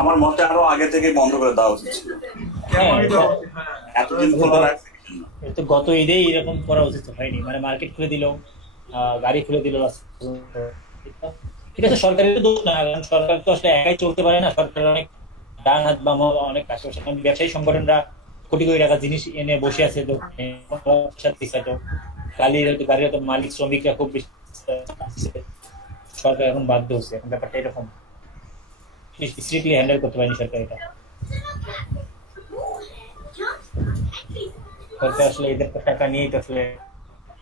আমার মতে আরো আগে থেকে বন্ধ করে দেওয়া উচিত ছিল। হ্যাঁ, কেমনই এটা দেওয়া উচিত, হ্যাঁ। এতদিন এটা খোলা রাখছে কি জন্য? এটা তো গত ঈদেই এরকম করা উচিত হয়নি, মানে মার্কেট খুলে দিল, গাড়ি খুলে দিল এটা তো সরকারের দোষ না, কারণ সরকার তো আসলে একাই চলতে পারে না, সরকারের অনেক ডান হাত বাম হাত অনেক আশেপাশে, কারণ ব্যবসায়ী সংগঠনরা কোটি কোটি টাকা জিনিস এনে বসে আছে তো তো গাড়ির তো মালিক শ্রমিকরা খুব বেশি সরকার এখন বাধ্য হচ্ছে, এখন ব্যাপারটা এরকম স্ট্রিক্টলি হ্যান্ডেল করতে পারেনি সরকার এটা। সরকার আসলে এদের টাকা নিয়েই তো আসলে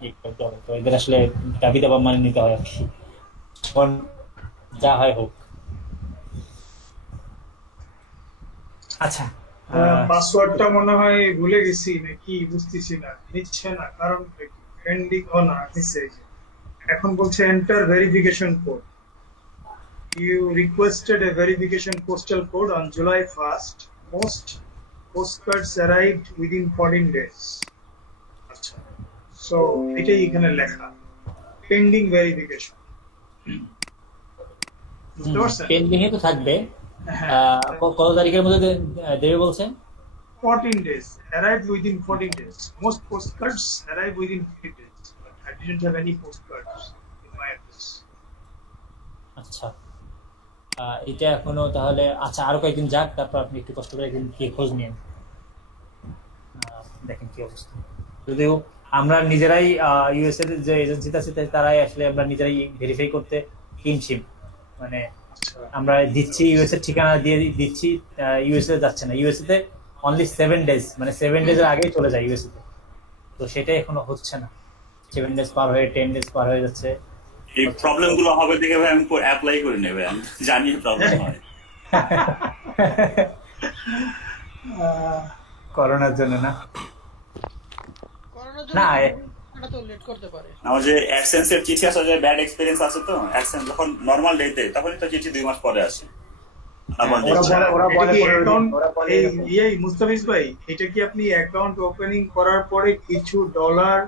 ই করতে হবে, তো এদের আসলে দাবি দাবা মানে নিতে হয় আর কি। এখন যা হয় হোক। আচ্ছা। আহ, পাসওয়ার্ডটা মনে হয় ভুলে গেছি নাকি বুঝতেছি না, নিচ্ছে না কারণ পেন্ডিং ও না নিচ্ছে এই যে। এখন বলছে enter verification code, you requested a verification postal code on July 1st. Most postcards arrived within 14 days. আচ্ছা, সো এটাই এখানে লেখা, পেন্ডিং ভেরিফিকেশন। বুঝতে পারছেন? পেন্ডিং এ তো থাকবে। হ্যাঁ, কত তারিখের মধ্যে দেবে বলছেন? 14 days, arrived within 14 days. Most postcards arrive within 14 days. But I didn't have any postcards in my address. আচ্ছা, এটা এখনো তাহলে, আচ্ছা আরো কয়েকদিন যাক, তারপর আপনি একটু কষ্ট করে একদিন গিয়ে খোঁজ নিন, দেখেন কি অবস্থা। যদিও আমরা নিজেরাই ইউএস এর যে এজেন্সিতে আছে তারাই আসলে আমরা নিজেরাই ভেরিফাই করতে হিমশিম, মানে আচ্ছা, আমরা দিচ্ছি ইউএস এর ঠিকানা দিয়ে দিচ্ছি, ইউএস এ যাচ্ছে না, ইউএস তে অনলি 7 ডেজ, মানে 7 ডেজ এর আগেই চলে যায় ইউএস তে, তো সেটাই এখনো হচ্ছে না, 7 ডেজ পার হয়ে 10 ডেজ পার হয়ে যাচ্ছে, এই হচ্ছে না প্রবলেম তো। গুলো হবে দেখে ভাই আমি অ্যাপ্লাই করে নেবে, আমি জানি প্রবলেম হয়। করোনার জন্য না? করানোর জন্য না কি এটা তো লেট করতে পারে। আমার যে অ্যাডসেন্স এর চিঠি আসলে ব্যাড এক্সপিরিয়েন্স আছে, তো অ্যাডসেন্স যখন নর্মাল ডেতে তখনই তো চিঠি 2 মাস পরে আসে হ্যাঁ, নর্মাল ওরা ডেতে। আচ্ছা, বলে ওরা এটা বলে কি 15 দিন, অ্যাকাউন্ট, ওরা বলে এই এরকম। মুস্তাফিজ ভাই, এটা কি আপনি অ্যাকাউন্ট ওপেনিং করার পরে কিছু ডলার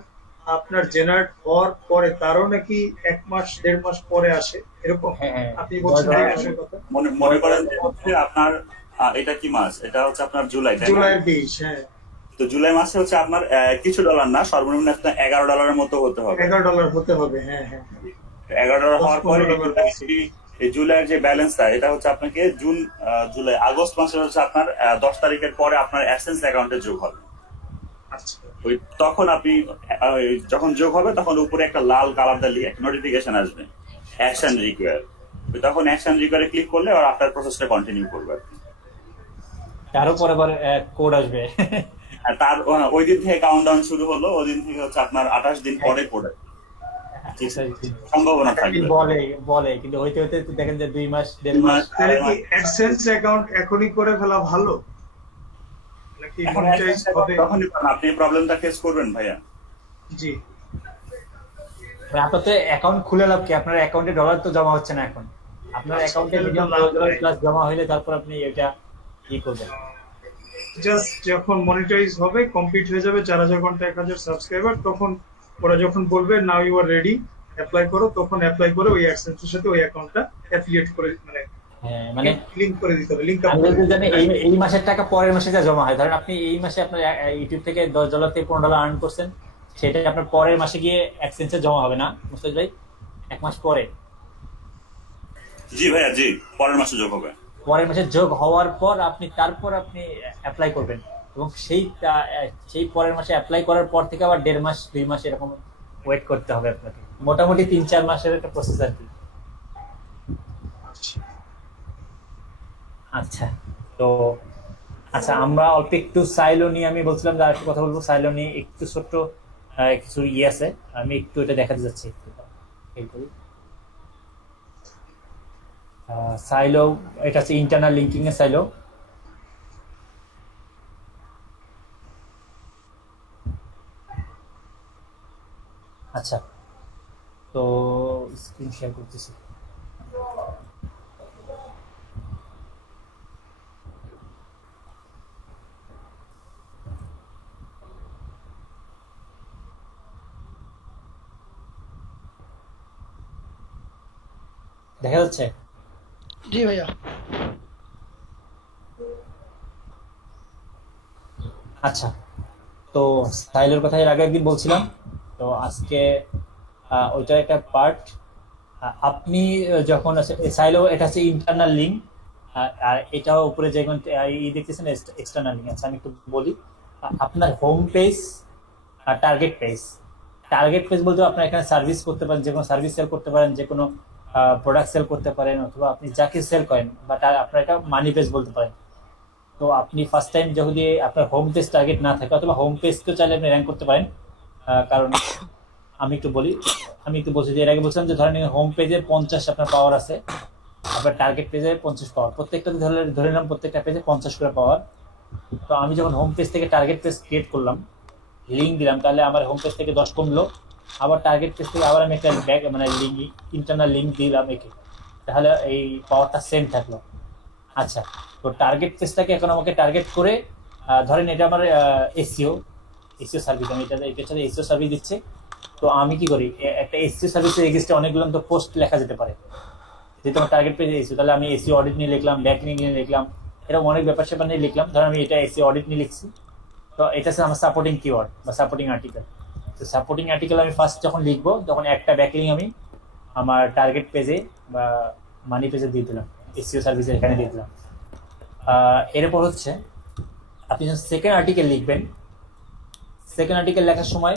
আপনার জেনারেট হওয়ার পরে তারও নাকি 1 মাস 1.5 মাস পরে আসে এরকম? হ্যাঁ হ্যাঁ, আপনি দশ বলছেন 2 হ্যাঁ, মাসের কথা। মনে মনে করেন যে হচ্ছে আপনার এটা কি মাস, এটা হচ্ছে আপনার জুলাই, তাই না? জুলাইয়ের 20, হ্যাঁ। তো জুলাই মাসে হচ্ছে আপনার কিছু ডলার না, সর্বনিম্ন আপনার $11 মতো হতে হবে। $11 হতে হবে, হ্যাঁ হ্যাঁ। $11 দশ হওয়ার পরে পনেরো এই ডলার জুলাই বেশি। এই জুলাইয়ের যে ব্যালেন্সটা, এটা হচ্ছে আপনাকে জুন, জুলাই, আগস্ট মাসে হচ্ছে আপনার 10 তারিখের পরে আপনার অ্যাসেন্স অ্যাকাউন্টে যোগ হবে। আচ্ছা, ওই তখন আপনি যখন যোগ হবে তখন উপরে একটা লাল কালার দিয়ে একটা নোটিফিকেশন আসবে, অ্যাকশন আচ্ছা, রিকোয়ার। তখন অ্যাকশন রিকোয়ারে ক্লিক করলে আর আপনার প্রসেসটা কন্টিনিউ করবে আর কি। তারও পরে পরে কোড আসবে। আর তার ওই দিন থেকে কাউন্টডাউন শুরু হলো, ওই দিন থেকে হচ্ছে আপনার 28 দিন পরে পড়ে সম্ভাবনা থাকবে। বলে বলে কিন্তু হইতে হইতে তো দেখেন যে 2 মাস 1.5 মাস। 2 মাস তাহলে আড়াই কি মাস অ্যাডসেন্স অ্যাকাউন্ট এখনই করে ফেলা ভালো নাকি এখন মনিটাইজ হবে? তখনই পান, আপনি প্রবলেমটা ফেস করবেন ভাইয়া। জি, মানে আপনার তো অ্যাকাউন্ট খুলে লাভ কি, আপনার অ্যাকাউন্টে ডলার তো জমা হচ্ছে না এখন, আপনার আচ্ছা, অ্যাকাউন্টে তাহলে তো মিনিমাম লাভ $10 নাই। প্লাস জমা হইলে তারপর আপনি এটা ই করবেন। জাস্ট যখন মনিটাইজ হবে, কমপ্লিট হয়ে যাবে 4,000 ঘন্টা 1,000 সাবস্ক্রাইবার, তখন ওরা যখন বলবে now you are ready, apply করো, তখন অ্যাপ্লাই করে ওই অ্যাডসেন্সের সাথে ওই অ্যাকাউন্টটা অ্যাফিলিয়েট করে, মানে হ্যাঁ মানে লিংক করে দিতে হবে, লিংক আপ আমি করে যদি দিতে জানি হবে। এই এই মাসের টাকা পরের মাসে যা জমা হয়, ধরেন আপনি এই মাসে আপনার ইউটিউব থেকে $10 থেকে $15 আর্ন করছেন, সেটা আপনার পরের মাসে গিয়ে অ্যাক্সেন্সে জমা হবে না মুস্তাফিজ ভাই, 1 মাস পরে। জি ভাইয়া, জি, পরের মাসে যোগ হবে। পরের মাসে যোগ হওয়ার পর আপনি তারপর আপনি অ্যাপ্লাই করবেন, এবং সেই পরের মাসে অ্যাপ্লাই করার পর থেকে আবার 1.5 মাস 2 মাস এরকম ওয়েট করতে হবে আপনাকে, মোটামুটি 3-4 মাসের একটা প্রসেস আর কি। আচ্ছা, আচ্ছা, তো আচ্ছা আমরা অল্প একটু সাইলো নিয়ে, আমি বলছিলাম যে আরেকটু কথা বলবো সাইলো নিয়ে, একটু ছোট্ট কিছু ইয়ে আছে, আমি একটু এটা দেখাতে যাচ্ছি একটু এই করি। সাইলো, এটা হচ্ছে ইন্টারনাল লিঙ্কিং এ সাইলো। আচ্ছা, তো স্ক্রিন শেয়ার করতেছি। দেখা যাচ্ছে? জি ভাইয়া। আচ্ছা, তো সাইলোর কথা এর আগে একদিন বলছিলাম, তো আজকে ওইটার একটা পার্ট। আপনি যখন সাইলো, এটা হচ্ছে ইন্টারনাল লিঙ্ক, আর এটাও উপরে যেমন দেখতেছেন এক্সটার্নাল লিঙ্ক। আচ্ছা, আমি একটু বলি। আপনার হোম পেজ আর টার্গেট পেজ। টার্গেট পেজ বলতে আপনার এখানে সার্ভিস করতে পারেন, যে কোনো সার্ভিস সেল করতে পারেন, যে কোনো প্রোডাক্ট সেল করতে পারেন, অথবা আপনি যাকে সেল করেন, বা আপনার এটা মানি পেজ বলতে পারেন। তো আপনি ফার্স্ট টাইম যদি আপনার হোম পেজ টার্গেট না থাকে, অথবা হোম পেজকেও চাইলে আপনি র্যাঙ্ক করতে পারেন। কারণ আমি একটু বলি, আমি একটু বলছি যে এর আগে বলছিলাম যে ধরেন হোম পেজে 50 আপনার পাওয়ার আছে, আপনার টার্গেট পেজে 50 পাওয়ার, প্রত্যেকটা ধরে ধরে নিলাম প্রত্যেকটা পেজে 50 করে পাওয়ার। তো আমি যখন হোম পেজ থেকে টার্গেট পেজ ক্রিয়েট করলাম, লিঙ্ক দিলাম, তাহলে আমার হোম পেজ থেকে 10 কমলো। আবার টার্গেট পেজ থেকে আবার আমি একটা ব্যাক মানে লিঙ্ক, ইন্টারনাল লিঙ্ক দিলাম একে, তাহলে এই পাওয়ারটা সেম থাকলো। আচ্ছা, তো টার্গেট পেজটাকে এখন আমাকে টার্গেট করে, ধরেন এটা আমার এসইও এসইও সার্ভিস, আমি এটার সাথে এসইও সার্ভিস দিচ্ছে। তো আমি কি করি, একটা এসইও সার্ভিসের এগেইনস্টে অনেকগুলো তো পোস্ট লেখা যেতে পারে, যেহেতু আমার টার্গেট পেজে এসইও, তাহলে আমি এসইও অডিট নিয়ে লিখলাম, ব্যাক নিয়ে লিখলাম, এরকম অনেক ব্যাপার স্যাপার নিয়ে লিখলাম। ধরেন আমি এটা এসইও অডিট নিয়ে লিখছি, তো এটা হচ্ছে আমার সাপোর্টিং কিওয়ার্ড বা সাপোর্টিং আর্টিকেল। তো সাপোর্টিং আর্টিকেল আমি ফার্স্ট যখন লিখবো, তখন একটা ব্যাকলিং আমি আমার টার্গেট পেজে বা মানি পেজে দিয়ে দিলাম, এসইও সার্ভিসের এখানে দিয়ে দিলাম। এরপর হচ্ছে আপনি যখন সেকেন্ড আর্টিকেল লিখবেন, সেকেন্ড আর্টিকেল লেখার সময়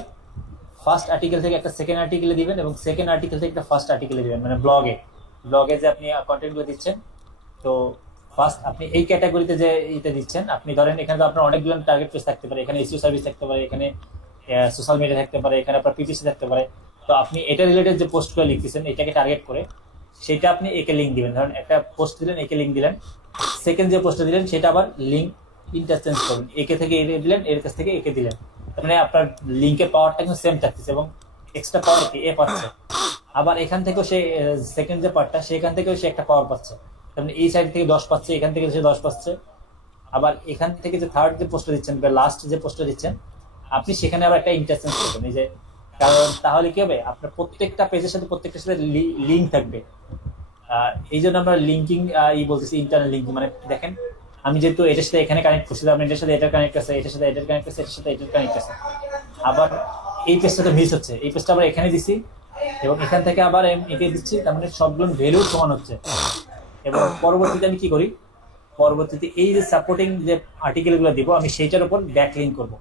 ফার্স্ট আর্টিকেল থেকে একটা সেকেন্ড আর্টিকেলে দিবেন, এবং সেকেন্ড আর্টিকেল থেকে একটা ফার্স্ট আর্টিকেলে দিবেন। মানে ব্লগে যে আপনি কন্টেন্টগুলো দিচ্ছেন, তো ফার্স্ট আপনি এই ক্যাটাগরিতে যে এটা দিচ্ছেন, আপনি ধরেন এখানে তো আপনার অনেকগুলো টার্গেট পেজ থাকতে পারে, এখানে এসইও সার্ভিস থাকতে পারে, এখানে সোশ্যাল মিডিয়া থাকতে পারে, এখানে আপনার পিটিসি থাকতে পারে। তো আপনি এটা রিলেটেড যে পোস্টগুলো লিখতেছেন, এটাকে টার্গেট করে সেটা আপনি একে লিঙ্ক দিবেন। ধরেন একটা পোস্ট দিলেন, একে লিঙ্ক দিলেন, সেকেন্ড যে পোস্টটা দিলেন সেটা আবার লিঙ্ক ইন্টারচেঞ্জ করবেন, একে থেকে এ দিলেন, এর কাছ থেকে একে দিলেন। তার মানে আপনার লিঙ্কের পাওয়ারটা কিন্তু সেম থাকতেছে, এবং এক্সট্রা পাওয়ার এ পাচ্ছে। আবার এখান থেকেও সে সেকেন্ড যে পার্টটা, সেখান থেকেও সে একটা পাওয়ার পাচ্ছে। তার মানে এই সাইড থেকে 10 পাচ্ছে, এখান থেকে সে 10 পাচ্ছে। আবার এখান থেকে যে থার্ড যে পোস্টটা দিচ্ছেন বা লাস্ট যে পোস্টটা দিচ্ছেন, আপনি সেখানে আবার একটা ইন্টারচেঞ্জ করবেন। এই যে, কারণ তাহলে কি হবে, আপনার প্রত্যেকটা পেজের সাথে প্রত্যেকটার সাথে লিঙ্ক থাকবে। এই জন্য আমরা লিঙ্কিং বলতেছি, ইন্টারনাল লিঙ্কিং। মানে দেখেন, আমি যেহেতু এটার সাথে এখানে কানেক্ট করছি, আপনি এটার সাথে এটার কানেক্ট আছে, এটার সাথে এটার কানেক্ট আছে, এটার সাথে এটার কানেক্ট আছে। আবার এই পেজটা তো মিস হচ্ছে, এই পেজটা আবার এখানে দিছি, এবং এখান থেকে আবার একে দিচ্ছি, তার মানে সবগুলো ভ্যালু সমান হচ্ছে। এবং পরবর্তীতে আমি কি করি, পরবর্তীতে এই যে সাপোর্টিং যে আর্টিকেল গুলো দিব, আমি সেইটার উপর ব্যাক লিঙ্ক করবো,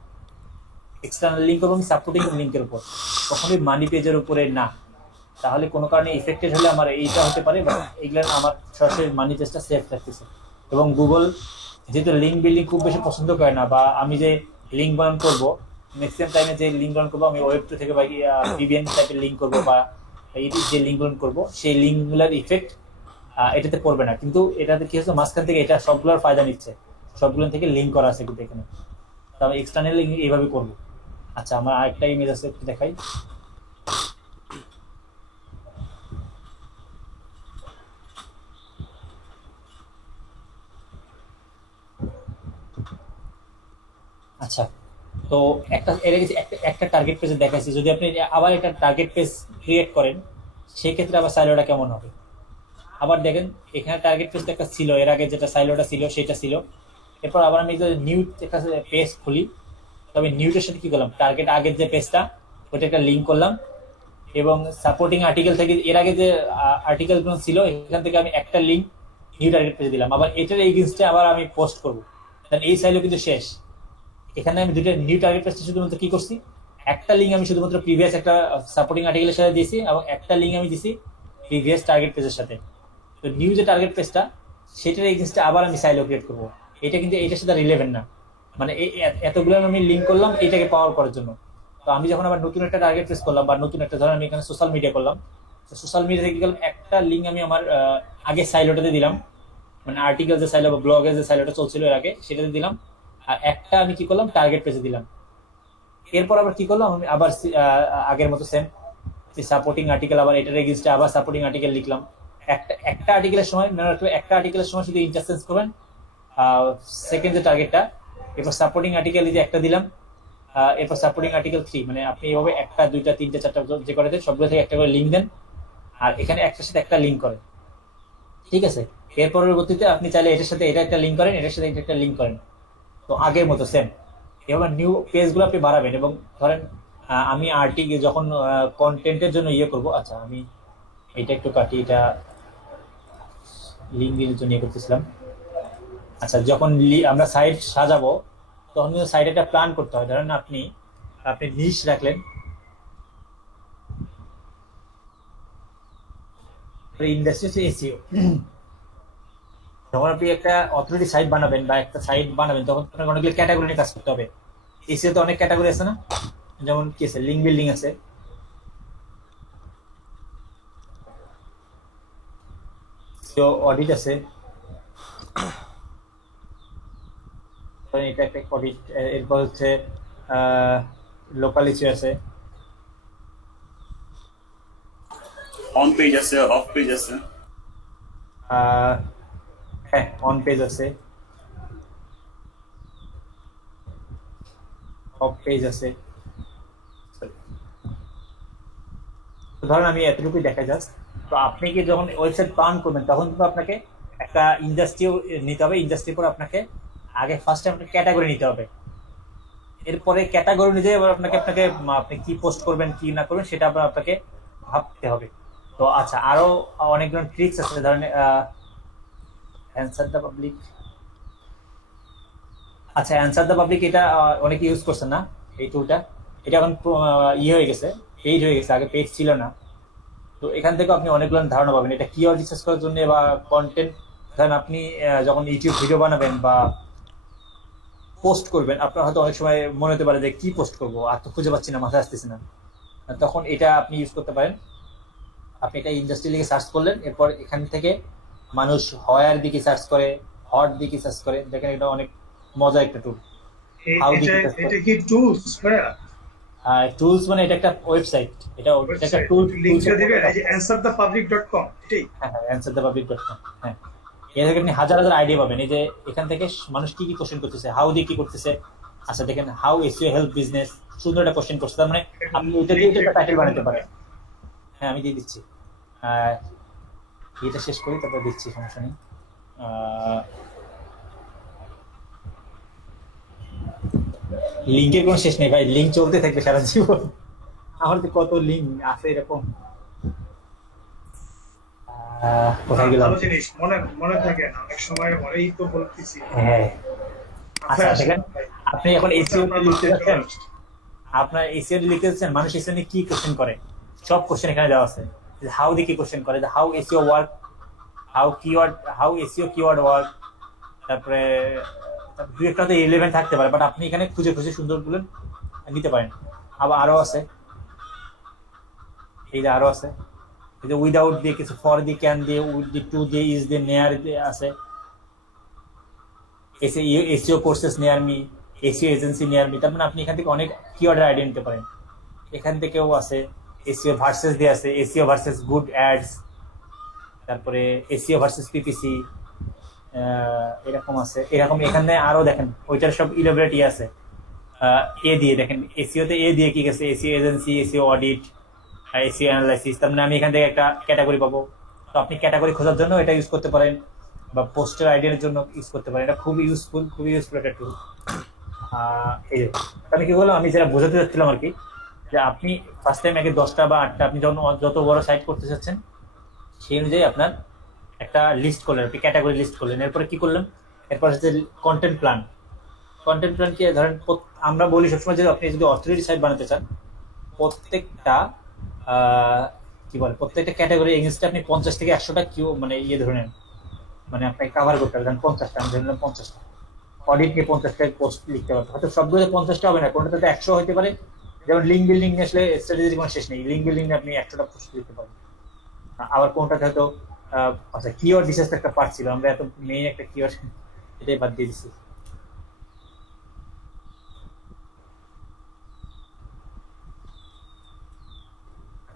এক্সটার্নাল লিঙ্ক করবো আমি সাপোর্টিং লিঙ্কের উপর, কখনোই মানি পেজের উপরে না। তাহলে কোনো কারণে ইফেক্টেড হলে আমার এইটা হতে পারে, বা এগুলো আমার সরাসরি মানি পেজটা সেফ থাকতেছে। এবং গুগল যেহেতু লিঙ্ক বিল্ডিং খুব বেশি পছন্দ করে না, বা আমি যে লিঙ্ক বানান করবো, ম্যাক্সিমাম টাইমে যে লিঙ্ক বানান করবো, আমি ওয়েব টু থেকে বা ভিপিএন টাইপের লিঙ্ক করবো, বা এই যে লিঙ্ক বানান করবো, সেই লিঙ্কগুলোর ইফেক্ট এটাতে পড়বে না। কিন্তু এটাতে কি হচ্ছে, মাঝখান থেকে এটা সবগুলোর ফায়দা নিচ্ছে, সবগুলো থেকে লিঙ্ক করা আছে কিন্তু এখানে। তো আমি এক্সটার্নাল লিঙ্ক এইভাবে করবো। আচ্ছা, আমার আরেকটা ইমেজ আছে, একটু দেখাই। আচ্ছা, তো একটা একটা টার্গেট পেজে দেখাচ্ছি, যদি আপনি আবার একটা টার্গেট পেজ ক্রিয়েট করেন, সেই ক্ষেত্রে আবার সাইলোটা কেমন হবে। আবার দেখেন, এখানে টার্গেট পেজটা একটা ছিল, এর আগে যেটা সাইলোটা ছিল সেটা ছিল। এরপর আবার আমি যদি নিউ একটা পেজ খুলি, তবে নিউটার সাথে কি করলাম, টার্গেট আগের যে পেজটা, ওটা একটা লিঙ্ক করলাম, এবং সাপোর্টিং আর্টিকেল থেকে এর আগে যে আর্টিকেলগুলো ছিল, এখান থেকে আমি একটা লিঙ্ক নিউ টার্গেট পেজে দিলাম। আবার এটার এগেইনস্টে আবার আমি পোস্ট করবো, এই সাইলো কিন্তু শেষ। এখানে আমি দুটো নিউ টার্গেট পেজটা শুধুমাত্র কি করছি, একটা লিঙ্ক আমি শুধুমাত্র প্রিভিয়াস একটা সাপোর্টিং আর্টিকেলের সাথে দিয়েছি, এবং একটা লিঙ্ক আমি দিছি প্রিভিয়াস টার্গেট পেজের সাথে। তো নিউ যে টার্গেট পেজটা, সেটার এগেইনস্টে আবার আমি সাইলো ক্রিয়েট করবো। এটা কিন্তু এটার সাথে রিলেভেন্ট না, মানে এতগুলো আমি লিঙ্ক করলাম এটাকে পাওয়ার করার জন্য। তো আমি যখন আবার নতুন একটা টার্গেট পেজ করলাম, বা নতুন একটা, ধরেন আমি এখানে সোশ্যাল মিডিয়া করলাম, সোশ্যাল মিডিয়া থেকে গেলাম, একটা লিঙ্ক আমি আমার আগে সাইলোটাতে দিলাম, মানে আর্টিকেল যে সাইলো বা ব্লগের যে সাইলোটা চলছিল এর আগে, সেটাতে দিলাম। আর একটা আমি কি করলাম, টার্গেট পেজে দিলাম। এরপর আবার কি করলাম, আমি আবার আগের মতো সেম সাপোর্টিং আর্টিকেল, আবার এটার এগেইনস্টে আবার সাপোর্টিং আর্টিকেল লিখলাম। একটা আর্টিকেলের সময়, একটা আর্টিকেলের সময় শুধু ইন্টারচেঞ্জ করবেন সেকেন্ড যে টার্গেটটা। এরপর সাপোর্টিং আর্টিকেল যে একটা দিলাম, এরপর সাপোর্টিং আর্টিকেল 3, মানে আপনি এইভাবে একটা, দুইটা, তিনটা, চারটা যে করে দেন, সবগুলো থেকে একটা করে লিঙ্ক দেন, আর এখানে একটার সাথে একটা লিঙ্ক করেন। ঠিক আছে, এর পরবর্তীতে আপনি চাইলে এটার সাথে এটা একটা লিঙ্ক করেন, এটার সাথে এটা একটা লিঙ্ক করেন, তো আগের মতো সেম। এবার নিউ পেজগুলো আপনি বাড়াবেন এবং ধরেন আমি আর্টিকেল যখন কন্টেন্টের জন্য ইয়ে করব, আচ্ছা আমি এটা একটু কাটি, এটা লিঙ্কের জন্য ইয়ে করতেছিলাম। আচ্ছা যখন আমরা সাইট সাজাবো তখন কিন্তু সাইট একটা প্ল্যান করতে হয়। ধরেন আপনি আপনি নিশ রাখলেন, ইন্ডাস্ট্রি হচ্ছে এসইও। যখন আপনি একটা অথরিটি সাইট বানাবেন বা একটা সাইট বানাবেন তখন আপনাকে অনেকগুলো ক্যাটাগরি নিয়ে কাজ করতে হবে। এসইও তো অনেক ক্যাটাগরি আছে না, যেমন কি আছে, লিঙ্ক বিল্ডিং আছে, অডিট আছে, এটা একটা অডিট। এরপর হচ্ছে লোকাল ইস্যু আছে, অন পেজ আছে, অফ পেজ আছে। হ্যাঁ অন পেজ আছে, অফ পেজ আছে। ধরেন আমি এতটুকুই দেখা যাচ্ছে। তো আপনি কি যখন ওয়েবসাইট প্ল্যান করবেন তখন কিন্তু আপনাকে একটা ইন্ডাস্ট্রিও নিতে হবে। ইন্ডাস্ট্রির পর আপনাকে আগে ফার্স্টে আপনাকে ক্যাটাগরি নিতে হবে, এরপরে ক্যাটাগরি অনুযায়ী এবার আপনাকে আপনাকে আপনি কি পোস্ট করবেন কি না করবেন সেটা আবার আপনাকে ভাবতে হবে। তো আচ্ছা আরো অনেকগুলো ট্রিক্স আছে, ধরেন অ্যান্সার দ্য পাবলিক। আচ্ছা অ্যান্সার দ্য পাবলিক এটা অনেকে ইউজ করছে না এই টুলটা, এটা এখন ইয়ে হয়ে গেছে, পেজ হয়ে গেছে, আগে পেজ ছিল না। তো এখান থেকে আপনি অনেকগুলো ধারণা পাবেন এটা কিওয়ার্ড রিসার্চ করার জন্য বা কন্টেন্ট। ধরেন আপনি যখন ইউটিউব ভিডিও বানাবেন বা পোস্ট করবেন, আপনার হয়তো অনেক সময় মনে হতে পারে যে কি পোস্ট করবো, আর তো খুঁজে পাচ্ছি না, মাথায় আসতেছে না, তখন এটা আপনি ইউজ করতে পারেন। আপনি এটা ইন্ডাস্ট্রি লিগে সার্চ করলেন, এরপর এখান থেকে মানুষ হয়ার দিকে সার্চ করে, হট দিকে সার্চ করে, দেখেন এটা অনেক মজা একটা টুল। হাউ দিকে সার্চ করে, এটা কি টুলস ভাইয়া? টুলস মানে এটা একটা ওয়েবসাইট, এটা একটা টুল। লিংকটা দিবেন এই যে answerthepublic.com এটাই। হ্যাঁ হ্যাঁ answerthepublic.com। হ্যাঁ, এর থেকে আপনি হাজার হাজার আইডিয়া পাবেন। এই যে এখান থেকে মানুষ কি কি কোশ্চেন করতেছে, হাউ দিয়ে কি করতেছে। আচ্ছা দেখেন হাউ এসইও হেল্প বিজনেস, সুন্দর একটা কোশ্চেন করছে, তার মানে আপনি ওইটা দিয়ে একটা টাইটেল বানাতে পারেন। হ্যাঁ আমি দিয়ে দিচ্ছি, এটা শেষ করি তারপর দিচ্ছি, সমস্যা নেই। লিঙ্কের কোনো শেষ নেই ভাই, লিঙ্ক চলতে থাকবে সারা জীবন। আমার তো কত লিঙ্ক আছে এরকম। কোথায় গেলাম? ভালো জিনিস, মনে মনে থাকে না অনেক সময়, মনেই তো বলতেছি। হ্যাঁ আচ্ছা দেখেন, আপনি এখন এসইও লিখতে যাচ্ছেন, আপনার এসইও লিখতে যাচ্ছেন, মানুষ এসইও নিয়ে কি কোশ্চেন করে সব কোশ্চেন এখানে দেওয়া আছে। হাউ দিয়ে কি কোশ্চেন করে, how SEO work, how keyword, how SEO keyword work, তারপরে দুই একটা তো ইলেভেন থাকতে পারে, বাট আপনি এখানে খুঁজে খুঁজে সুন্দরগুলো নিতে পারেন। আবার আরো আছে, এই যে আরো আছে, এই যে উইদাউট দিয়ে কিছু, ফর দিয়ে, ক্যান দিয়ে, উইথ দিয়ে, টু দিয়ে, ইজ দিয়ে, নেয়ার দিয়ে আছে, SEO courses near me, SEO agency near me. তার মানে আপনি এখান থেকে অনেক কিওয়ার্ডের আইডিয়া নিতে পারেন। এখান থেকেও আছে, এসইও ভার্সেস দিয়ে আছে, এসইও ভার্সেস গুড অ্যাডস, তারপরে এসইও ভার্সেস পিপিসি, এরকম আছে। এরকম এখানে আরো দেখেন ওইটার সব ইলাবোরেট আছে। এ দিয়ে দেখেন, এসইওতে এ দিয়ে কি গেছে, SEO agency, SEO audit, SEO analysis. তার মানে আমি এখান থেকে একটা ক্যাটাগরি পাবো। তো আপনি ক্যাটাগরি খোঁজার জন্য এটা ইউজ করতে পারেন, বা পোস্টার আইডিয়ার জন্য ইউজ করতে পারেন। এটা খুবই ইউজফুল, খুবই ইউজফুল একটা টুল। এই যে আমি কি বললাম, আমি যেটা বোঝাতে চাচ্ছিলাম আর কি, যে আপনি ফার্স্ট টাইম আগে 10টা বা 8টা আপনি যখন যত বড় সাইট করতে চাচ্ছেন সেই অনুযায়ী আপনার একটা লিস্ট করলেন, আপনি ক্যাটাগরি লিস্ট করলেন। এরপরে কি করলেন, এরপর হচ্ছে কন্টেন্ট প্ল্যান। কন্টেন্ট প্ল্যান কি, ধরেন আমরা বলি সবসময় যে আপনি যদি অথরিটি সাইট বানাতে চান, প্রত্যেকটা কি বলে, প্রত্যেকটা ক্যাটাগরি এগেইনস্টে আপনি 50 থেকে 100টা কিউ মানে ইয়ে ধরে নেন, মানে আপনাকে কাভার করতে হবে। 50টা আমি ধরলাম, 50টা অডিট নিয়ে 50টা পোস্ট লিখতে পারবে। হয়তো সবগুলো 50টা হবে না, কোনটাতে 100 হতে পারে। যেমন লিঙ্ক বিল্ডিং নিয়ে আসলে স্ট্র্যাটেজির কোনো শেষ নেই, লিঙ্ক বিল্ডিং আপনি 100টা পোস্ট লিখতে পারবেন। আবার কোনটাতে হয়তো আচ্ছা কিওয়ার্ড রিসার্চ একটা পার্ট ছিল, আমরা এত মেইন একটা কিওয়ার্ড এটাই বাদ দিয়ে দিচ্ছি।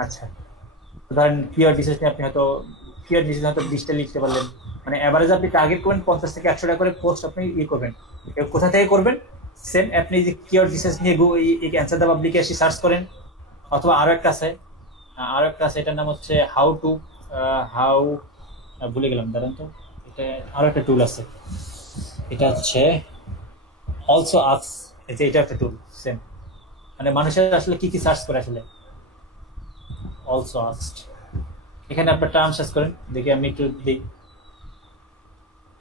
আচ্ছা ধরেন কিওয়ার্ড রিসার্চ নিয়ে আপনি হয়তো কিওয়ার্ড রিসার্চ হয়তো 20টা লিখতে পারলেন, মানে এভারেজ আপনি টার্গেট করবেন 50 থেকে 100টা করে পোস্ট আপনি ইয়ে করবেন। কোথা থেকে করবেন, সেম আপনি যে কিওয়ার্ড রিসার্চ নিয়ে অ্যান্সার দ্য পাবলিকে এসে সার্চ করেন, অথবা আরো একটা আছে, এটার নাম হচ্ছে হাউ টু ভুলে গেলাম, দাঁড়ান তো। এটা আরো একটা টুল আছে, এটা হচ্ছে অলসো আক্স। এই যে এটা একটা টুল সেম, মানে মানুষের আসলে কি কি সার্চ করে আসলে অলসো আস্কড। এখানে আপনার টার্ম সার্চ করেন, দেখি আমি একটু দিই।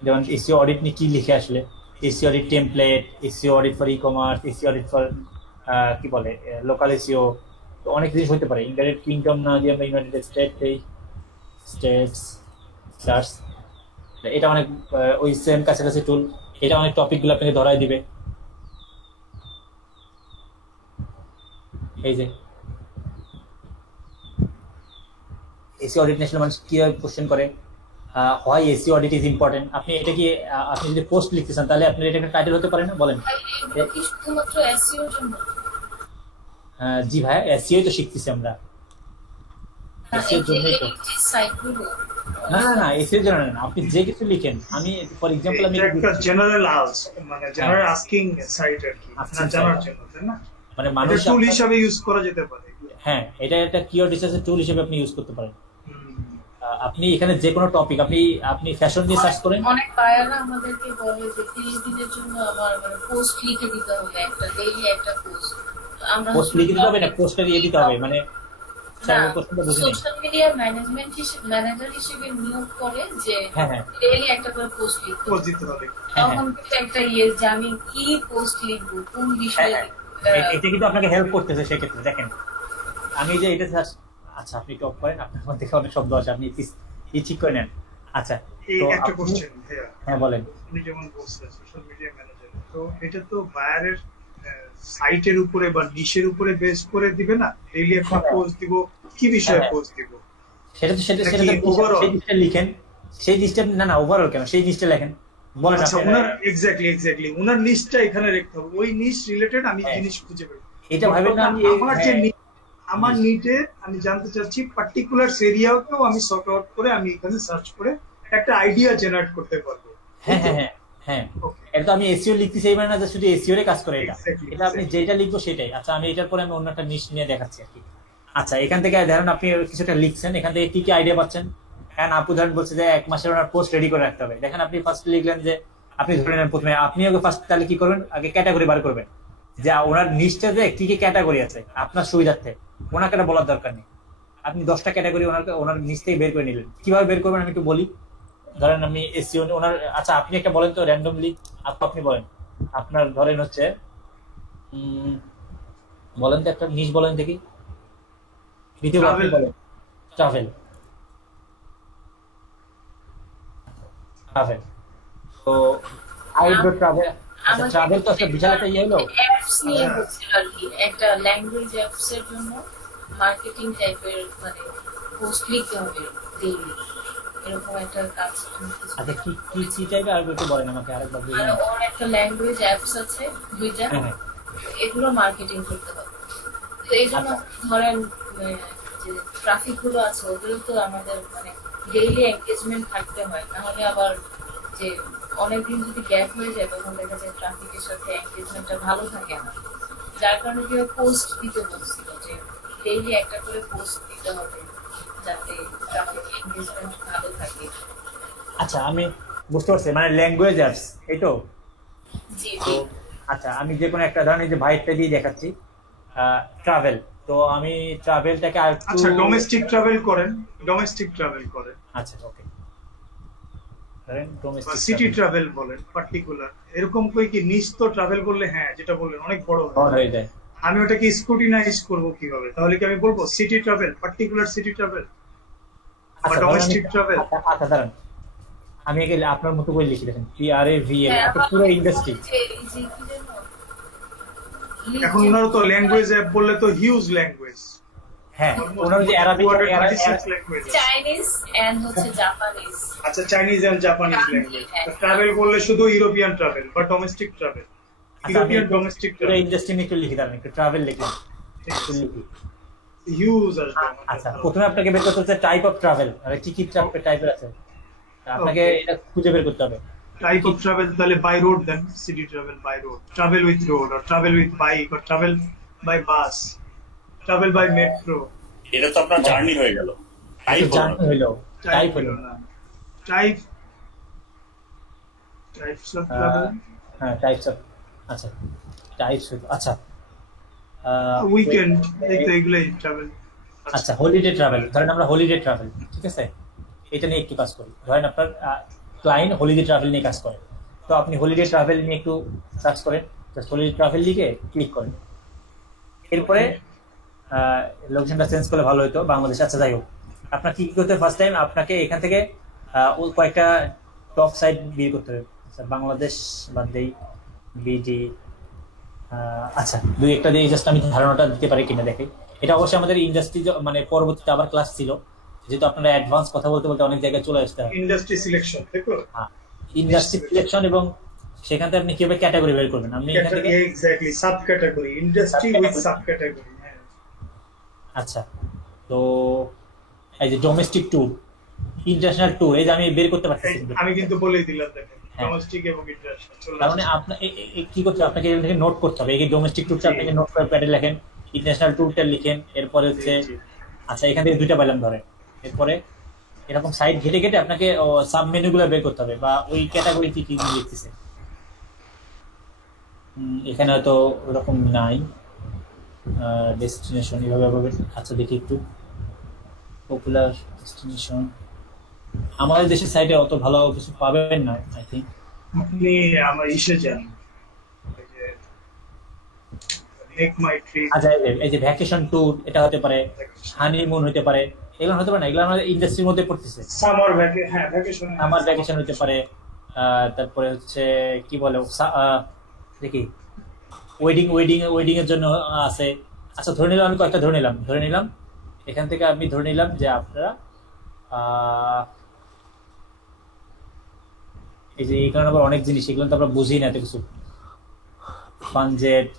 যেমন এসিও অডিট নিয়ে কি লিখে আসলে, SEO audit template, SEO audit for e commerce, SEO audit for কি বলে লোকাল এসিও, অনেক জিনিস হতে পারে। ইউনাইটেড কিংডম না দিয়ে আমরা ইউনাইটেড স্টেটস সার্চ, এটা অনেক ওই সেম কাছাকাছি টুল। এটা অনেক টপিক গুলো আপনাকে ধরাই দিবে। এই যে এসি অডিট ন্যাশনাল মানুষ কিভাবে কোশ্চেন করে, why AC audit is important. আপনি এটা কি আপনি যদি পোস্ট লিখতে চান তাহলে আপনার এটা একটা টাইটেল হতে পারে না, বলেন। এগুলো কি শুধুমাত্র এসইওর জন্য? জি ভাই, এসিও তো শিখতেছি আমরা, না, এসিও এই যে জন্যই তো। এই সাইটগুলো না না না, এসিও জন্য না, আপনি যে কিছু লিখেন। আমি ফর এক্সাম্পল আমি এটা একটা জেনারেল মানে জেনারেল আস্কিং সাইট আর কি, Asking না জানার site। জন্য, তাই না? মানে এটা মানুষ টুল হিসাবে ইউজ করা যেতে পারে। হ্যাঁ, এটা একটা কিওয়ার্ড রিসার্চের টুল হিসেবে আপনি ইউজ করতে পারেন। হুম। আপনি এখানে যে কোনো টপিক আপনি ফ্যাশন দিয়ে সার্চ করেন। অনেক বায়াররা আমাদেরকে বলে যে 30 দিনের জন্য আমার মানে পোস্ট লিখে দিতে হবে, একটা ডেইলি একটা পোস্ট। আমরা পোস্ট লিখে দিতে হবে না, পোস্টটা দিয়ে দিতে হবে, মানে কোশ্চেনটা বুঝে নিন। সোশ্যাল মিডিয়া ম্যানেজার হিসেবে নিয়োগ করে যে হ্যাঁ হ্যাঁ ডেইলি একটা করে পোস্ট লিখতে পোস্ট হবে। দিতে হবে। হ্যাঁ, তখন কিন্তু একটা যে আমি কি পোস্ট লিখবো, কোন বিষয়ে হ্যাঁ, এটা কিন্তু আপনাকে হেল্প করতেছে সেক্ষেত্রে। দেখেন আমি যে এটা আচ্ছা আপনি টপ করেন, আপনার মধ্যে অনেক শব্দ আছে, আপনি ঠিক করে নেন। আচ্ছা এই তো একটা আপনি- কোশ্চেন ভাইয়া, হ্যাঁ বলেন। আপনি যেমন বলছেন সোশ্যাল মিডিয়া ম্যানেজার, তো এটা তো বায়ারের সাইটের উপরে বা নিশের উপরে বেস করে দিবে না, ডেইলি একটা হ্যাঁ। পোস্ট দিব, কি বিষয়ে হ্যাঁ। পোস্ট দিব? সেটা নাকি তো overall? সেই জিনিসটা লিখেন, সেই জিনিসটা না না ওভারঅল কেন, সেই জিনিসটা লেখেন, বলেন আচ্ছা, আপনি। ওনার এক্স্যাক্টলি ওনার নিশটা এখানে রাখতে হবে, ওই নিশ রিলেটেড আমি হ্যাঁ। জিনিস খুঁজে বের করব। এটা ভাবেন না আমি আমার যে হ্যাঁ, নিড, আমার নিডে আমি জানতে চাচ্ছি পার্টিকুলার এরিয়াকেও আমি সর্ট আউট করে আমি এখানে সার্চ করে একটা আইডিয়া জেনারেট করতে পারবো। হ্যাঁ হ্যাঁ হ্যাঁ হ্যাঁ Okay. এটা তো আমি এসইও লিখতেছি, এই মানে না যে শুধু এসইও এর কাজ করে এটা। Exactly, এটা আপনি exactly. যেটা লিখবো সেটাই। আচ্ছা আমি এটার পরে আমি অন্য একটা নিশ নিয়ে দেখাচ্ছি আর কি। আচ্ছা এখান থেকে ধরেন আপনি কিছুটা লিখছেন, এখান থেকে কি কি আইডিয়া পাচ্ছেন। হ্যাঁ, আপু ধরেন বলছে যে 1 মাসের ওনার পোস্ট রেডি করে রাখতে হবে। দেখেন আপনি ফার্স্ট লিখলেন যে আপনি ধরে নেন প্রথমে আপনি আগে ফার্স্ট তাহলে কি করবেন, আগে ক্যাটাগরি বার করবেন যে ওনার নিশটা যে কি কি ক্যাটাগরি আছে আপনার সুবিধার্থে। ওনাকে এটা বলার দরকার নেই, আপনি 10টা ক্যাটাগরি ওনার নিচ থেকে বের করে নিলেন। কিভাবে বের করবেন আমি একটু বলি। ধরেন আমি এসইও ওনার, আচ্ছা আপনি একটা বলেন তো র্যান্ডমলি, আপনি বলেন আপনার ধরেন হচ্ছে বলেন তো একটা নিশ বলেন দেখি। দ্বিতীয় আপনি Travel. বলেন ট্রাভেল। তো আউটডোর ট্রাভেল। আচ্ছা ট্রাভেল তো একটা বিশাল একটা ইয়ে হলো। অ্যাপস নিয়ে হচ্ছিল আর কি, একটা ল্যাঙ্গুয়েজ অ্যাপস এর জন্য মার্কেটিং টাইপের মানে পোস্ট লিখতে হবে ডেইলি, এরকম একটা কাজ চলতেছে। আচ্ছা কি কি কি চাইবে আর একটু বলেন আমাকে আরেকবার আর বলুন। ওর একটা ল্যাঙ্গুয়েজ অ্যাপস আছে দুইটা, হ্যাঁ হ্যাঁ এগুলো মার্কেটিং করতে হবে। তো এই জন্য আচ্ছা। ধরেন যে ট্রাফিক গুলো আছে ওগুলো তো আমাদের মানে ডেইলি এঙ্গেজমেন্ট থাকতে হয়, নাহলে আবার যে অনেকদিন যদি গ্যাপ হয়ে যায় তখন দেখা যায় ট্রাফিকের সাথে এঙ্গেজমেন্টটা ভালো থাকে না। যার কারণে কি পোস্ট দিতে বলছিল যে ডেইলি একটা করে পোস্ট দিতে হবে যাতে ট্রাফিক এঙ্গেজমেন্ট ভালো থাকে। আচ্ছা আমি বুঝতে পারছি, মানে ল্যাঙ্গুয়েজ অ্যাপস এই তো। জি তো জি আচ্ছা আমি যে কোনো একটা ধরনের যে ভাইটটা দিয়ে দেখাচ্ছি ট্রাভেল। তো আমি ট্রাভেলটাকে আর একটু আচ্ছা, ডোমেস্টিক ট্রাভেল করেন, আচ্ছা ওকে ধরেন ডোমেস্টিক সিটি ট্রাভেল বলেন, পার্টিকুলার এরকম কই কি নিশ তো ট্রাভেল করলে, হ্যাঁ যেটা বললেন অনেক বড় হয়ে যায়। হয়ে যায়। আমি ওটাকে স্কুটিনাইজ করব কিভাবে? তাহলে কি আমি বলবো city travel, particular city travel বা আচ্ছা ডোমেস্টিক ট্রাভেল? আচ্ছা দাঁড়ান আমি আগে আপনার মতো করে লিখে দেখেন PRAVL হ্যাঁ, একটা পুরো ইন্ডাস্ট্রি। এই যে কি যেন এখন ওনারও তো ল্যাঙ্গুয়েজ অ্যাপ বললে তো হিউজ ল্যাঙ্গুয়েজ, হ্যাঁ ওনার যে অ্যারাবিক 236 ল্যাঙ্গুয়েজ। চাইনিজ এন্ড হচ্ছে জাপানিজ। আচ্ছা, Chinese and Japanese language. Travel করলে শুধু ইউরোপিয়ান ট্রাভেল বা ডোমেস্টিক ট্রাভেল, ইউরোপিয়ান ডোমেস্টিক পুরো ট্রাভেল, ইন্ডাস্ট্রি নিয়ে একটু লিখে দাঁড়ান, একটু ট্রাভেল লিখলাম একটু লিখি। হিউজ আসবে। আচ্ছা প্রথমে আপনাকে বের করতে হচ্ছে টাইপ অফ ট্রাভেল, মানে কি কি টাইপের আছে আপনাকে Okay. এটা খুঁজে বের করতে হবে। টাইপ অফ ট্রাভেল তাহলে by road, then city travel by road, travel with road, আর ট্রাভেল উইথ বাইক, আর travel by bus, travel by metro. এটা তো আপনার জার্নি হয়ে গেল। টাইপ জার্নি হলো টাইপ হলো না, টাইপস অফ ট্রাভেল, হ্যাঁ টাইপস অফ, আচ্ছা টাইপস, আচ্ছা উইকেন্ড, এই তো এগুলাই ট্রাভেল। আচ্ছা হলিডে ট্রাভেল, ধরেন আমরা হলিডে ট্রাভেল, ঠিক আছে, এটা নিয়ে একটু কাজ করি। ধরেন আপনার ক্লায়েন্ট হলিডে ট্রাভেল নিয়ে কাজ করে, তো আপনি হলিডে ট্রাভেল নিয়ে একটু সার্চ করেন, জাস্ট হলিডে ট্রাভেল লিখে ক্লিক করেন। এরপরে লোকেশনটা চেঞ্জ করলে ভালো হতো, বাংলাদেশ। আচ্ছা যাই হোক, আপনার কি কি করতে হবে, ফার্স্ট টাইম আপনাকে এখান থেকে ওই কয়েকটা টপ সাইট বের করতে হবে। আচ্ছা বাংলাদেশ বাদ দেই, বিডি, আচ্ছা দুই একটা দিয়ে জাস্ট আমি ধারণাটা দিতে পারি কিনা দেখি। এটা অবশ্যই আমাদের ইন্ডাস্ট্রি মানে পরবর্তীতে আবার ক্লাস ছিল, যেহেতু আপনারা অ্যাডভান্স কথা বলতে বলতে অনেক জায়গায় চলে আসতে হবে। ইন্ডাস্ট্রি সিলেকশন, দেখো হ্যাঁ, ইন্ডাস্ট্রি সিলেকশন, এবং সেখান থেকে আপনি কিভাবে ক্যাটাগরি বের করবেন। আপনি এখান থেকে exactly sub category, industry with sub category. আচ্ছা, তো এই যে ডোমেস্টিক ট্যুর, ইন্টারন্যাশনাল ট্যুর, এই যে আমি বের করতে পারতেছি না। আমি কিন্তু বলেই দিলাম, দেখেন হ্যাঁ। ডোমেস্টিক এবং ইন্টারন্যাশনাল চলে তার মানে আপনার কি করতে হবে, আপনাকে এখান থেকে নোট করতে হবে। এই ডোমেস্টিক ট্যুরটা আপনাকে নোট করে প্যাডে লেখেন, ইন্টারন্যাশনাল ট্যুরটা লিখেন, এরপরে হচ্ছে আচ্ছা এখান থেকে দুইটা পেলাম ধরে, এরপরে এরকম সাইড ঘেটে ঘেটে আপনাকে সাব মেনু গুলো বের করতে হবে, বা ওই ক্যাটাগরি কি কি লিখতেছে। এখানে হয়তো ওরকম নাই, ডেস্টিনেশন এভাবে হবে। আচ্ছা দেখি একটু পপুলার ডেস্টিনেশন, আমাদের দেশের সাইডে অত ভালো কিছু পাবেন না আই থিঙ্ক। আপনি আমার ইসে যান, মেক মাই ট্রিপ, আচ্ছা এই যে ভ্যাকেশন ট্যুর, এটা হতে পারে, হানিমুন হতে পারে, এগুলো হতে পারে না, এগুলো আমাদের ইন্ডাস্ট্রির মধ্যে পড়তেছে। সামার ভ্যাকেশন, হ্যাঁ ভ্যাকেশন, আমার ভ্যাকেশন হতে পারে, তারপরে হচ্ছে কি বলে দেখি ওয়েডিং ওয়েডিং ওয়েডিং এর জন্য আছে। আচ্ছা ধরে নিলাম, আমি কয়েকটা ধরে নিলাম এখান থেকে আমি ধরে নিলাম যে আপনারা এই যে এখানে আবার অনেক জিনিস, এগুলো তো আমরা বুঝি না এত কিছু, ফানজেট,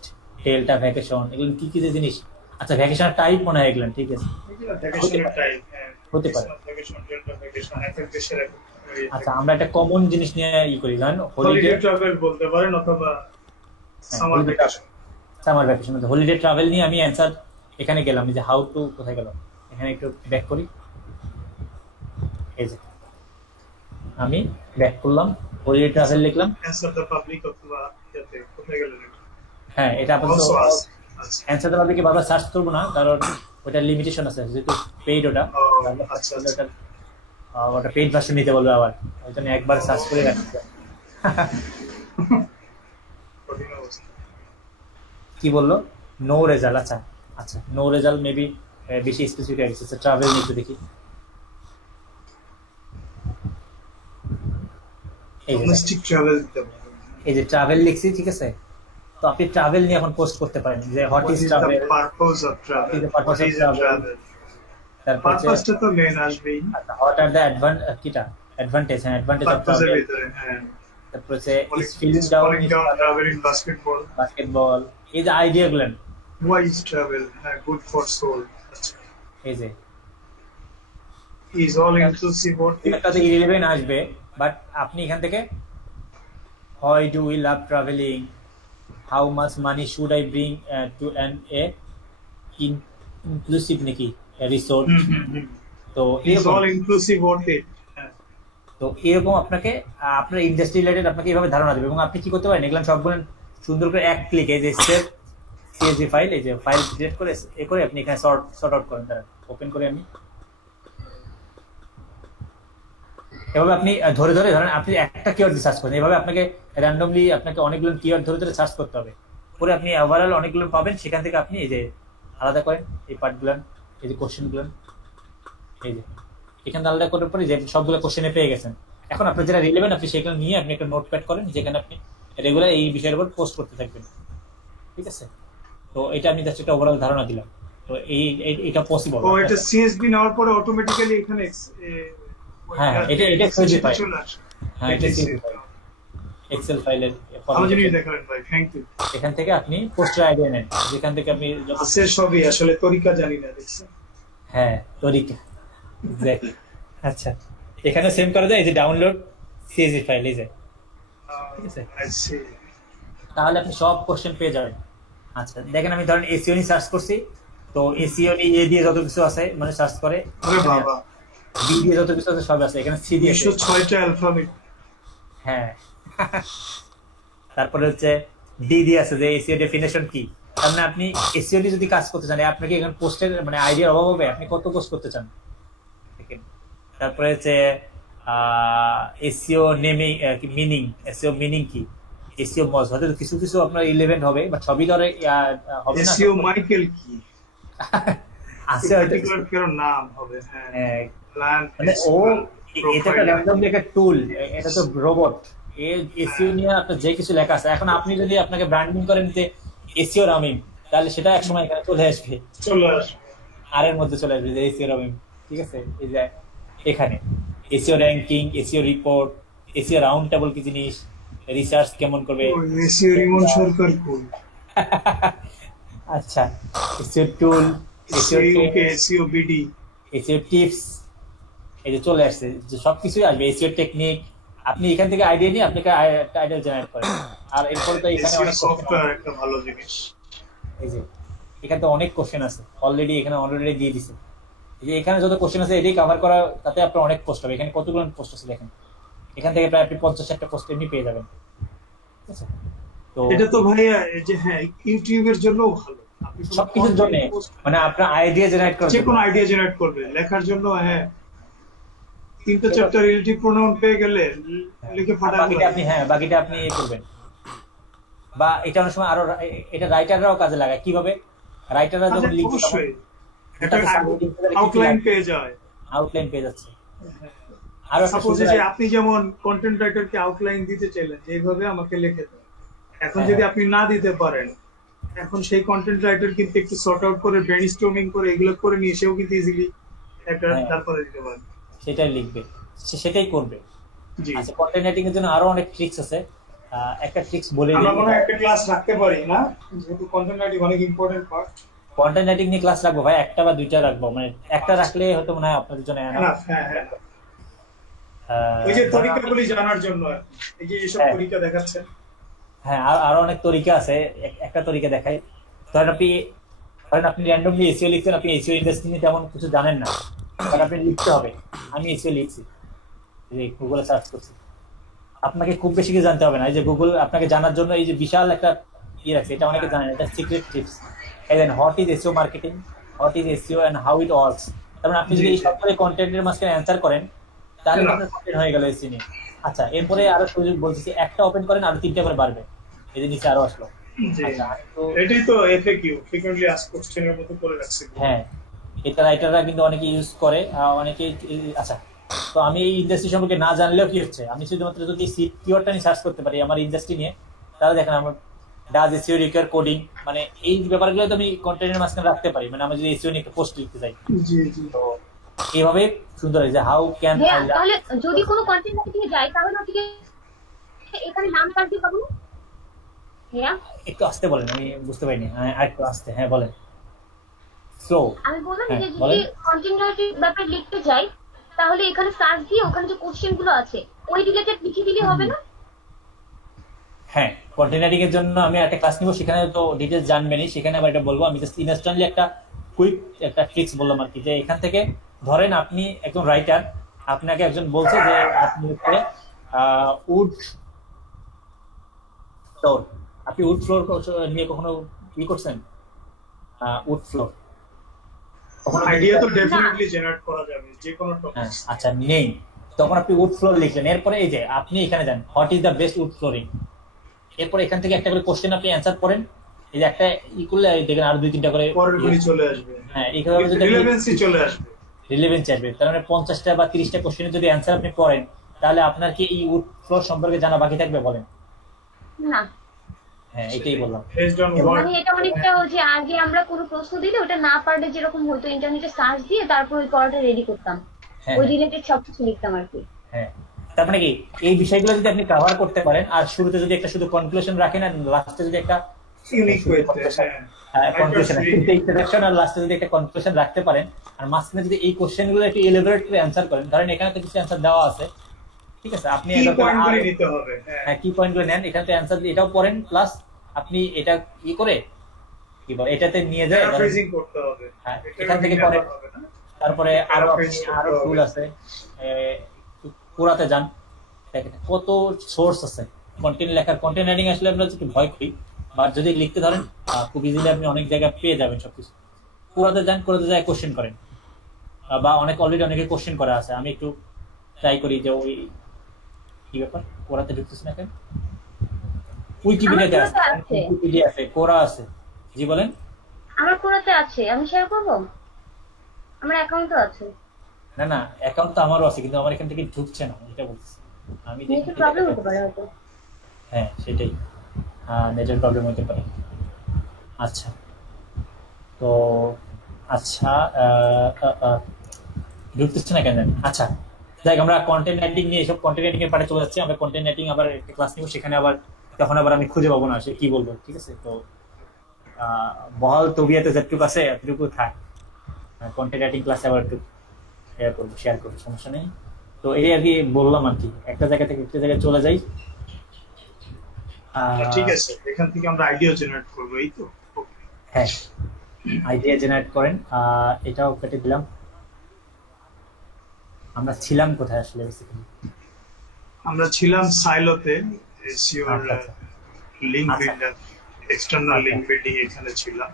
ডেল্টা ভ্যাকেশন, এগুলো কি কি যে জিনিস। আচ্ছা ভ্যাকেশনের টাইপ মনে হয় এগুলো, ঠিক আছে, ভ্যাকেশনের টাইপ, হ্যাঁ হতে পারে। ভ্যাকেশন, ডেল্টা ভ্যাকেশন, এক এক দেশের এক। আচ্ছা আমরা একটা কমন জিনিস নিয়ে করি, জানেন, হলিডে হলিডে ট্রাভেল বলতে পারেন, অথবা summer holiday vacation. Summer vacation, holiday travel নিয়ে আমি অ্যান্সার এখানে গেলাম, যে হাউ টু কোথায় গেলাম, এখানে একটু ব্যাক করি, এই যে আমি ব্যাক করলাম, হলিডে ট্রাভেল লিখলাম। অ্যান্সার দ্য পাবলিক, অথবা ইয়াতে কোথায় গেলেন এটা? হ্যাঁ এটা আপাতত Also ask. আচ্ছা। অ্যান্সার দেওয়ার দিকে বারবার সার্চ করবো না, কারণ ওটা লিমিটেশন আছে, যেহেতু পেইড ওটা, ও, আচ্ছা, আচ্ছা। ওটা পেইড ভার্সন নিতে বলবে আবার, ওই জন্য একবার সার্চ করে রাখতে। কঠিন অবস্থা। কি বললো, নো রেজাল্ট। আচ্ছা আচ্ছা নো রেজাল্ট মেবি বেশি স্পেসিফিক হয়ে গেছে। ট্রাভেল নিতে দেখি, এই যে ডোমেস্টিক ট্রাভেল দিতে পারেন। এই যে ট্রাভেল লিখছি, ঠিক আছে, তো আপনি ট্রাভেল নিয়ে এখন পোস্ট করতে পারেন, যে what What is is travel, the purpose of travel? What is the purpose What of is travel? travel? তারপর পারপাসটা তো মেন আসবেই। হোয়াট আর দ্য কিটা অ্যাডভান্টেজ, হ্যাঁ অ্যাডভান্টেজ অফ পারপাসের ট্রাভেল। ভিতরে, হ্যাঁ। তারপর হচ্ছে is feeling down Falling down, travel in basketball. Basketball, এই যে আইডিয়া গুলেন, Why is travel? Good for soul. আচ্ছা। এই যে Is all inclusive what it? একটা ইরেলেভেন্ট আসবে, বাট আপনি এখান থেকে why do we love travelling, how much money should I bring to an A inclusive নাকি রিসোর্ট, তো Is এরকম all inclusive what it? হ্যাঁ। তো এরকম আপনাকে আপনার ইন্ডাস্ট্রি রিলেটেড আপনাকে এইভাবে ধারণা দেবে, এবং আপনি কি করতে পারেন, এগুলো সবগুলো সুন্দর করে এক ক্লিকে যে সেভ সিএসভি ফাইল, এই যে ফাইল ক্রিয়েট করে এ করে আপনি এখানে সর্ট আউট করেন। তারা ওপেন করে আমি এভাবে আপনি ধরে ধরে ধরেন, আপনি একটা কিওয়ার্ড সার্চ করেন, এভাবে আপনাকে র্যান্ডমলি আপনাকে অনেকগুলো কিওয়ার্ড ধরে ধরে সার্চ করতে হবে, পরে আপনি ওভারঅল অনেকগুলো পাবেন। সেখান থেকে আপনি এই যে আলাদা করেন এই পার্টগুলো, এই যে কোশ্চেনগুলো, এই যে এখানে আলাদা করার পরে যে সবগুলো কোশ্চেনে পেয়ে গেছেন, এখন আপনার যেটা রিলেভেন্ট আপনি সেগুলো নিয়ে আপনি একটা নোটপ্যাড করেন, যেখানে আপনি রেগুলার এই বিষয়ের উপর পোস্ট করতে থাকবেন, ঠিক আছে। তো এটা আমি জাস্ট একটা ওভারঅল ধারণা দিলাম, তো এটা পসিবল। ও, এটা সিএসবি নেওয়ার পরে অটোমেটিক্যালি এখানে হ্যাঁ, এটা CSV ফাইল। চলে আসে। হ্যাঁ এটা এক্সেল ফাইলের ভালো জিনিস দেখালেন ভাই, থ্যাংক ইউ। এখান থেকে আপনি পোস্টার আইডিয়া নেন, যেখান থেকে আপনি আছে সবই, আসলে তরিকা জানি না, দেখছেন। হ্যাঁ তরিকা, এক্স্যাক্টলি। আচ্ছা এখানে সেভ করা যায়, এই যে ডাউনলোড সিএসভি ফাইল, এই যে, ঠিক আছে, I see. তাহলে আপনি সব কোশ্চেন পেয়ে যাবেন। আচ্ছা দেখেন, আমি ধরেন এসিও নিয়ে সার্চ করছি, তো এসিও নিয়ে দিয়ে যত কিছু আছে মানে সার্চ করে ওরে বাবা, বি দিয়ে যত কিছু আছে সব আছে, এখানে সি দিয়ে আছে। 206টা অ্যালফাবেট। হ্যাঁ তারপরে হচ্ছে ডি দিয়ে আছে যে এসইও ডেফিনেশন কি। তার মানে আপনি এসইও দিয়ে যদি কাজ করতে চান, আপনাকে এখানে পোস্টের মানে আইডিয়ার অভাব হবে, আপনি কত পোস্ট করতে চান। দেখেন। তারপরে হচ্ছে এসইও নেমিং কি মিনিং, এসইও মিনিং কি, এসইও মজ, হয়তো কিছু কিছু আপনার ইলেভেন্ট হবে বা সবই ধরে হবে না। এসইও মাইকেল কি আছে হয়তো পার্টিকুলার কারো নাম হবে। হ্যাঁ, হ্যাঁ, প্ল্যান মানে ও এটা একটা র্যান্ডমলি একটা টুল, এটা তো রোবট। এসইও নিয়ে আপনার যে কিছু লেখা আছে, এখন আপনি যদি আপনাকে ব্র্যান্ডিং করেন যে এসইও রামিম, তাহলে সেটা একসময় এখানে চলে আসবে, চলে আসবে। আর এর মধ্যে চলে আসবে যে এসইও রামিম। ঠিক আছে, এই যে এখানে SEO ranking, SEO report, SEO round table কি জিনিস, রিসার্চ কেমন করবে। এসইও রিমন সরকার কোন, আচ্ছা, SEO tool, SEO SEO BD, SEO tips, এই যে চলে আসছে, যে সবকিছুই আসবে। এসইও টেকনিক, আপনি এখান থেকে আইডিয়া নিয়ে আপনাকে একটা আইডিয়া জেনারেট করেন। আর এরপরে তো এখানে এসইও অনেক সফটওয়্যার একটা ভালো জিনিস। এই যে এখানে তো অনেক কোশ্চেন আছে অলরেডি, এখানে অলরেডি দিয়ে দিছে। এই যে এখানে যত কোশ্চেন আছে এটাই কভার করা, তাতে আপনার অনেক পোস্ট হবে। এখানে কতগুলো পোস্ট আছে দেখেন, এখান থেকে প্রায় আপনি 50-60টা পোস্ট এমনি পেয়ে যাবেন। ঠিক আছে, তো এটা তো ভাইয়া এই যে হ্যাঁ ইউটিউবের জন্য ভালো, আপনি কোনো সবকিছুর জন্য, content post- মানে আপনার আইডিয়া জেনারেট করার যে জন্য। কোনো আইডিয়া জেনারেট করবে লেখার জন্য। হ্যাঁ, 3টা চ্যাপ্টার রিলেটিভ প্রোনাউন পেয়ে গেলে লিখে আর ফাটা বাকিটা আপনি বাকিটা আপনি করবেন। বা এটা অনেক সময় আরো এটা রাইটাররাও কাজে লাগায়। কিভাবে? রাইটাররা যখন লিখে অবশ্যই এটা আউটলাইন পেয়ে যায়। আউটলাইন পেয়ে যাচ্ছে। আরো একটা সাপোজ সুন্দর যে আপনি যেমন কন্টেন্ট রাইটারকে আউটলাইন দিতে চাইলেন যে এইভাবে আমাকে লিখে দাও, এখন হ্যাঁ, যদি হ্যাঁ। আপনি না দিতে পারেন, এখন সেই কন্টেন্ট রাইটার কিন্তু একটু সর্ট আউট করে ব্রেইনস্টর্মিং করে এগুলো করে নিয়ে সেও কিন্তু ইজিলি একটা হ্যাঁ। তারপরে দিতে পারে। সেটাই লিখবে, সেটাই করবে। জি, আচ্ছা, কন্টেন্ট রাইটিং এর জন্য আরো অনেক ট্রিক্স আছে। একটা ট্রিক্স বলে আমরা দিই। কোনো একটা ক্লাস রাখতে পারি না, যেহেতু কন্টেন্ট রাইটিং অনেক ইম্পর্টেন্ট পার্ট। কন্টেন্ট রাইটিং নিয়ে ক্লাস রাখবো ভাই, একটা বা দুইটা রাখবো, মানে একটা রাখলে হয়তো মনে হয় আপনাদের জন্য enough। হ্যাঁ হ্যাঁ, ওই যে তরিকাগুলি জানার জন্য আর কি। এই যে এসব হ্যাঁ। তরিকা দেখাচ্ছেন। হ্যাঁ, আরো অনেক তরিকা আছে। একটা তরিকা দেখাই। ধরেন আপনি র্যান্ডমলি এসইও লিখছেন, আপনি এসইও ইন্ডাস্ট্রি নিয়ে তেমন কিছু জানেন না, বাট আপনি লিখতে হবে। আমি এসইও লিখছি, গুগলে সার্চ করছি, আপনাকে খুব বেশি কিছু জানতে হবে না। এই যে গুগল আপনাকে জানার জন্য এই যে বিশাল একটা ইয়ে রাখছে, এটা অনেকে জানে না, এটা সিক্রেট টিপস। এই then what is SEO marketing, what is SEO and how it works. তার মানে আপনি যদি এই সব কন্টেন্টের মাঝখানে অ্যান্সার করেন, তাহলে আপনার কন্টেন্ট হয়ে গেল এসইও নিয়ে। আচ্ছা, এরপরে আরো সুযোগ বলতেছি, একটা ওপেন করেন আরো 3টা করে বাড়বে। এই যে নিচে আরো আসলো। জি, আচ্ছা, তো এটাই তো এফএকিউ, ফ্রিকোয়েন্টলি আস্কড কোশ্চেনের মতো করে রাখছে। হ্যাঁ, এটা রাইটাররা কিন্তু অনেকে ইউজ করে, অনেকে। আচ্ছা, তো আমি এই ইন্ডাস্ট্রি সম্পর্কে না জানলেও কি হচ্ছে, আমি শুধুমাত্র যদি কিওয়ার্ডটা নিয়ে সার্চ করতে পারি আমার ইন্ডাস্ট্রি নিয়ে, তাহলে দেখেন আমার ডাজ এসইও রিকোয়ার কোডিং, মানে এই ব্যাপারগুলো তো আমি কন্টেন্টের মাঝখানে রাখতে পারি। মানে আমি যদি এসইও নিয়ে একটা পোস্ট লিখতে চাই, জি জি, তো এইভাবে সুন্দর হয় যে হাউ ক্যান ভাইয়া, তাহলে যদি কোনো কন্টেন্ট মার্কেটিং এ যাই তাহলে ওটিকে এখানে নাম কার্ড দিয়ে পাবো না? ভাইয়া, একটু আসতে বলেন, আমি বুঝতে পারিনি। আর একটু আসতে, হ্যাঁ বলেন, স্লো। আমি বললাম হ্যাঁ, যে যদি বলেন। কন্টেন্ট রাইটিং ব্যাপারে লিখতে যাই তাহলে এখানে সার্চ দিয়ে ওখানে যে কোশ্চেন গুলো আছে ওই রিলেটেড লিখে দিলে হবে না? হ্যাঁ, কন্টেন্ট রাইটিং এর জন্য আমি একটা ক্লাস নিব, সেখানে তো ডিটেলস জানবেনই, সেখানে আবার এটা বলবো। আমি জাস্ট ইনস্ট্যান্টলি একটা কুইক একটা ট্রিক্স বললাম আর কি, যে এখান থেকে ধরেন আপনি একজন রাইটার, আপনাকে একজন বলছে যে আপনি হচ্ছে উড ফ্লোর, আপনি উড ফ্লোর নিয়ে কখনো ই করছেন? উড ফ্লোর আইডিয়া তো ডেফিনেটলি জেনারেট করা যাবে যে কোনো হ্যাঁ, টপিক। আচ্ছা নেই, তখন আপনি উড ফ্লোর লিখলেন। এরপরে এই যে আপনি এখানে যান, what is the best wood flooring. এরপর এখান থেকে একটা করে কোশ্চেন আপনি অ্যান্সার করেন। এই যে একটা ই করলে দেখেন আরো 2-3টা করে পরের গুলি চলে আসবে। হ্যাঁ, এইভাবে যদি রিলেভেন্সি চলে আসবে। রিলেভেন্স আসবে, তার মানে 50টা বা 30টা কোশ্চেনের যদি অ্যান্সার আপনি পড়েন, তাহলে আপনার কি এই উড ফ্লোর সম্পর্কে জানা বাকি থাকবে বলেন? না, হ্যাঁ, এটাই বললাম। বেসড অন মানে এটা অনেকটা ওই যে আগে আমরা কোনো প্রশ্ন দিলে ওটা না পারলে যেরকম হতো ইন্টারনেটে সার্চ দিয়ে তারপর ওই পড়াটা রেডি করতাম, হ্যাঁ, ওই রিলেটেড সবকিছু লিখতাম আর কি। হ্যাঁ, তার মানে কি এই বিষয়গুলো যদি আপনি কভার করতে পারেন, আর শুরুতে যদি একটা শুধু কনক্লুশন রাখেন, আর লাস্টে যদি একটা ইউনিক ওয়েতে। কনক্লুশন, ইন্ট্রোডাকশন আর লাস্টে যদি একটা কনক্লুশন রাখতে পারেন, আর মাঝখানে যদি এই কোশ্চেনগুলো একটু এলিবরেট করে অ্যান্সার করেন, ধরেন এখানে তো কিছু অ্যান্সার দেওয়া আছে, ঠিক আছে, আপনি কি পয়েন্টগুলি নিতে হবে। হ্যাঁ, কি পয়েন্টগুলো নেন, এখানে তো অ্যান্সার এটাও পড়েন, প্লাস আপনি এটা ই করে কি বলে এটাতে নিয়ে যায়, প্যারাফ্রেজিং করতে হবে। হ্যাঁ, এটা এখান থেকে remember পরে হবে না। তারপরে আরো আপনি Page করতে আরো হবে। টুল আছে, পুরাতে যান, দেখেন কত সোর্স আছে কন্টেন্ট লেখার। কন্টেন্ট রাইটিং আসলে আমরা একটু ভয় করি, বাট যদি লিখতে ধরেন খুব ইজিলি আপনি অনেক জায়গায় পেয়ে যাবেন সবকিছু। পুরাতে যান, পুরাতে যায় কোশ্চেন করেন, বা অলরেডি অনেকে কোশ্চেন করা আছে। আমি একটু ট্রাই করি যে ওই কি ব্যাপার, কোরাতে ঢুকতেছে না কেন? উইকিপিডিয়াতে আমার আছে, কোরাতে আছে। উইকিপিডিয়া আছে, কোরা আছে। জি বলেন। আমার পুরোতে আছে, আমি শেয়ার করবো, আমার অ্যাকাউন্টও আছে। না না, অ্যাকাউন্ট তো আমারও আছে, কিন্তু আমার এখান থেকে ঢুকছে না, এটা বলতেছি। আমি যেখান নেটের থেকে প্রবলেম হতে পারে হয়তো। হ্যাঁ সেটাই, নেটের প্রবলেম হতে পারে। আচ্ছা, তো আচ্ছা, ঢুকতেছে না কেন জানি। আচ্ছা, দেখ আমরা কন্টেন্ট রাইটিং নিয়ে, এসব কন্টেন্ট রাইটিং এর পারে চলে যাচ্ছি। আমরা কন্টেন্ট রাইটিং আবার একটা ক্লাস নিব, সেখানে আবার তখন আবার আমি খুঁজে পাবো না সে কি বলবো, ঠিক আছে? তো বহাল তবিয়াতে যেটুকু আছে এতটুকু থাক, কন্টেন্ট রাইটিং ক্লাসে আবার একটু শেয়ার করবো, সমস্যা নেই। তো এই আর কি বললাম আর কি, একটা জায়গা থেকে একটা জায়গায় চলে যাই। ঠিক আছে, এখান থেকে আমরা আইডিয়া জেনারেট করবো, এই তো। Okay. হ্যাঁ, আইডিয়া জেনারেট করেন। এটাও কেটে দিলাম। আমরা ছিলাম কোথায় আসলে বেসিক্যালি? আমরা ছিলাম সাইলোতে, এসইওর আচ্ছা। লিংক আচ্ছা। বিল্ডার, এক্সটার্নাল আচ্ছা। লিংক বিল্ডিং এখানে ছিলাম।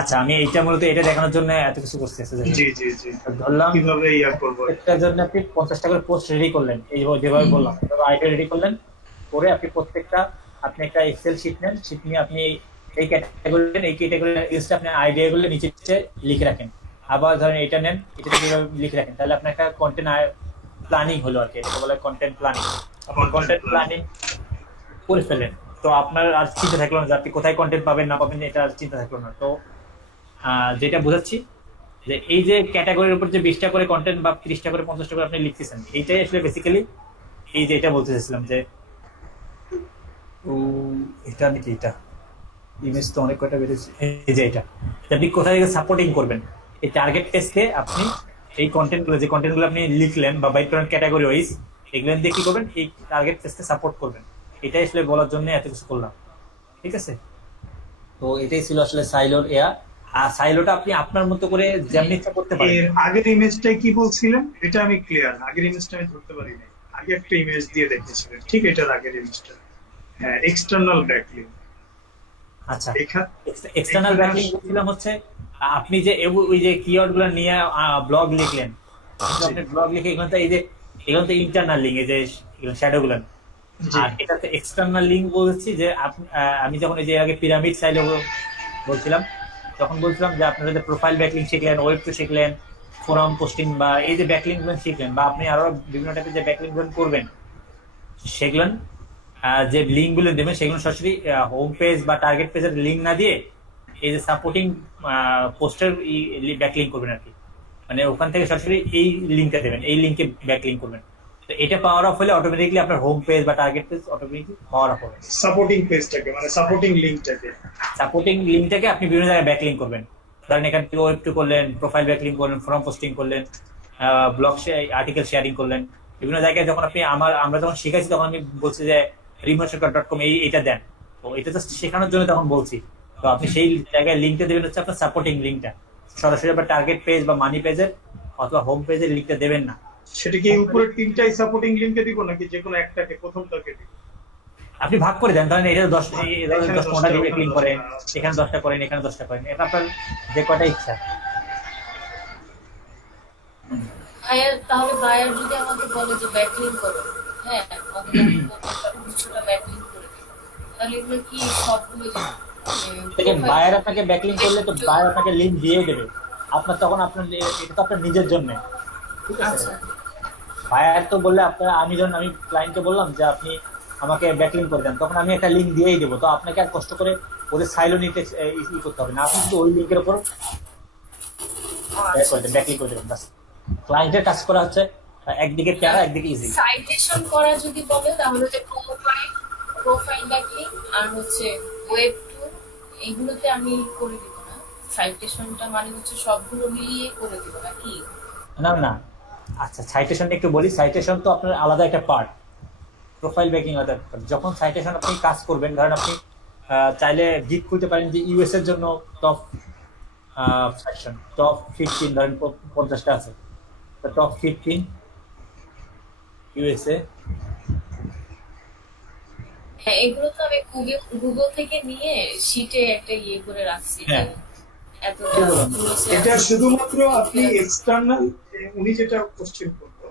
আচ্ছা, আমি এইটা মূলত এটা দেখানোর জন্য এত কিছু করছি। জি জি জি, ধরলাম কিভাবে ইয়া করবো। প্রত্যেকটার জন্য আপনি 50টা করে পোস্ট রেডি করলেন, এই যেভাবে বললাম, আইডিয়া রেডি করলেন, করে আপনি প্রত্যেকটা, আপনি একটা এক্সেল শিট নেন, শিট নিয়ে আপনি এই ক্যাটাগরি এই ক্যাটাগরি লিস্টে আপনি আইডিয়াগুলো নিচে লিখে রাখেন। আবার ধরেন এটা নেন, এটা লিখে রাখেন, তাহলে আপনার একটা কন্টেন্ট প্ল্যানিং হলো আর কি, এটাকে বলে কন্টেন্ট প্ল্যানিং। আপনি কন্টেন্ট প্ল্যানিং করে ফেলেন, তো আপনার আর চিন্তা থাকলো না যে আপনি কোথায় কন্টেন্ট পাবেন না পাবেন, এটা আর চিন্তা থাকলো না। তো যেটা বোঝাচ্ছি যে এই যে ক্যাটাগরির উপর যে 20টা করে কন্টেন্ট বা 30টা করে 50টা করে আপনি লিখতেছেন, এইটাই আসলে বেসিক্যালি এই যে এটা বলতে চাইছিলাম যে এটা নাকি এটা ইমেজ তো অনেক কয়টা বেরিয়েছে, এই যে এটা আপনি কোথায় সাপোর্টিং করবেন, এই টার্গেট টেস্টে আপনি এই কন্টেন্টগুলো, যে কন্টেন্টগুলো আপনি লিখলেন বা বাইট করেন ক্যাটাগরি ওয়াইজ, এগুলো দিয়ে কি করবেন, এই টার্গেট টেস্টে সাপোর্ট করবেন। এটাই আসলে বলার জন্য এত কিছু করলাম, ঠিক আছে? তো এটাই ছিল আসলে সাইলোর এয়া। আর সাইলোটা আপনি আপনার মতো করে যেমনি ইচ্ছা করতে পারেন। এর আগের ইমেজটাই কি বলছিলেন? এটা আমি ক্লিয়ার, আগের ইমেজটা আমি ধরতে পারি নাই। আগে একটা ইমেজ দিয়ে দেখেছিলেন, ঠিক এটার আগের ইমেজটা। হ্যাঁ, এক্সটার্নাল ব্যাকলিং। আচ্ছা, এখানে এক্সটার্নাল ব্যাকলিং বলছিলাম হচ্ছে আপনি যে ওই যে কিওয়ার্ড গুলো নিয়ে ব্লগ লিখলেন, আপনি ব্লগ লিখে এগুলো তো এই যে এগুলো তো ইন্টারনাল লিঙ্ক, এই যে শ্যাডো গুলো। আর এটাতে এক্সটার্নাল লিঙ্ক বলছি যে আমি যখন এই যে আগে পিরামিড সাইলো বলছিলাম, তখন বলছিলাম যে আপনারা যে প্রোফাইল ব্যাকলিং শিখলেন, ওয়েব টু শিখলেন, ফোরাম পোস্টিং বা এই যে ব্যাকলিং গুলো শিখলেন, বা আপনি আরো বিভিন্ন টাইপের যে ব্যাকলিং গুলো করবেন, সেগুলো যে লিঙ্ক গুলো দেবেন সেগুলো সরাসরি হোম পেজ বা টার্গেট পেজের লিঙ্ক না দিয়ে এই যে সাপোর্টিং পোস্টার ব্যাকলিং করবেন আর কি, মানে ওখান থেকে সরাসরি এই লিঙ্কটা দেবেন, এই লিঙ্কে ব্যাকলিং করবেন। তো এটা পাওয়ার অফ হলে অটোমেটিকলি আপনার হোম পেজ বা target page automatically power of হবে। সাপোর্টিং পেজটাকে, মানে সাপোর্টিং লিংকটাকে, সাপোর্টিং লিঙ্কটাকে আপনি বিভিন্ন জায়গায় ব্যাকলিং করবেন। ধরেন এখান থেকে ওয়েব টু করলেন, প্রোফাইল ব্যাকলিং করলেন, ফোরাম পোস্টিং করলেন, ব্লগ আর্টিকেল শেয়ারিং করলেন, বিভিন্ন জায়গায় যখন আপনি আমরা যখন শিখাইছি তখন আমি বলছি যে rimosharkar.com এইটা দেন, তো এটা জাস্ট শেখানোর জন্য তখন বলছি। তো আপনি সেই জায়গায় লিঙ্কটা দেবেন হচ্ছে আপনার সাপোর্টিং লিঙ্কটা, সরাসরি আপনার টার্গেট পেজ বা মানি পেজের অথবা হোম পেজের লিঙ্কটা দেবেন না। সেটা কি উপরের তিনটাই সাপোর্টিং লিংকে দিব নাকি যে কোনো একটাকে, প্রথমটাকে দিব? আপনি ভাগ করে দেন, ধরেন এটা 10 এখানে 10টা দিয়ে ওখানে ক্লিক করেন, 10টা, এখানে 10টা করেন, এখানে 10টা করেন, এটা আপনার যে কয়টা ইচ্ছা। তাহলে বায়ার যদি আমাকে বলে যে ব্যাকলিং করো, হ্যাঁ আমাকে কিছুটা ব্যাকলিং করে দিই, তাহলে এগুলো কি সবগুলো দেখেন, বায়ার আপনাকে ব্যাকলিং করলে তো বায়ার আপনাকে লিঙ্ক দিয়েও দেবে আপনার, তখন আপনার এটা তো আপনার নিজের জন্য, ঠিক আছে? আচ্ছা বায়ার তো বললে আমি যখন আমি ক্লায়েন্টকে বললাম যে আপনি আমাকে ব্যাকলিং করে দেন, তখন আমি একটা লিঙ্ক দিয়েই দেবো, তো আপনাকে আর কষ্ট করে ওদের সাইলো নিতে করতে হবে না, আপনি শুধু ওই লিঙ্কের উপর ব্যাকলিং করে দেবেন, বাস। ক্লায়েন্টের কাজ করা হচ্ছে একদিকে প্যারা, একদিকে ইজি। সাইটেশন করা যদি বলে তাহলে যে প্রোফাইল ব্যাকলিং আর হচ্ছে ওয়েব টু, এইগুলোতে আমি করে দিব না। সাইটেশনটা মানে হচ্ছে সবগুলো মিলিয়ে করে দিব না কি? না না, আচ্ছা সাইটেশনটা একটু বলি। সাইটেশন তো আপনার আলাদা একটা পার্ট, প্রোফাইল ব্যাকিং আলাদা part। যখন সাইটেশন আপনি কাজ করবেন, ধরেন আপনি চাইলে গিগ খুলতে পারেন যে ইউএস এর জন্য টপ সেকশন টপ 15 ধরেন 50টা আছে, তো টপ 15 ইউএসএ। হ্যাঁ, এগুলো তো আমি গুগল থেকে নিয়ে শিটে একটা ইয়ে করে রাখছি যে হ্যাঁ। এতটা সেগুলো। USA এটা আছে। শুধুমাত্র আপনি এক্সটার্নাল, উনি যেটা কোশ্চেন করলো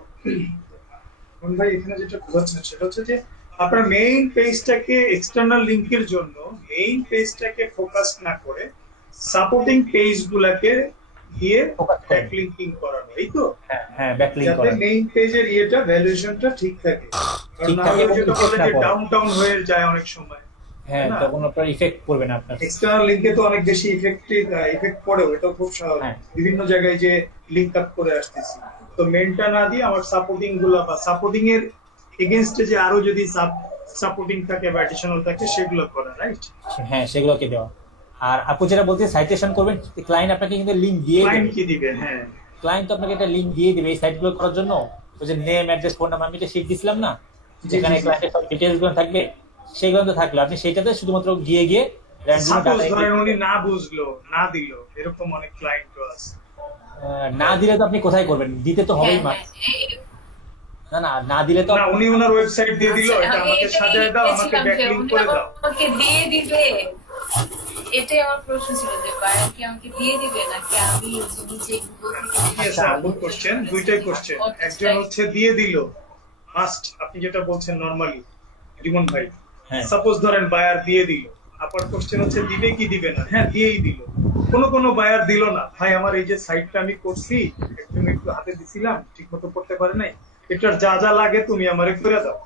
ভাই এখানে যেটা বোঝাচ্ছেন সেটা হচ্ছে যে আপনার মেইন পেজটাকে এক্সটার্নাল লিংকের জন্য মেইন পেজটাকে ফোকাস না করে সাপোর্টিং পেজ গুলাকে দিয়ে Focus করেন। ব্যাকলিংকিং করানো, এই তো, হ্যাঁ হ্যাঁ, ব্যাকলিং যাতে করেন। মেইন পেজের ইয়েটা ভ্যালুয়েশনটা ঠিক থাকে। কারণ ঠিক না থাকে হলে এবং যেটা effect বলে না যে করে। ডাউন টাউন হয়ে যায় অনেক সময়। হ্যাঁ, না। তখন আপনার ইফেক্ট পড়বে না আপনার। এক্সটার্নাল লিংকে তো অনেক বেশি ইফেক্ট পড়ে, এটা খুব স্বাভাবিক। হ্যাঁ। বিভিন্ন জায়গায় যে লিংক আপ করে আসতেছি, তো মেনটা না দিয়ে আমার সাপোর্টিং গুলা বা সাপোর্টিং এর এগেইনস্টে যে আরো যদি সাপোর্টিং থাকে বা অ্যাডিশনাল থাকে সেগুলো করা, রাইট? হ্যাঁ, সেগুলোকে দেওয়া। আর আপু যেটা বলতে সাইটেশন করবেন, ক্লায়েন্ট আপনাকে কিন্তু লিংক দিয়ে ক্লায়েন্ট দেবে। কি দিবে? হ্যাঁ, ক্লায়েন্ট তো আপনাকে একটা লিংক দিয়ে দিবে এই সাইটগুলো করার জন্য। ওই যে নেম, অ্যাড্রেস, ফোন নাম্বার, আমি একটা শিট দিছিলাম না, যেখানে জি। ক্লায়েন্টের সব ডিটেইলস গুলো থাকবে, সেগুলো তো থাকলো। আপনি সেটাতে শুধুমাত্র গিয়ে random সাপোজ data ধরেন উনি না বুঝলো, না দিল, এরকম অনেক ক্লায়েন্টও আছে। না দিলে তো আপনি কোথায় করবেন? দিতে তো হবেই হ্যাঁ, মাস। হ্যাঁ, না না, না দিলে তো না, উনি ওনার ওয়েবসাইট দিয়ে দিল, আচ্ছা, এটা আমি আমাকে এটাই সাজায় দাও, আমাকে লিখেছিলাম যে ব্যাকলিংক উনি করে আবার দাও। আমাকে দিয়ে দিবে, এটাই আমার প্রশ্ন ছিল যে বায়ার কি আমাকে দিয়ে দিবে নাকি আমি নিজে গুগল থেকে Yes, sir, good question, দুইটাই কোশ্চেন। একজন হচ্ছে দিয়ে দিল, মাস্ট, আপনি যেটা বলছেন নরমালি রিমন ভাই, হ্যাঁ। সাপোজ ধরেন বায়ার দিয়ে দিল, আপার কোশ্চেন হচ্ছে দিবে কি দিবে না। হ্যাঁ, দিয়েই দিল। কোন বায়ার দিল না, ভাই আমার এই যে সাইটটা আমি করছি, একদম একটু হাতে দিছিলাম, ঠিক মতো করতে পারে নাই, এটার যা যা লাগে তুমি আমারে করে দাও।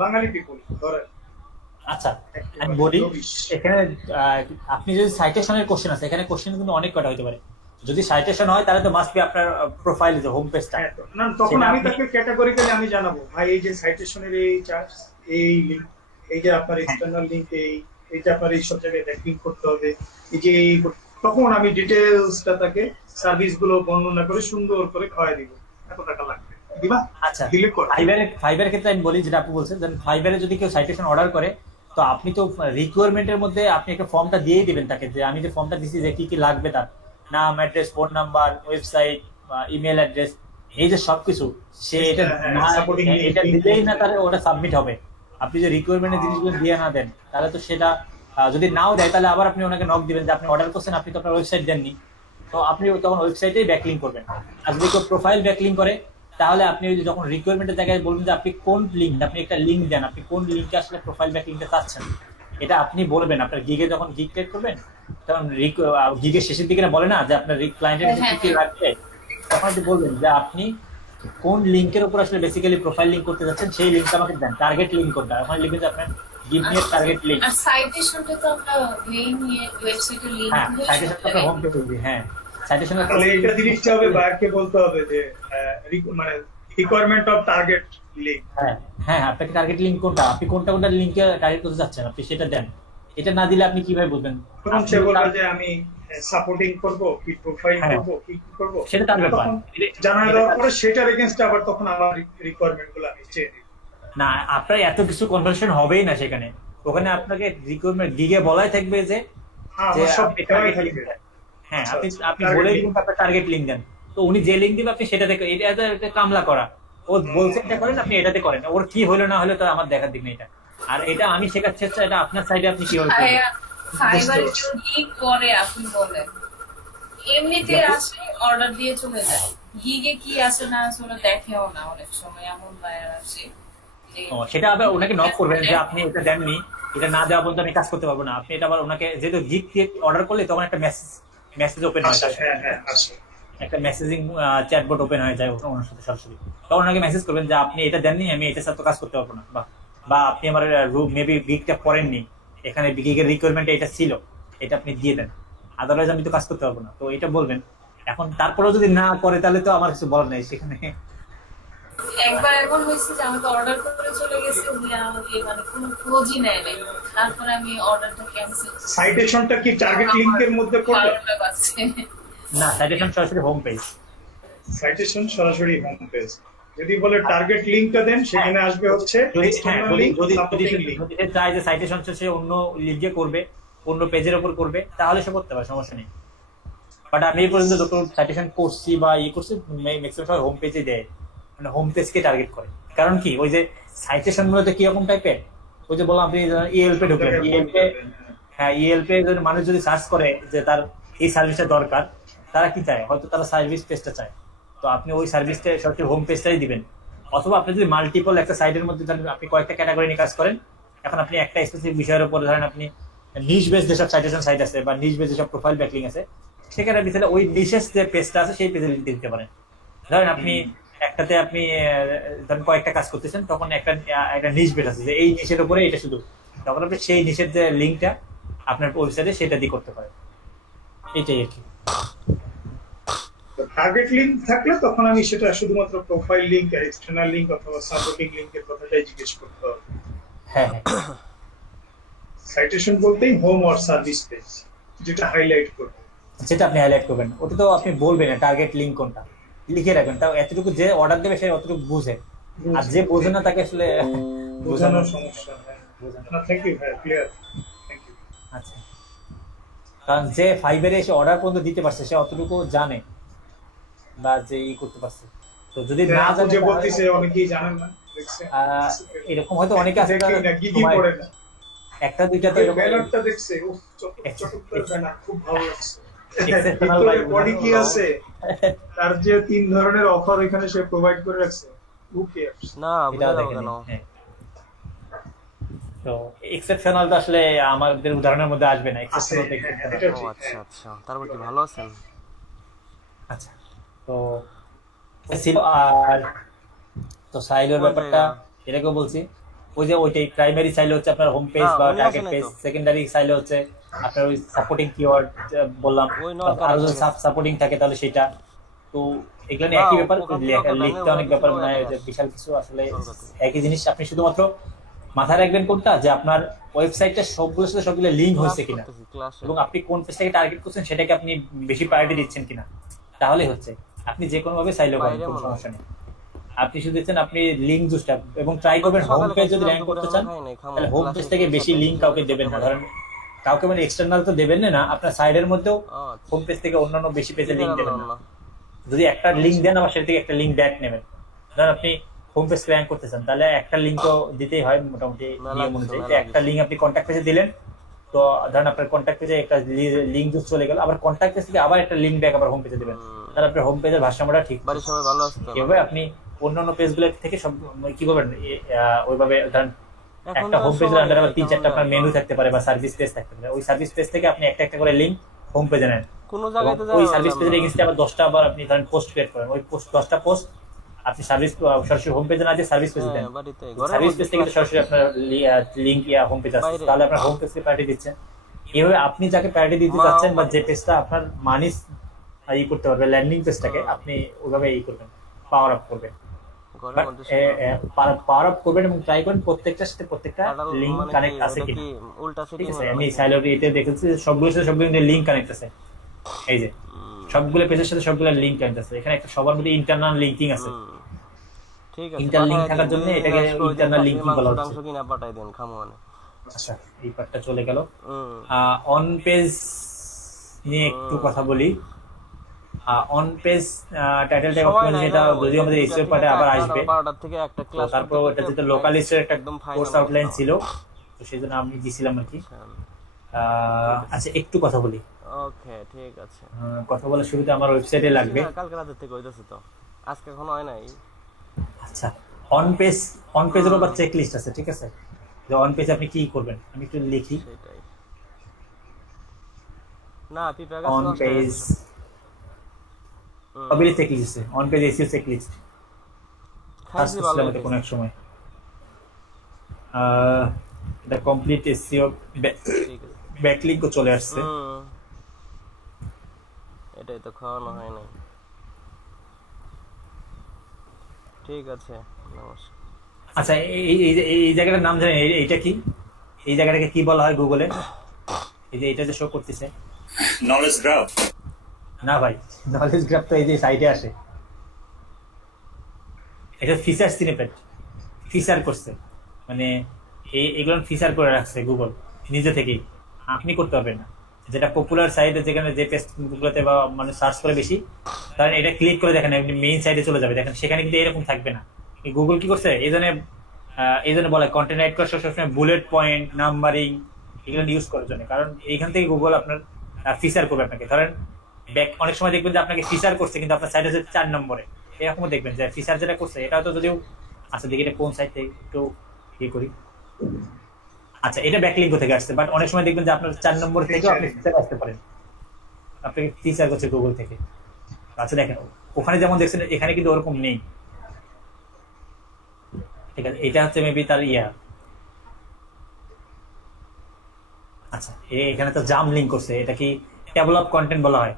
বাঙালি পিপল ধরেন। আচ্ছা, আমি বলি এখানে আপনি যদি সাইটেশনের কোশ্চেন আছে, এখানে কোশ্চেন কিন্তু অনেক কটা হতে পারে। যদি সাইটেশন হয় তাহলে তো মাস্ট বি আপনার প্রোফাইল, যে হোম পেজটা। হ্যাঁ, না তখন সেটা আমি আপনি- তাকে ক্যাটাগরিক্যালি আমি জানাবো, ভাই এই যে সাইটেশনের এই চার্জ, এই লিংক, এই যে আপনার এক্সটার্নাল লিংক, এইটা আপনার এই সব জায়গায় ব্যাকলিংক করতে হবে, এই যে তখন আমি ডিটেইলসটা তাকে সার্ভিস গুলো বর্ণনা করে সুন্দর করে খাওয়াই দিব, এত টাকা লাগবে দিবা। আচ্ছা, দিলে কর। ফাইবারের ক্ষেত্রে আমি বলি, যেটা আপনি বলছেন, যে ফাইবারে যদি কেউ সাইটেশন অর্ডার করে, তো আপনি তো রিকোয়ারমেন্টের মধ্যে আপনি একটা ফর্মটা দিয়েই দিবেন তাকে, যে আমি যে ফর্মটা দিছি যে কি কি লাগবে, তার নাম, address, phone number, website, email address, এই যে সবকিছু, সে এটা হ্যাঁ, না, supporting link, এটা link, দিলেই link। না তাহলে ওটা সাবমিট হবে। আপনি যে রিকোয়ারমেন্টের জিনিসগুলো দিয়ে না দেন, তাহলে তো সেটা যদি নাও দেয়, তাহলে আবার আপনি ওনাকে নক দিবেন যে আপনি অর্ডার করছেন, আপনি তো আপনার ওয়েবসাইট দেননি, তো আপনি তখন ওয়েবসাইটেই ব্যাকলিং করবেন। আর যদি কেউ প্রোফাইল ব্যাকলিং করে, তাহলে আপনি ওই যে যখন রিকোয়ারমেন্টের জায়গায় বলবেন যে আপনি কোন লিঙ্ক, আপনি একটা লিঙ্ক দেন, আপনি কোন লিঙ্কে আসলে প্রোফাইল ব্যাকলিংটা চাচ্ছেন, এটা আপনি বলবেন। আপনার গিগে যখন গিগ ক্রিয়েট করবেন, তখন গিগের শেষের দিকে বলে না যে আপনার ক্লায়েন্টের কি কি লাগবে, তখন আপনি বলবেন যে আপনি কোন লিঙ্কের উপর আসলে বেসিক্যালি প্রোফাইল লিঙ্ক করতে যাচ্ছেন, সেই লিঙ্কটা আমাকে দেন, টার্গেট লিঙ্ক কোনটা, ওখানে লিখবেন যে আপনার গিভ মি টার্গেট লিঙ্ক। আর সাইটেশনটা তো আমরা মেইন ওয়েবসাইটের লিংক হ্যাঁ, সাইটেশন আপনার হোম পেজে দিই। হ্যাঁ, সাইটেশন তাহলে এটা জিনিসটা হবে বায়ারকে বলতে হবে যে মানে রিকোয়ারমেন্ট অফ টার্গেট লিংক। হ্যাঁ হ্যাঁ, আপনাকে টার্গেট লিঙ্ক কোনটা, আপনি কোনটা লিঙ্কে টার্গেট করতে যাচ্ছেন, আপনি সেটা দেন। এটা না দিলে আপনি কিভাবে বুঝবেন? তখন সে বলবে যে আমি সাপোর্টিং করব কি প্রোফাইল হ্যাঁ। করব কি করব, সেটা তার ব্যাপার। তখন জানা দেওয়ার পরে সেটার এগেইনস্টে আবার তখন আমার রিকোয়ারমেন্ট গুলো আমি চেয়ে নিই। না, আপনার এত কিছু কনভারসেশন হবেই না সেখানে। ওখানে আপনাকে রিকোয়ারমেন্ট গিগে বলাই থাকবে যে আমার যে সব আপনি দেওয়াই target থাকবে। link দেন। হ্যাঁ, আপনি আচ্ছা, আপনি target বলে link। দিবেন আপনার টার্গেট লিঙ্ক দেন, তো উনি যে লিঙ্ক দিবে আপনি সেটা দেখে, এটা একটা কামলা করা। ও বলছে এটা করেন, আপনি এটাতে করেন, ওর কি হলো না হলো তো আমার দেখার দিক নেই এটা। আর এটা আমি শেখার চেষ্টা, এটা আপনার সাইডে আপনি কিভাবে করবেন। ফাইবারে কেউ গিগ করে আপনি বলেন, এমনিতে আসে অর্ডার দিয়ে চলে যায়, গিগে কি আছে না আছে ওরা দেখেও না, অনেক সময় এমন বায়ার আসে যে ও, সেটা আবার ওনাকে নক করবেন যে আপনি এটা দেননি, এটা না দেওয়া পর্যন্ত আমি কাজ করতে পারবো না। আপনি এটা আবার ওনাকে, যেহেতু গিগ অর্ডার করলে তখন একটা মেসেজ ওপেন হয়, আচ্ছা, হ্যাঁ হ্যাঁ আসে। একটা মেসেজিং চ্যাটবট ওপেন হয়ে যায় ওনার সাথে সরাসরি। তখন ওনাকে মেসেজ করবেন যে আপনি এটা দেননি, আমি এটা সাথে কাজ করতে পারবো না, বা আপনি আমার মেবি গিগটা পড়েননি, এখানে গিগের রিকোয়ারমেন্ট এটা ছিল, এটা আপনি দিয়ে দেন, আদারওয়াইজ আমি তো কাজ করতে পারবো না, তো এটা বলবেন। এখন তারপরেও যদি না করে, তাহলে তো আমার কিছু বলার নেই সেখানে। একবার এমন হয়েছে যে আমাকে অর্ডার করে চলে গেছে, উনি আমাকে মানে কোনো খোঁজই নেয় নাই, তারপরে আমি অর্ডারটা ক্যান্সেল সাইটেশনটা কি টার্গেট লিংকের মধ্যে পড়বে? 12টা বাজছে। না, সাজেশন সরাসরি হোম পেজ। সাইটেশন সরাসরি হোম পেজ। যদি বলে টার্গেট লিংকটা দেন, সেখানে আসবে হচ্ছে external link, supporting link। যদি সে চায় যে সাইটেশন সে অন্য লিঙ্কে করবে, অন্য পেজের উপর করবে, তাহলে সে করতে পারে, সমস্যা নেই। বাট আমি এই পর্যন্ত যত সাইটেশন করছি বা করছি ম্যাক্সিমাম সময় হোম পেজে দেয়, মানে হোম পেজকে টার্গেট করে। কারণ কি, ওই যে সাইটেশন গুলোতে কিরকম টাইপের, ওই যে বললাম আপনি ইএলপি ঢুকলেন, হ্যাঁ ইএলপি মানুষ যদি সার্চ করে যে তার এই সার্ভিসটা দরকার, তারা কি চায়, হয়তো তারা সার্ভিস পেজটা চায়, তো আপনি ওই সার্ভিসটা সরাসরি হোম পেজটাই দিবেন। অথবা আপনি যদি মাল্টিপল একটা সাইটের মধ্যে ধরেন আপনি কয়েকটা ক্যাটাগরি নিয়ে কাজ করেন, এখন আপনি একটা স্পেসিফিক বিষয়ের উপর ধরেন আপনি নিশ বেস যেসব সাইটেশন সাইট আছে বা নিশ বেস যেসব প্রোফাইল ব্যাকলিং আছে, সেখানে আপনি তাহলে ওই নিশের যে পেজটা আছে সেই পেজে লিঙ্ক দিতে পারেন। ধরেন আপনি একটাতে আপনি ধরেন কয়েকটা কাজ করতেছেন, তখন একটা নিশ বেস আছে যে এই নিশের উপরে এটা শুধু, তখন আপনি সেই নিশের যে লিঙ্কটা আপনার ওয়েবসাইটে সেটা দিয়ে করতে পারেন। এটাই আর কি। টার্গেট লিঙ্ক থাকলে তখন আমি সেটা শুধুমাত্র প্রোফাইল লিঙ্ক আর এক্সটার্নাল লিঙ্ক অথবা সাপোর্টিং লিঙ্কের কথাটাই জিজ্ঞেস করতে হবে। হ্যাঁ হ্যাঁ, সাইটেশন বলতেই হোম অর সার্ভিস পেজ, যেটা হাইলাইট করবে, যেটা আপনি হাইলাইট করবেন ওটা তো আপনি বলবেন না টার্গেট লিঙ্ক কোনটা, লিখে রাখবেন। তাও এতটুকু যে অর্ডার দেবে সে অতটুকু বুঝে, আর যে বোঝে না তাকে আসলে বোঝানোর সমস্যা। না, থ্যাংক ইউ ভাই, ক্লিয়ার, থ্যাংক ইউ। আচ্ছা, কারণ যে ফাইবারে এসে অর্ডার পর্যন্ত দিতে পারছে সে অতটুকু জানে বা যে করতে পারছে। তো যদি না জানে যে বলতেছে অনেকেই জানেন না, দেখছেন এরকম হয়তো অনেকে আছে দেখি না, গিগি পড়ে না, একটা দুইটা তো এরকম ব্যানারটা দেখছে, ও চটকদার ব্যানার, খুব ভালো লাগছে। Exceptional ভিতরে vibe, বডি কি আছে, তার যে 3 ধরনের অফার এখানে সে প্রোভাইড করে রাখছে, হু কেয়ারস। না এটা বুঝা দেখেন। কেন হ্যাঁ। তো এক্সেপশনাল তো আসলে আমাদের উদাহরণের মধ্যে আসবে না, এক্সেপশনাল তো exceptional। এটা ও ঠিক, আচ্ছা আচ্ছা, তারপর কি ভালো আছেন? আচ্ছা, তো ছিল। আর তো সাইলোর ব্যাপারটা এটাকে বলছি, ওই যে ওইটাই প্রাইমারি সাইলো হচ্ছে আপনার হোম পেজ হ্যাঁ, বা উনি টার্গেট আসেন পেজ, তো। সেকেন্ডারি সাইলো হচ্ছে আপনার ওই সাপোর্টিং কিওয়ার্ড বললাম, ওই নন আর যদি কানেক্ট সাব সাপোর্টিং থাকে তাহলে সেটা। তো এগুলো নিয়ে একই ব্যাপার, লিখতে অনেক ব্যাপার, মানে যে বিশাল কিছু আসলে একই জিনিস। আপনি শুধুমাত্র মাথায় রাখবেন কোনটা, যে আপনার ওয়েবসাইটটা সবগুলোর সাথে সবগুলো লিঙ্ক হয়েছে কিনা, ক্লাসে এবং আপনি কোন পেজটাকে টার্গেট করছেন সেটাকে আপনি বেশি প্রায়োরিটি দিচ্ছেন কিনা, তাহলেই হচ্ছে। আপনি যে কোনো ভাবে সাইলো করেন, কোনো সমস্যা নেই। আপনি শুধু দিচ্ছেন আপনি লিঙ্ক জুস্টা, এবং ট্রাই করবেন হোম পেজ যদি র্যাঙ্ক করতে চান তাহলে হোম পেজ থেকে বেশি লিঙ্ক কাউকে দেবেন না। ধরেন কাউকে মানে এক্সটার্নাল তো দেবেন না, আপনার সাইডের মধ্যেও হোম পেজ থেকে অন্যান্য বেশি পেজে লিঙ্ক দেবেন না। যদি একটা লিঙ্ক দেন আবার সেটা থেকে একটা লিঙ্ক ব্যাক নেবেন। ধরেন আপনি হোম পেজ র্যাঙ্ক করতে চান তাহলে একটা লিঙ্ক তো দিতেই হয় মোটামুটি নিয়ম অনুযায়ী। যে একটা লিঙ্ক আপনি কন্ট্যাক্ট পেজে দিলেন, তো ধরেন আপনার কন্ট্যাক্ট পেজে একটা লিঙ্ক জুস চলে গেল, আবার কন্ট্যাক্ট পেজ থেকে আবার একটা লিঙ্ক ব্যাক আবার হোম পেজে দিবেন, তাহলে আপনার হোম পেজের ভারসাম্যটা ঠিক। বাড়ির সবাই ভালো আছে তো? এভাবে আপনি অন্যান্য পেজগুলো থেকে সব কি করবেন, ওইভাবে ধরেন একটা হোম পেজের আন্ডারে আবার 3-4টা আপনার মেনু থাকতে পারে বা সার্ভিস পেজ থাকতে পারে। ওই সার্ভিস পেজ থেকে আপনি একটা একটা করে লিঙ্ক হোম পেজে নেন, কোন জায়গায় তো ওই সার্ভিস পেজের এগেইনস্টে আবার 10টা আবার আপনি ধরেন পোস্ট ক্রিয়েট করেন। ওই পোস্ট 10টা পোস্ট আপনি সার্ভিস সরাসরি হোম পেজে না যে সার্ভিস পেজে দেন, বাড়িতে সার্ভিস পেজ থেকে সরাসরি আপনার লিঙ্ক হোম পেজ আসছে, তাহলে আপনার হোম পেজকে প্রায়োরিটি দিচ্ছেন। এইভাবে আপনি যাকে প্রায়োরিটি দিতে চাচ্ছেন বা যে পেজটা আপনার মানি করতে পারবে, ল্যান্ডিং পেজটাকে আপনি ওইভাবে করবেন, পাওয়ার আপ করবেন। পাওয়ার আপ করবেন এবং ট্রাই করেন প্রত্যেকটার সাথে প্রত্যেকটা লিঙ্ক কানেক্ট আছে কিনা। উল্টা ঠিক আছে, আমি সাইলোতে এটা দেখেছি সবগুলোর সাথে সবগুলো লিঙ্ক কানেক্ট আছে। এই যে সবগুলো পেজের সাথে সবগুলো লিঙ্ক কানেক্ট আছে, এখানে একটা সবার মধ্যে ইন্টারনাল লিঙ্কিং আছে। ঠিক আছে, ইন্টার লিঙ্ক থাকার জন্য এটাকে ইন্টারনাল লিঙ্কিং বলা হচ্ছে। মাংস কিনা পাঠাই দেন খামো মানে। আচ্ছা, এই পার্টটা চলে গেল। অন পেজ নিয়ে একটু কথা বলি। On page title tag option, যেটা যদিও আমাদের এসইও পার্টে আবার আসবে। 12টার থেকে একটা ক্লাস, তারপর এটা যেটা লোকাল লিস্টের একটা একদম কোর্স আউটলাইন ছিল, তো সেজন্য আমি দিছিলাম আর কি। আচ্ছা, একটু কথা বলি। ওকে ঠিক আছে, কথা বলার শুরুতে আমার ওয়েবসাইটে লাগবে। কালকে রাতের থেকে হইতাছে তো, আজকে এখনো হয় নাই। আচ্ছা, অন পেজের উপর চেক লিস্ট আছে, ঠিক আছে? যে অন পেজ আপনি কি করবেন আমি একটু লিখি। সেটাই না, পিপা অন পেজ অবিলি চেক লিস্ট আছে, on page SEO check list খাইছি ভালো আসলে কোন এক সময় এটা কমপ্লিট এসইও ঠিক আছে। ব্যাকলিংকও চলে আসছে। এটাই তো খাওয়ানো হয় নাই। ঠিক আছে, নমস্কার। আচ্ছা, এই জায়গাটার নাম জানেন? এইটা কি, এই জায়গাটাকে কি বলা হয় গুগলে? এই যে এটা যে শো করতেছে, নলেজ গ্রাফ। না ভাই, নলেজ গ্রাফ তো এই যে সাইটে আসে। এটা ফিচার স্নিপেট, ফিচার করছে, মানে এগুলো ফিচার করে রাখছে গুগল নিজে থেকেই, আপনি করতে পারবেন না। যেটা পপুলার সাইটে যেখানে যে পেজগুলোতে বা মানে সার্চ করে বেশি, কারণ এটা ক্লিক করে দেখেন আপনি মেইন সাইটে চলে যাবে, দেখেন সেখানে কিন্তু এরকম থাকবে না। গুগল কি করছে এই জন্য বলে কন্টেন্ট রাইট করার সবসময় বুলেট পয়েন্ট নাম্বারিং এগুলো ইউজ করার জন্য, কারণ এইখান থেকে গুগল আপনার ফিচার করবে আপনাকে। ধরেন ব্যাক অনেক সময় দেখবেন যে আপনাকে ফিচার করছে কিন্তু আপনার সাইট হচ্ছে 4 নম্বরে, এরকমও দেখবেন যে ফিচার যেটা করছে এটা হয়তো যদিও আচ্ছা দেখি এটা কোন সাইট থেকে একটু ইয়ে করি। আচ্ছা এটা ব্যাকলিঙ্ক থেকে আসছে, বাট অনেক সময় দেখবেন যে আপনার 4 নম্বর থেকেও আপনি ফিচার আসতে পারেন, আপনাকে ফিচার করছে গুগল থেকে। আচ্ছা দেখেন ওখানে যেমন দেখছেন এখানে কিন্তু ওরকম নেই, ঠিক আছে, এটা হচ্ছে মেবি তার ইয়া। আচ্ছা এখানে তো জাম লিঙ্ক করছে, এটা কি টেবল অফ কন্টেন্ট বলা হয়,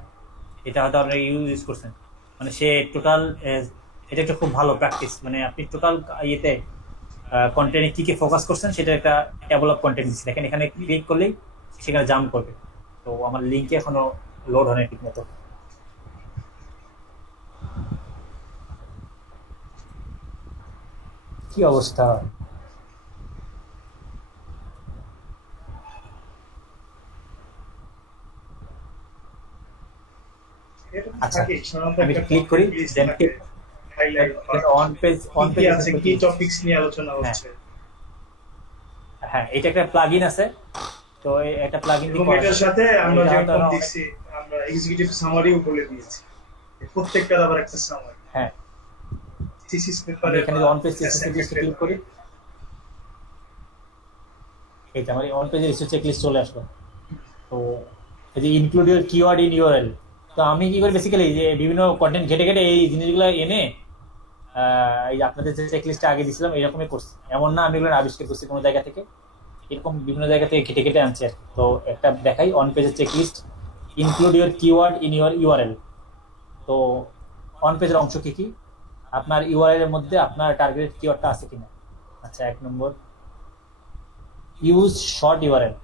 এটা হয়তো আপনারা ইউজ করছেন। মানে সে টোটাল এটা একটা খুব ভালো প্র্যাকটিস, মানে আপনি টোটাল ইয়েতে কন্টেন্টে কি কি ফোকাস করছেন সেটা একটা টেবল অফ কন্টেন্ট দিচ্ছে, দেখেন এখানে ক্লিক করলেই সেখানে জাম্প করবে। তো আমার লিঙ্কে এখনো লোড হয় না ঠিক মতো। কি অবস্থা? আচ্ছা আমি ক্লিক করি দেন অন পেজ কি আছে, কি টপিকস নিয়ে আলোচনা হচ্ছে। হ্যাঁ এটা একটা প্লাগইন আছে, তো একটা প্লাগইন এবং এটার সাথে আমরা যেরকম দেখছি আমরা এক্সিকিউটিভ সামারিও বলে দিয়েছি, প্রত্যেকটার আবার একটা সামারি। হ্যাঁ থিসিস পেপারে এখানে অন পেজ চেকলিস্ট ক্লিক করি, এইটা আমার অন পেজে রিসার্চ চেকলিস্ট চলে আসলো। তো এই যে include your keyword in URL, তো আমি কি করি বেসিক্যালি যে বিভিন্ন কন্টেন্ট ঘেটে ঘেটে এই জিনিসগুলো এনে এই আপনাদের যে চেকলিস্টটা আগে দিয়েছিলাম এরকমই করছি, এমন না আমি এগুলো আবিষ্কার করছি কোনো জায়গা থেকে, এরকম বিভিন্ন জায়গা থেকে ঘেটে ঘেটে আনছি আর কি। তো একটা দেখাই অন পেজের checklist, include your keyword in your URL. তো অন পেজের অংশ কি কি, আপনার ইউআরএল এর মধ্যে আপনার টার্গেটেড কিওয়ার্ডটা আছে কিনা। আচ্ছা 1 নম্বর ইউজ শর্ট ইউআরএল,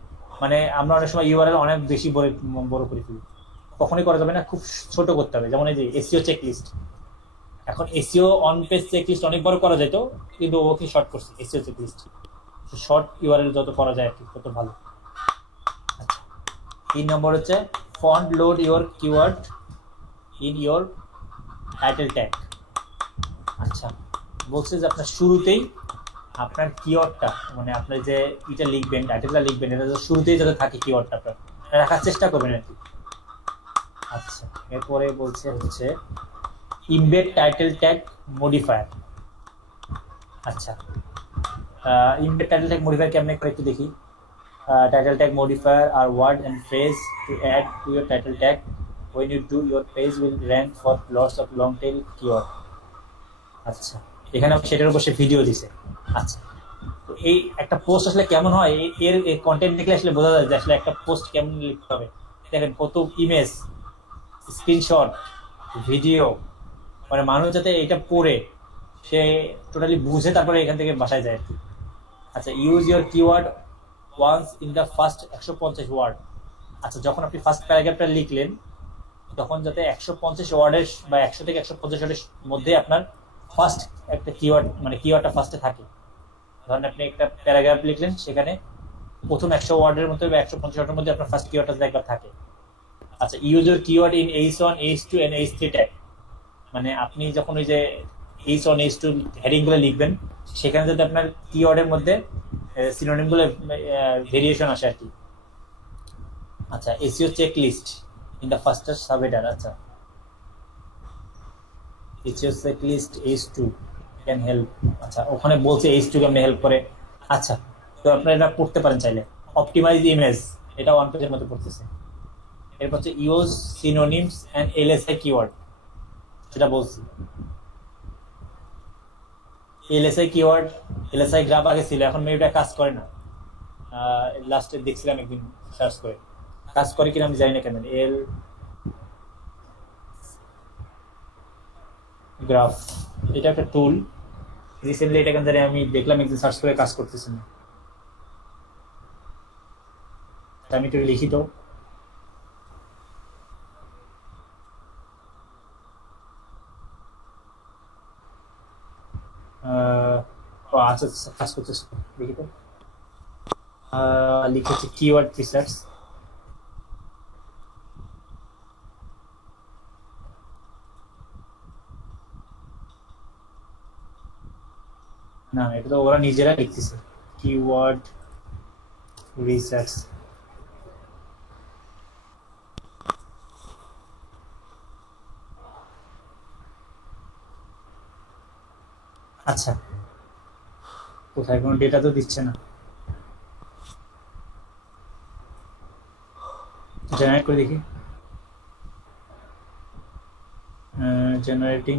মানে আমরা অনেক সময় ইউআরএল অনেক বেশি বড় করে ফেলি, কখনোই করা যাবে না, খুব ছোট করতে হবে। যেমন এই যে এসইও চেকলিস্ট, এখন এসইও অন পেজ চেকলিস্ট অনেক বড় করা যেত কিন্তু ওকে শর্ট করছে এসইও চেকলিস্ট, শর্ট ইউআরএল যত করা যায় আর কি তত ভালো। আচ্ছা 3 নম্বর হচ্ছে font load your keyword in your title tag. আচ্ছা বলছে যে আপনার শুরুতেই আপনার কিওয়ার্ডটা মানে আপনার যে এটা লিখবেন টাইটেলটা লিখবেন এটা শুরুতেই যাতে থাকে কিওয়ার্ডটা আপনার রাখার চেষ্টা করবেন আর কি। আচ্ছা এরপরে বলছে হচ্ছে ইমবেড টাইটেল ট্যাগ মডিফায়ার। আচ্ছা ইমবেড টাইটেল ট্যাগ মডিফায়ার কেমনে করে একটু দেখি। Title tag modifier are word and phrase to add to your title tag. When you do, your page will rank for lots of long tail keyword. আচ্ছা এখানে সেটার উপর সে video দিছে। আচ্ছা তো এই একটা পোস্ট আসলে কেমন হয় এর কন্টেন্ট দেখলে আসলে বোঝা যায় যে আসলে একটা পোস্ট কেমন লিখতে হবে। দেখেন কত ইমেজ, স্ক্রিনশট, ভিডিও, মানে মানুষ যাতে এটা পড়ে সে টোটালি বুঝে তারপরে এখান থেকে বাসায় যায় আর কি। আচ্ছা use your keyword once in the first 150 word. আচ্ছা যখন আপনি ফার্স্ট প্যারাগ্রাফটা লিখলেন তখন যাতে 150 ওয়ার্ডের বা 100 থেকে 150 ওয়ার্ডের মধ্যে আপনার ফার্স্ট একটা কিওয়ার্ড মানে কিওয়ার্ডটা ফার্স্টে থাকে। ধরেন আপনি একটা প্যারাগ্রাফ লিখলেন সেখানে প্রথম 100 ওয়ার্ডের মধ্যে বা 150 ওয়ার্ডের মধ্যে আপনার ফার্স্ট কিওয়ার্ডটা একবার থাকে। আচ্ছা use your keyword in H1, H2 and H3 tag, মানে আপনি যখন ওই যে H1, H2 হেডিং গুলো লিখবেন সেখানে যাতে আপনার কিওয়ার্ডের মধ্যে সিনোনিম গুলো ভেরিয়েশন আসে আর কি। আচ্ছা SEO checklist in the first or subheader. আচ্ছা SEO checklist H2 can help. আচ্ছা ওখানে বলছে H2 কেমনে হেল্প করে। আচ্ছা তো আপনারা এটা পড়তে পারেন চাইলে। অপটিমাইজ ইমেজ, এটা ওয়ান পেজের মধ্যে পড়তেছে। এরপর হচ্ছে use synonyms and LSI keyword, সেটা বলছি। এলএসআই কিওয়ার্ড, এলএসআই গ্রাফ আগে ছিল, এখন মেবি এটা কাজ করে না। লাস্টে দেখছিলাম একদিন সার্চ করে, কাজ করে কিনা আমি জানি না কেন। এল গ্রাফ এটা একটা টুল, রিসেন্টলি এটা কেন জানি আমি দেখলাম একদিন সার্চ করে কাজ করতেছে না। আমি একটু লিখি তো। আচ্ছা কাজ করতেছে দেখি তো। লিখেছি কিওয়ার্ড রিসার্চ। না এটা তো ওরা নিজেরা লিখতেছে কিওয়ার্ড রিসার্চ। আচ্ছা কোথায় কোনো ডেটা তো দিচ্ছে না, জেনারেট করে দেখি। জেনারেটিং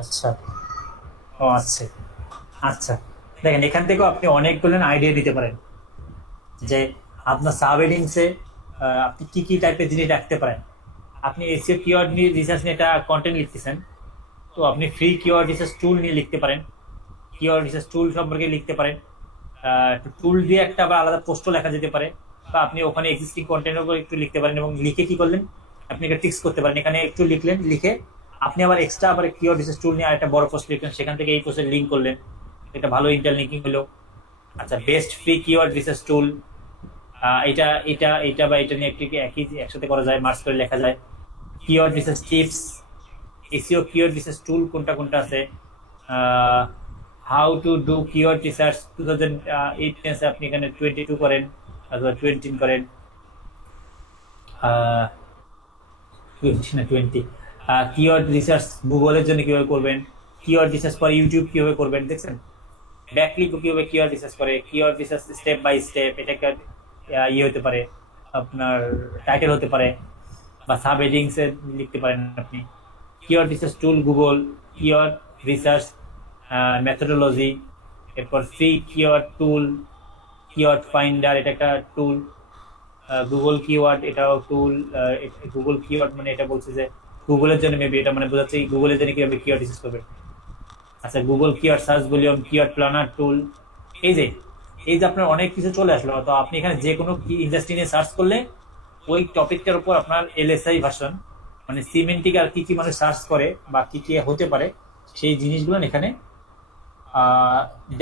আচ্ছা ও আচ্ছা আচ্ছা দেখেন এখান থেকেও আপনি অনেকগুলো আইডিয়া দিতে পারেন যে আপনার সাব হেডিংসে আপনি কি কি টাইপের জিনিস রাখতে পারেন। আপনি এসইও কিওয়ার্ড নিয়ে রিসার্চ নিয়ে একটা কন্টেন্ট লিখতেছেন, তো আপনি ফ্রি কিওয়ার্ড রিসার্চ টুল নিয়ে লিখতে পারেন, কিওয়ার্ড রিসার্চ টুল সম্পর্কে লিখতে পারেন। টুল দিয়ে একটা আবার আলাদা পোস্টও লেখা যেতে পারে, বা আপনি ওখানে এক্সিস্টিং কন্টেন্টের উপর একটু লিখতে পারেন এবং লিখে কি করলেন আপনি এটা টিক্স করতে পারেন। এখানে একটু লিখলেন, লিখে আপনি আবার এক্সট্রা আবার কিওয়ার্ড রিসার্চ টুল নিয়ে আরেকটা বড় পোস্ট লিখলেন, সেখান থেকে এই পোস্টের লিঙ্ক করলেন, এটা ভালো ইন্টারলিঙ্কিং হলো। আচ্ছা বেস্ট ফ্রি কিওয়ার্ড রিসার্চ টুল, এটা এটা এটা বা এটা নিয়ে একই একসাথে করা যায়, মার্চ করে লেখা যায়। Keyword research tips, SEO keyword research টুল কোনটা কোনটা আছে, how to do keyword research 2018 আপনি এখানে 22 করেন অথবা 20 করেন, 20 কিওয়ার্ড রিসার্চ গুগলের জন্য কিভাবে করবেন, কিওয়ার্ড রিসার্চ পরে ইউটিউব কিভাবে করবেন, দেখছেন ব্যাকলিক কিভাবে কিওয়ার্ড রিসার্চ করে, keyword research step by step, এটা একটা ইয়ে হতে পারে, আপনার টাইটেল হতে পারে বা সাব হেডিংস এ লিখতে পারেন আপনি। Keyword research tool Google, keyword research methodology, এরপর free keyword tool, keyword finder এটা একটা টুল, গুগল কিওয়ার্ড এটাও টুল। গুগল কিওয়ার্ড মানে এটা বলছে যে গুগলের জন্য মেবি এটা মানে বোঝাচ্ছে গুগলের জন্য কিভাবে কিওয়ার্ড রিসার্চ করবে। আচ্ছা Google keyword search volume, keyword planner tool, এই যে আপনার অনেক কিছু চলে আসলো। তো আপনি এখানে যে কোনো ইন্ডাস্ট্রি নিয়ে সার্চ করলে ওই টপিকটার উপর আপনার এলএসআই ভার্সন মানে সিমেন্টিক আর কি কি মানুষ সার্চ করে বা কি কি হতে পারে সেই জিনিসগুলো এখানে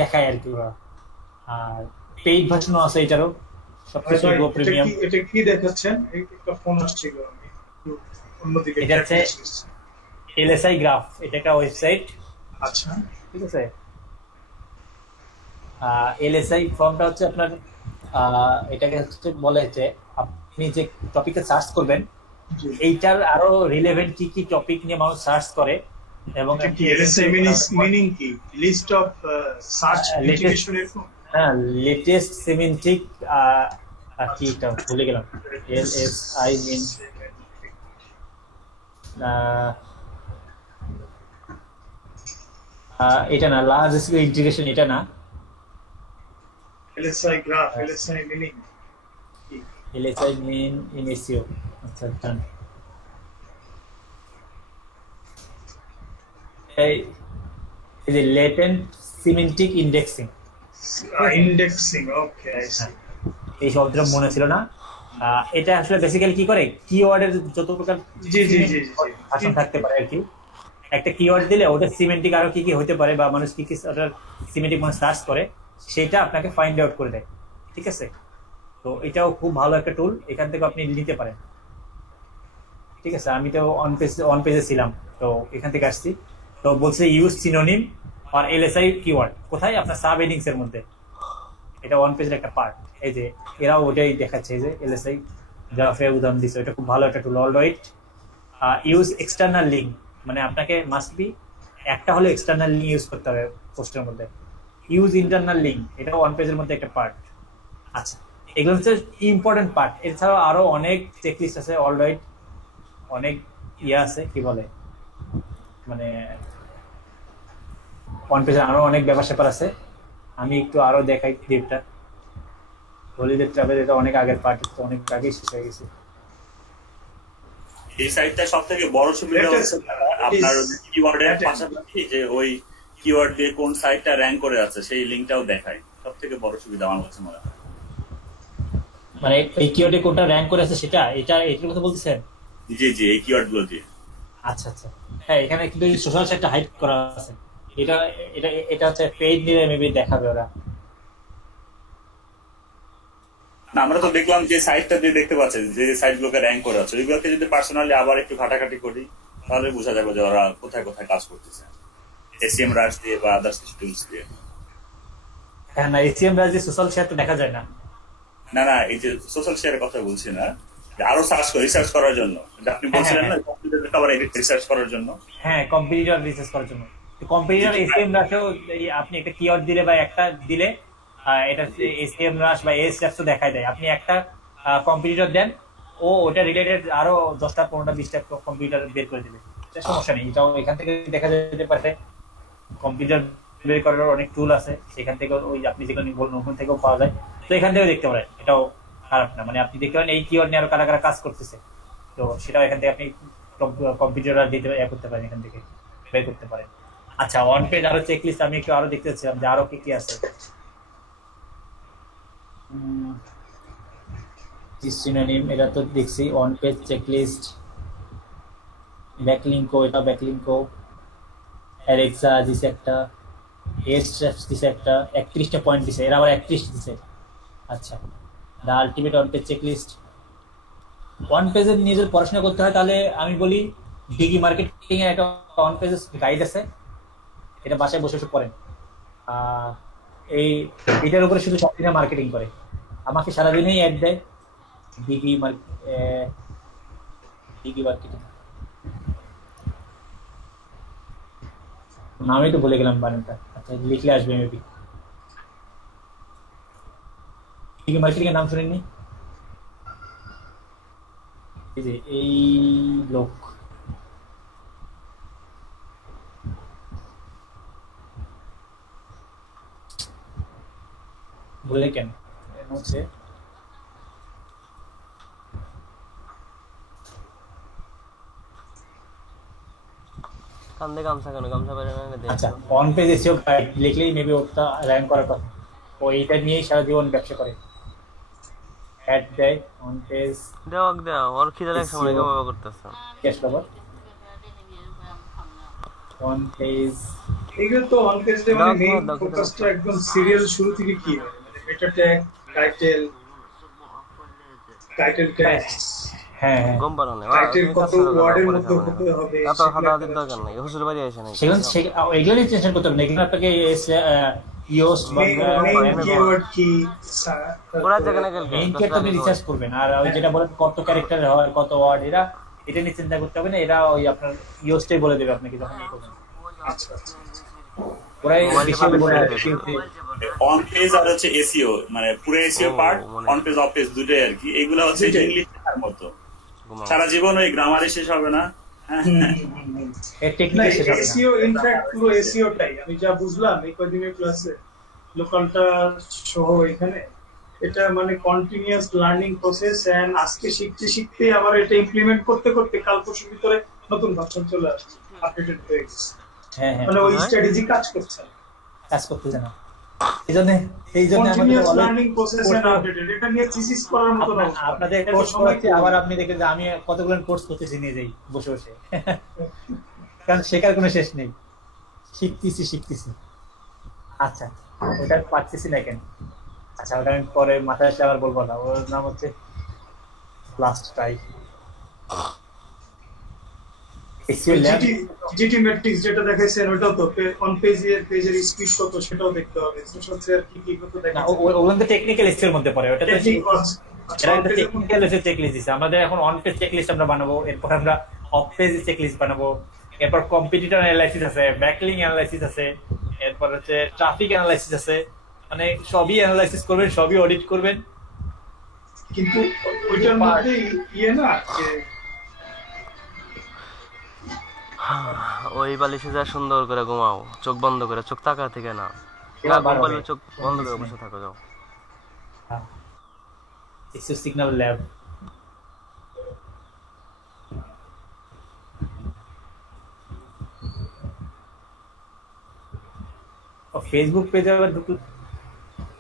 দেখায় আর কি। আর পেইড ভার্সনও আছে এটারও, সবকিছু গো প্রিমিয়াম। এটা কি দেখাচ্ছেন? একটা ফোন আসছিল, আমি একটু অন্যদিকে এটা হচ্ছে এলএসআই গ্রাফ, এটা একটা ওয়েবসাইট। আচ্ছা ঠিক আছে, এলএসআই ফর্মটা হচ্ছে আপনার এটাকে হচ্ছে বলে যে আপনি যে টপিকে সার্চ করবেন এইটার আরো রিলেভেন্ট কি কি টপিক নিয়ে মানুষ সার্চ করে এবং কি এলএসআই মিনিং কি? লিস্ট অফ সার্চ ইন্টিগ্রেশন এরকম? হ্যাঁ লেটেস্ট সিমেন্টিক কি এটা ভুলে গেলাম, এলএসআই মিন এটা না, লার্জ স্কেল ইন্টিগ্রেশন এটা না, LSI graph, LSI meaning, LSI mean in SEO. আচ্ছা ডান। এই যে latent semantic indexing, indexing, okay I see. এই শব্দটা মনে ছিল না। এটা আসলে বেসিক্যালি কি করে, কিওয়ার্ডের যত প্রকার জি জি জি ভাষণ থাকতে পারে আর কি, একটা কিওয়ার্ড দিলে ওটা সিমেন্টিক আরো কি কি হতে পারে বা মানুষ কি কি ওটার সিমেন্টিক মানুষ সার্চ করে সেটা আপনাকে ফাইন্ড আউট করে দেয়। ঠিক আছে, তো এটাও খুব ভালো একটা টুল, এখান থেকে আপনি নিতে পারেন। ঠিক আছে, আমি তো অন পেজে ছিলাম, তো এখান থেকে আসছি। তো বলছে ইউজ সিনোনিম আর এলএসআই কিওয়ার্ড কোথায়, আপনার সাব হেডিংস এর মধ্যে, এটা ওয়ান পেজের একটা পার্ট। এই যে এরাও ওটাই দেখাচ্ছে, এই যে এলএসআই গ্রাফে উদাহরণ দিচ্ছে, এটা খুব ভালো একটা টুল। অলরাইট, ইউজ এক্সটার্নাল লিঙ্ক, মানে আপনাকে মাস্ট বি একটা হলে এক্সটার্নাল লিঙ্ক ইউজ করতে হবে পোস্টের মধ্যে। ইউজ ইন্টারনাল লিঙ্ক, এটা ওয়ান পেজের মধ্যে একটা পার্ট। আচ্ছা, এগুলো হচ্ছে ইম্পর্টেন্ট পার্ট। এছাড়াও আরো অনেক চেকলিস্ট আছে, অলরাইট অনেক আছে কি বলে মানে ওয়ান পেজে আরো অনেক ব্যাপার স্যাপার আছে। আমি একটু আরো দেখাই ক্লিপটা। হলিডে ট্রাভেল এটা অনেক আগের পার্ট, তো অনেক আগেই শেষ হয়ে গেছে। এই সাইটটা সবথেকে বড় সুবিধা হচ্ছে আপনার কিওয়ার্ডের পাশাপাশি যে ওই কিওয়ার্ড দিয়ে কোন সাইটটা র‍্যাঙ্ক করে আছে সেই লিংকটাও দেখায়। সবথেকে বড় সুবিধা আমার কাছে মনে হয়। মানে এই কিওয়ার্ডে কোনটা র‍্যাঙ্ক করে আছে সেটা, এটার কথা বলতেছেন? জি জি, এই কিওয়ার্ড গুলো দিয়ে। আচ্ছা আচ্ছা, হ্যাঁ এখানে কিন্তু সোশ্যাল সাইটটা হাইড করা আছে। এটা এটা এটা হচ্ছে পেইড নিলে মেবি দেখাবে ওরা। না, আমরা তো দেখলাম যে সাইটটা দিয়ে দেখতে পাচ্ছেন যে সাইটগুলোকে র্যাঙ্ক করে আছে, ওইগুলোকে যদি পার্সোনালি আবার একটু ঘাটাঘাটি করি তাহলে বোঝা যাবে যে ওরা কোথায় কোথায় কাজ করতেছে, এসিএম রাশ দিয়ে বা আদার্স টুলস দিয়ে। হ্যাঁ না, এসিএম রাজি সোশ্যাল শেয়ার তো দেখা যায় না। না না, এই যে সোশ্যাল শেয়ারের কথা বলছি না, যে আরো রিসার্চ করার জন্য, যে আপনি বলছিলেন না কম্পিউটার আবার রিসার্চ করার জন্য। হ্যাঁ, কম্পিটিটর রিসার্চ করার জন্য। কম্পিটিটর এসিএম রাশেও আপনি একটা কিওয়ার্ড দিলে বা একটা দিলে এটা এসিএম রাশ বা এস রাশ তো দেখাই দেয়। আপনি একটা কম্পিটিটর দেন, ও ওটা রিলেটেড আরো 10টা 15টা 20টা কম্পিউটার বের করে দেবে, এটা সমস্যা নেই। এটাও এখান থেকে দেখা যেতে পারে। কম্পিউটার বের করার অনেক টুল আছে, সেখান থেকে ওই আপনি যেখানে বলুন ওখান থেকেও পাওয়া যায়, তো এখান থেকেও দেখতে পারেন। এটাও খারাপ না, মানে আপনি দেখতে পারেন এই কিওয়ার্ড নিয়ে আরো কারা কারা কাজ করতেছে, তো সেটাও এখান থেকে আপনি কম্পিউটার দিতে করতে পারেন, এখান থেকে বের করতে পারেন। আচ্ছা, ওয়ান পেজ আরো চেক লিস্ট আমি একটু আরো দেখতে চাচ্ছিলাম যে আরো কি কি আছে। সিনোনিম এটা তো দেখছি, ওয়ান পেজ চেক লিস্ট, ব্যাকলিংকো, এটা ব্যাকলিংকো, অ্যালেক্সা দিছে একটা, এয়ারস্ট্রাপস দিছে একটা, 31টা পয়েন্ট দিছে, এরা আবার 31 দিছে। আচ্ছা, the ultimate one page check list. ওয়ান পেজের নিজের পড়াশোনা করতে হয় তাহলে আমি বলি ডিগি মার্কেটিং এর একটা ওয়ান পেজের গাইড আছে, এটা বাসায় বসে বসে পড়েন। এই এটার উপরে শুধু সবদিনে মার্কেটিং করে, আমাকে সারাদিনেই অ্যাড দেয় ডিগি মার্কেটিং। নামই তো ভুলে গেলাম বানানটা, আচ্ছা লিখলে আসবে মেবি। ডিগি মার্কেটিং এর নাম শুনেননি? এই যে এই লোক, ভুলে কেন হচ্ছে কান্দে গামছা কেন, গামছা বাইরে না দে। আচ্ছা, অন পেজ এসিও গাইড লিখলেই মেবি ওটা র্যাঙ্ক করার কথা। ও এটা নিয়েই সারা জীবন ব্যবসা করে, অ্যাড দেয় অন পেজ। দেও ওর খিদে লাগছে মনে কেমন করতেছে। ক্যাশ লভার অন পেজ, এগুলো তো অন পেজে মানে মেইন ফোকাসটা একদম সিরিয়াল শুরু থেকে কি হয়, মানে মেটা ট্যাগ, টাইটেল ট্যাগ, হ্যাঁ হ্যাঁ, গম পারো না টাইটেল কত ওয়ার্ডের মধ্যে হতে হবে, এত হাতাহাতির দরকার নাই, হুজুর বাড়ি আসে নাই। সেগুলো এগুলো নিয়ে টেনশন করতে হবে না, এগুলো আপনাকে ইওস বা মেইন কিওয়ার্ড কি, ওরা যেখানে গেল মেইন কি আপনি রিসার্চ করবেন। আর ওই যেটা বলেন কত ক্যারেক্টার হয় কত ওয়ার্ড, এটা নিয়ে চিন্তা করতে হবে না, এরা ওই আপনার ইওসটাই বলে দেবে আপনাকে যখন এই করবেন। আচ্ছা ওরাই বেশি বলে অন পেজ আর হচ্ছে এসইও, মানে পুরো SEO part, on page of page দুটোই আর কি। এগুলো হচ্ছে ইংলিশ শেখার মতো, সারা জীবন ওই গ্রামারে শেষ হবে না। এর টেকনিক শেষ হবে না। এসইও ইনফ্যাক্ট পুরো এসইওটাই আমি যা বুঝলাম এই কয়েকদিনের ক্লাসে লোকালটা সহ এখানে, এটা মানে কন্টিনিউয়াস লার্নিং প্রসেস, এন্ড আজকে শিখতে শিখতে আবার এটা ইমপ্লিমেন্ট করতে করতে কাল পরশুর ভিতরে নতুন ভার্সন চলে আসছে, আপডেটেড হয়ে গেছে। হ্যাঁ হ্যাঁ, মানে ওই স্ট্র্যাটেজি কাজ করছে না, কাজ করতেছে না। এইজন্য কন্টিনিউয়াস আমাদের লার্নিং প্রসেস এন্ড আপডেটেড, এটা নিয়ে থিসিস করার মতো না। আপনাদের কোর্স করাচ্ছি, আবার আপনি দেখবেন যে আমি কতগুলো কোর্স করতেছি নিয়ে যাই বসে বসে, কারণ শেখার কোনো শেষ নেই, শিখতেছি। আচ্ছা, ওটা পারতেছি না কেন, আচ্ছা ওটা আমি পরে মাথায় আসলে আবার বলবো না। ওর নাম হচ্ছে লাস্ট ট্রাই জিটি ম্যাট্রিক্স যেটা দেখাইছেন ওটাও তো অন পেজের স্পিড কত সেটাও দেখতে হবে, সোশ্যাল শেয়ার কি কি কত না, দেখা ওগুলো তো টেকনিক্যাল স্কিলের মধ্যে পড়ে, ওটা তো এরা একটা টেকনিক্যাল এসে চেক লিস্ট দিছে। আমাদের এখন অন পেজ চেক লিস্ট আমরা বানাবো, এরপর আমরা অফ পেজ চেক লিস্ট বানাবো, এরপর কম্পিটিটর অ্যানালাইসিস আছে, ব্যাকলিং অ্যানালাইসিস আছে, এরপর হচ্ছে ট্রাফিক অ্যানালাইসিস আছে, মানে সবই অ্যানালাইসিস করবেন, সবই অডিট করবেন। কিন্তু ওইটার মধ্যে ইয়ে না যে ওই বালিশে যা সুন্দর করে ঘুমাও, চোখ বন্ধ করে, চোখ তাকা থেকে না, চোখ বন্ধ করে বসে থাকো, যাও। সিগন্যাল ল্যাব, ফেসবুক পেজে আবার দুটো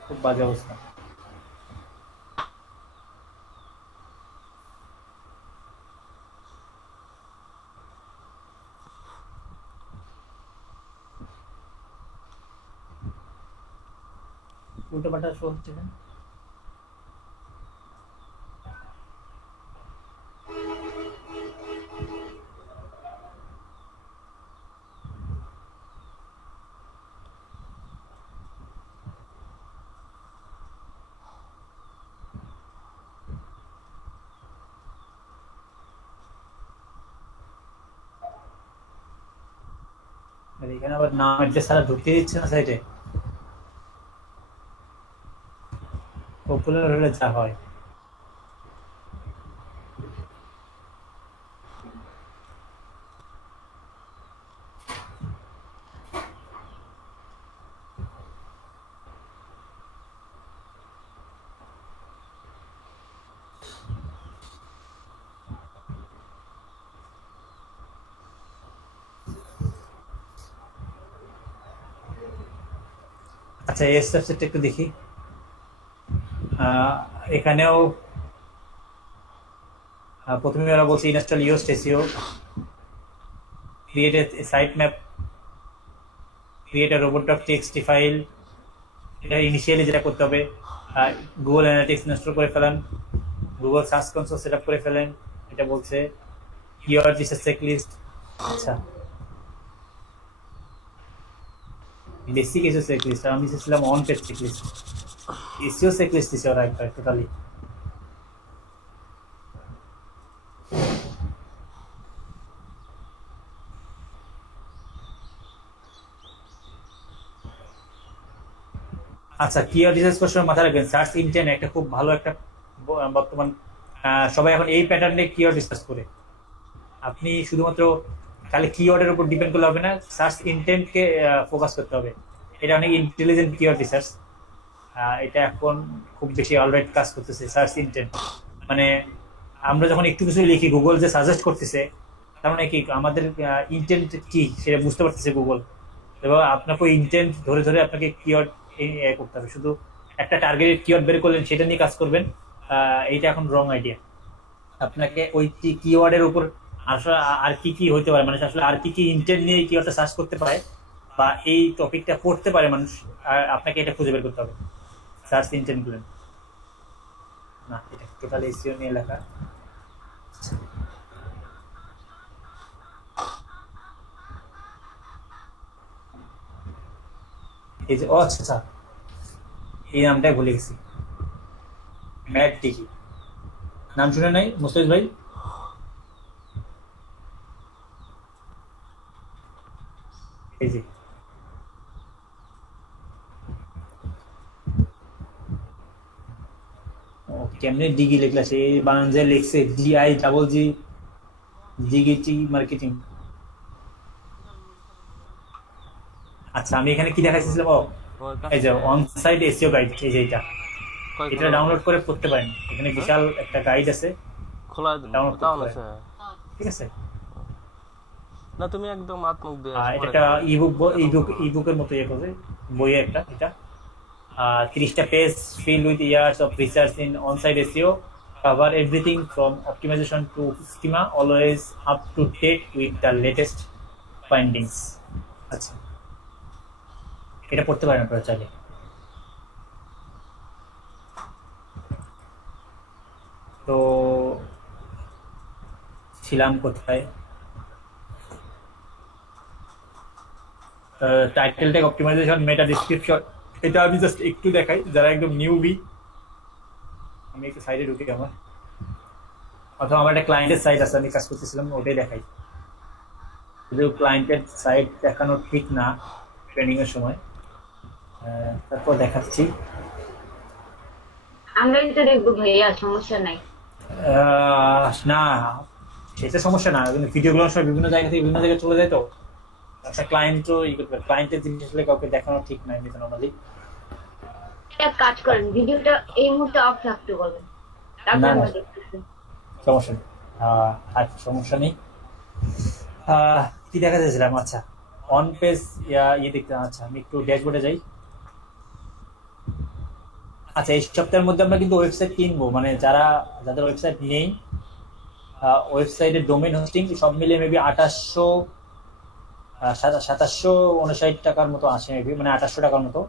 খুব বাজে অবস্থা। উল্টো পাল্টা শো হচ্ছে না। আর এখানে আবার নাম অ্যাড্রেস ছাড়া ঢুকতে দিচ্ছে না সাইটে। পপুলার হলে যা হয়। আচ্ছা, এই স্টেপসটা একটু দেখি। এখানেও প্রথমে ওরা বলছে install use SEO, create a site map, create a robots.txt file. এটা ইনিশিয়ালি যেটা করতে হবে, গুগল অ্যানালিটিক্স ইনস্টল করে ফেলেন, Google Search Console set up করে ফেলেন, এটা বলছে। Keyword research checklist. আচ্ছা, বেসিক এসও চেকলিস্ট, আমি চেয়েছিলাম on page checklist. SEO checklist দিছে ওরা একবার টোটালি। আচ্ছা, কিওয়ার্ড রিসার্চ করার সময় মাথায় রাখবেন সার্চ ইঞ্জিন একটা খুব ভালো একটা বর্তমান সবাই এখন এই প্যাটার্নে কিওয়ার্ড রিসার্চ করে। আপনি শুধুমাত্র খালি কিওয়ার্ডের উপর ডিপেন্ড করলে হবে না, সার্চ ইন্টেন্টকে ফোকাস করতে হবে। এটা অনেক ইন্টেলিজেন্ট কিওয়ার্ড রিসার্চ। এটা এখন খুব বেশি অলরাইট কাজ করতেছে সার্চ ইন্টেন্ট। মানে আমরা যখন একটু কিছু লিখি, গুগল যে সাজেস্ট করতেছে, তার মানে কি আমাদের ইন্টেন্ট কি সেটা বুঝতে পারতেছে গুগল। এবং আপনাকে ইন্টেন্ট ধরে ধরে আপনাকে কিওয়ার্ড করতে হবে। শুধু একটা টার্গেটেড কিওয়ার্ড বের করলেন, সেটা নিয়ে কাজ করবেন, এইটা এখন রং আইডিয়া। আপনাকে ওই কিওয়ার্ডের উপর আসলে আর কি কি হইতে পারে, মানে আসলে আর কি কি ইন্টেন্ট নিয়ে কিওয়ার্ডটা সার্চ করতে পারে বা এই টপিকটা পড়তে পারে মানুষ, আর আপনাকে এটা খুঁজে বের করতে হবে সার্চ ইন্টেন্ট গুলো। না, এটা টোটাল এসইও নিয়ে লেখা। এই যে আচ্ছা আচ্ছা, এই নামটা ভুলে গেছি, ম্যাট টিকি। নাম শুনে নাই মুস্তাফিজ ভাই? এই যে কেমনে ডিগি লিখলা, সে বানান যে লিখছে DIGG ডিগিটি মার্কেটিং। আচ্ছা, আমি এখানে কি দেখাইছিলাম? এই যে অন সাইট এসইও গাইড, এই যে এটা ডাউনলোড করে পড়তে পারেন। এখানে বিশাল একটা গাইড আছে, খোলা ডাউনলোড দাও করতে না পারেন। ঠিক আছে, না তুমি একদম আত্মক দিয়ে এটা একটা ইবুকের মতো ইয়ে করবে, বই একটা। এটা 30টা page, filled with years of research in on-site SEO, cover everything from optimization to schema, always up to date with the latest findings. আচ্ছা, এটা পড়তে পারেন আপনারা চাইলে। তো ছিলাম কোথায়? Title tag optimisation, meta description. এটা আমি জাস্ট একটু দেখাই যারা একদম নিউবি। আমি একটু সাইডে ঢুকি আমার, অথবা আমার একটা ক্লায়েন্টের সাইট আছে, আমি কাজ করতেছিলাম, ওটাই দেখাই। যদিও ক্লায়েন্টের সাইট দেখানো ঠিক না ট্রেনিং এর সময়, তারপর দেখাচ্ছি। আমরা কিন্তু দেখবো ভাইয়া, সমস্যা নাই। না, সেটা সমস্যা না, কিন্তু ভিডিওগুলোর সময় বিভিন্ন জায়গা থেকে বিভিন্ন জায়গায় চলে যায়, তো একটা ক্লায়েন্টও ক্লায়েন্টের জিনিস আসলে কাউকে দেখানো ঠিক না এমনিতে নর্মালি। এক কাজ করেন, ভিডিওটা এই মুহূর্তে অফ রাখতে বলেন, তারপর না, না। আমরা দেখতেছি। সমস্যা নেই, সমস্যা নেই। কি দেখা যাচ্ছিলাম? আচ্ছা, অন পেজ ইয়ে দেখতে। আচ্ছা, আমি একটু ড্যাশবোর্ডে যাই। আচ্ছা, এই সপ্তাহের মধ্যে আমরা কিন্তু ওয়েবসাইট কিনবো, মানে যাদের ওয়েবসাইট নেই, ওয়েবসাইটের ডোমেইন হোস্টিং সব মিলে মেবি 2759 টাকার মতো আসে, মেবি মানে 2800 টাকার মতো।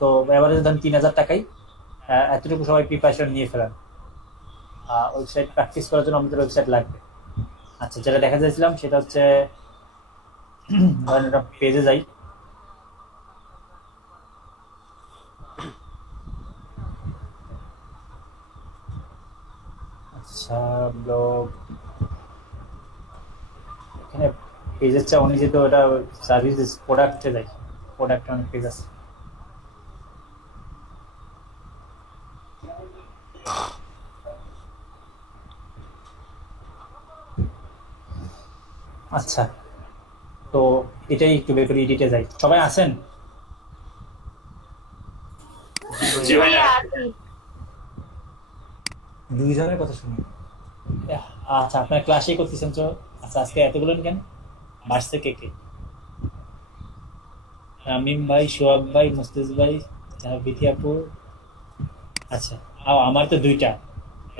তো এবারে ধরেন 3000 টাকাই, এতটুকু সবাই প্রিপারেশন নিয়ে ফেলেন। ওয়েবসাইট প্র্যাকটিস করার জন্য আমাদের ওয়েবসাইট লাগবে। আচ্ছা, যেটা দেখা যাচ্ছিলাম সেটা হচ্ছে, ধরেন একটা পেজে যাই। আচ্ছা, ব্লগ, এখানে পেজ হচ্ছে উনি যেহেতু ওটা সার্ভিস প্রোডাক্টে যায়, প্রোডাক্ট অনেক পেজ আছে। আচ্ছা, তো এটাই একটু বের করে এডিটে যাই। সবাই আছেন? জি ভাই হ্যাঁ, আছি। দুইজনের কথা শুনি। আচ্ছা, আপনার ক্লাসে করতেছেন তো? আচ্ছা, আজকে এতগুলো কেন? মার্চে কে কে? শামিম ভাই, সোহাগ ভাই, মুস্তাজ ভাই, বিথি আপু। আচ্ছা, আমার তো দুইটা,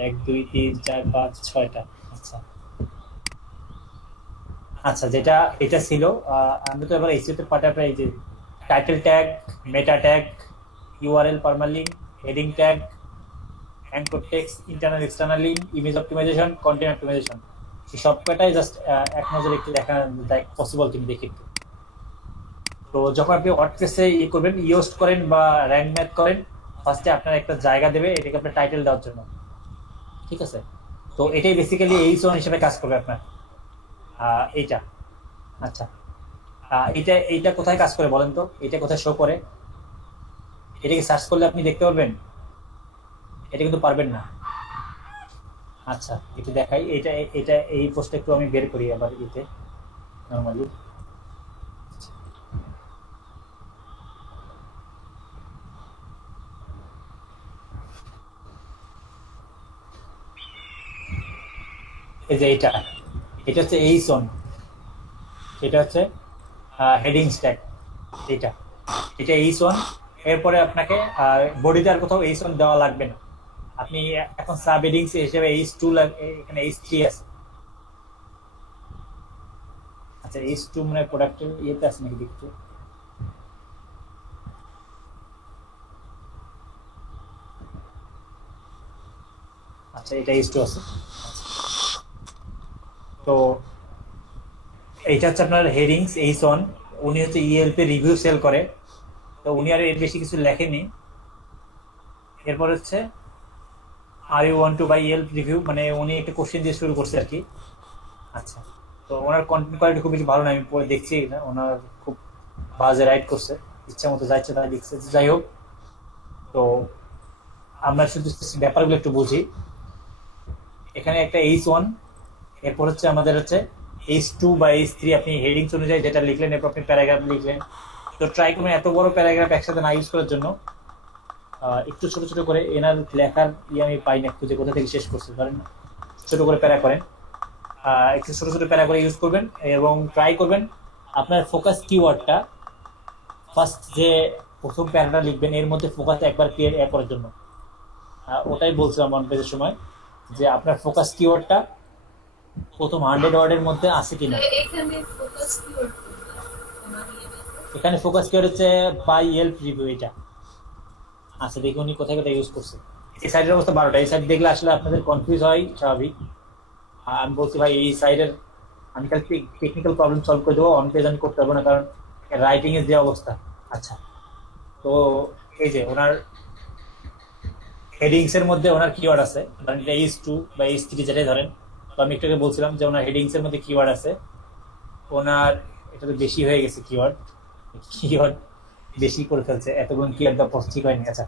1 2 3 4 5 6টা। আচ্ছা আচ্ছা, যেটা এটা ছিল আমরা তো এবার এইচটিএমএল পার্ট আপনার এই যে title tag, meta tag, URL permalink, heading tag, anchor text, internal external link, image optimisation, content optimisation, এই সবকটাই জাস্ট এক নজরে একটু দেখা পসিবল কিনা দেখি একটু। তো যখন আপনি ওয়ার্ডপ্রেসে করবেন, ইউজ করেন বা র্যাঙ্ক ম্যাথ করেন, ফার্স্টে আপনার একটা জায়গা দেবে এটাকে আপনার টাইটেল দেওয়ার জন্য, ঠিক আছে? তো এটাই বেসিক্যালি এই জোন হিসেবে কাজ করবে আপনার এইটা। আচ্ছা, এইটা কোথায় কাজ করে বলেন তো? এটা কোথায় শো করে? এটাকে সার্চ করলে আপনি দেখতে পারবেন? এটা কিন্তু পারবেন না। আচ্ছা, এটা দেখাই। এটা এটা এই পোস্টটা একটু আমি বের করি আবার এতে নরমালি। এই যে এটা হচ্ছে এই জোন, এটা হচ্ছে হেডিং স্ট্যাক। এটা এইচ ওয়ান। এরপরে আপনাকে বডিতে আর কোথাও এইচ ওয়ান দেওয়া লাগবে না। আপনি এখন সাব হেডিংস হিসেবে এইচ টু, এখানে এইচ থ্রি আছে। আচ্ছা, এইচ টু মানে প্রোডাক্টের ইয়েতে আছে নাকি দেখতে? আচ্ছা, এটা এইচ টু আছে। তো এইটা হচ্ছে আপনার হেডিংস এইচ ওয়ান। উনি হচ্ছে ইএলপি রিভিউ সেল করে, তো উনি আর এর বেশি কিছু লেখেনি। এরপর হচ্ছে are you want to buy Yelp review, মানে উনি একটা কোশ্চেন দিয়ে শুরু করছে আর কি। আচ্ছা, তো ওনার কন্টেন্ট কোয়ালিটি খুব বেশি ভালো না, আমি পরে দেখছি না, ওনার খুব বাজে রাইট করছে, ইচ্ছা মতো যাচ্ছে তাই লিখছে। যাই হোক, তো আমরা শুধু ব্যাপারগুলো একটু বুঝি। এখানে একটা এইচ ওয়ান, এরপর হচ্ছে আমাদের হচ্ছে এইচ টু বা এইচ থ্রি। আপনি হেডিংস অনুযায়ী যেটা লিখলেন, এরপর আপনি প্যারাগ্রাফ লিখলেন। তো ট্রাই করবেন এত বড় প্যারাগ্রাফ একসাথে না ইউজ করার জন্য, একটু ছোট ছোট করে। এনার লেখার আমি পাই না খুঁজে কোথা থেকে শেষ করছে, ধরেন ছোট করে প্যারা করেন, একটু ছোট ছোট প্যারা করে ইউজ করবেন এবং ট্রাই করবেন আপনার ফোকাস কিওয়ার্ডটা ফার্স্ট যে প্রথম প্যারাটা লিখবেন এর মধ্যে ফোকাস একবার ক্লিয়ার করার জন্য। ওটাই বলছিলাম অন পেজের সময়, যে আপনার ফোকাস কিওয়ার্ডটা প্রথম 100 ওয়ার্ডের মধ্যে আছে কিনা। এখানে ফোকাস কিওয়ার্ড হচ্ছে বাই ইয়েল্প রিভিউ। এটা আচ্ছা, দেখি উনি কোথায় কোথায় ইউজ করছে। এই সাইডের অবস্থা 12টা। এই সাইড দেখলে আসলে আপনাদের কনফিউজ হয়, স্বাভাবিক। আমি বলছি ভাই এই সাইডের আমি কাল টেকনিক্যাল প্রবলেম সলভ করে দেবো, অন পেজ আমি করতে পারবো না, কারণ রাইটিং এর যে অবস্থা। আচ্ছা, তো এই যে ওনার হেডিংস এর মধ্যে ওনার কিওয়ার্ড আছে, ধরেন এটা এইচ টু বা এইচ থ্রি যেটাই ধরেন। তো আমি একটু বলছিলাম যে ওনার হেডিংস এর মধ্যে কিওয়ার্ড আছে। ওনার এটা তো বেশি হয়ে গেছে, কিওয়ার্ড বেশি করে ফেলছে, এতগুলো কিওয়ার্ড দেওয়া ঠিক হয়নি। আচ্ছা,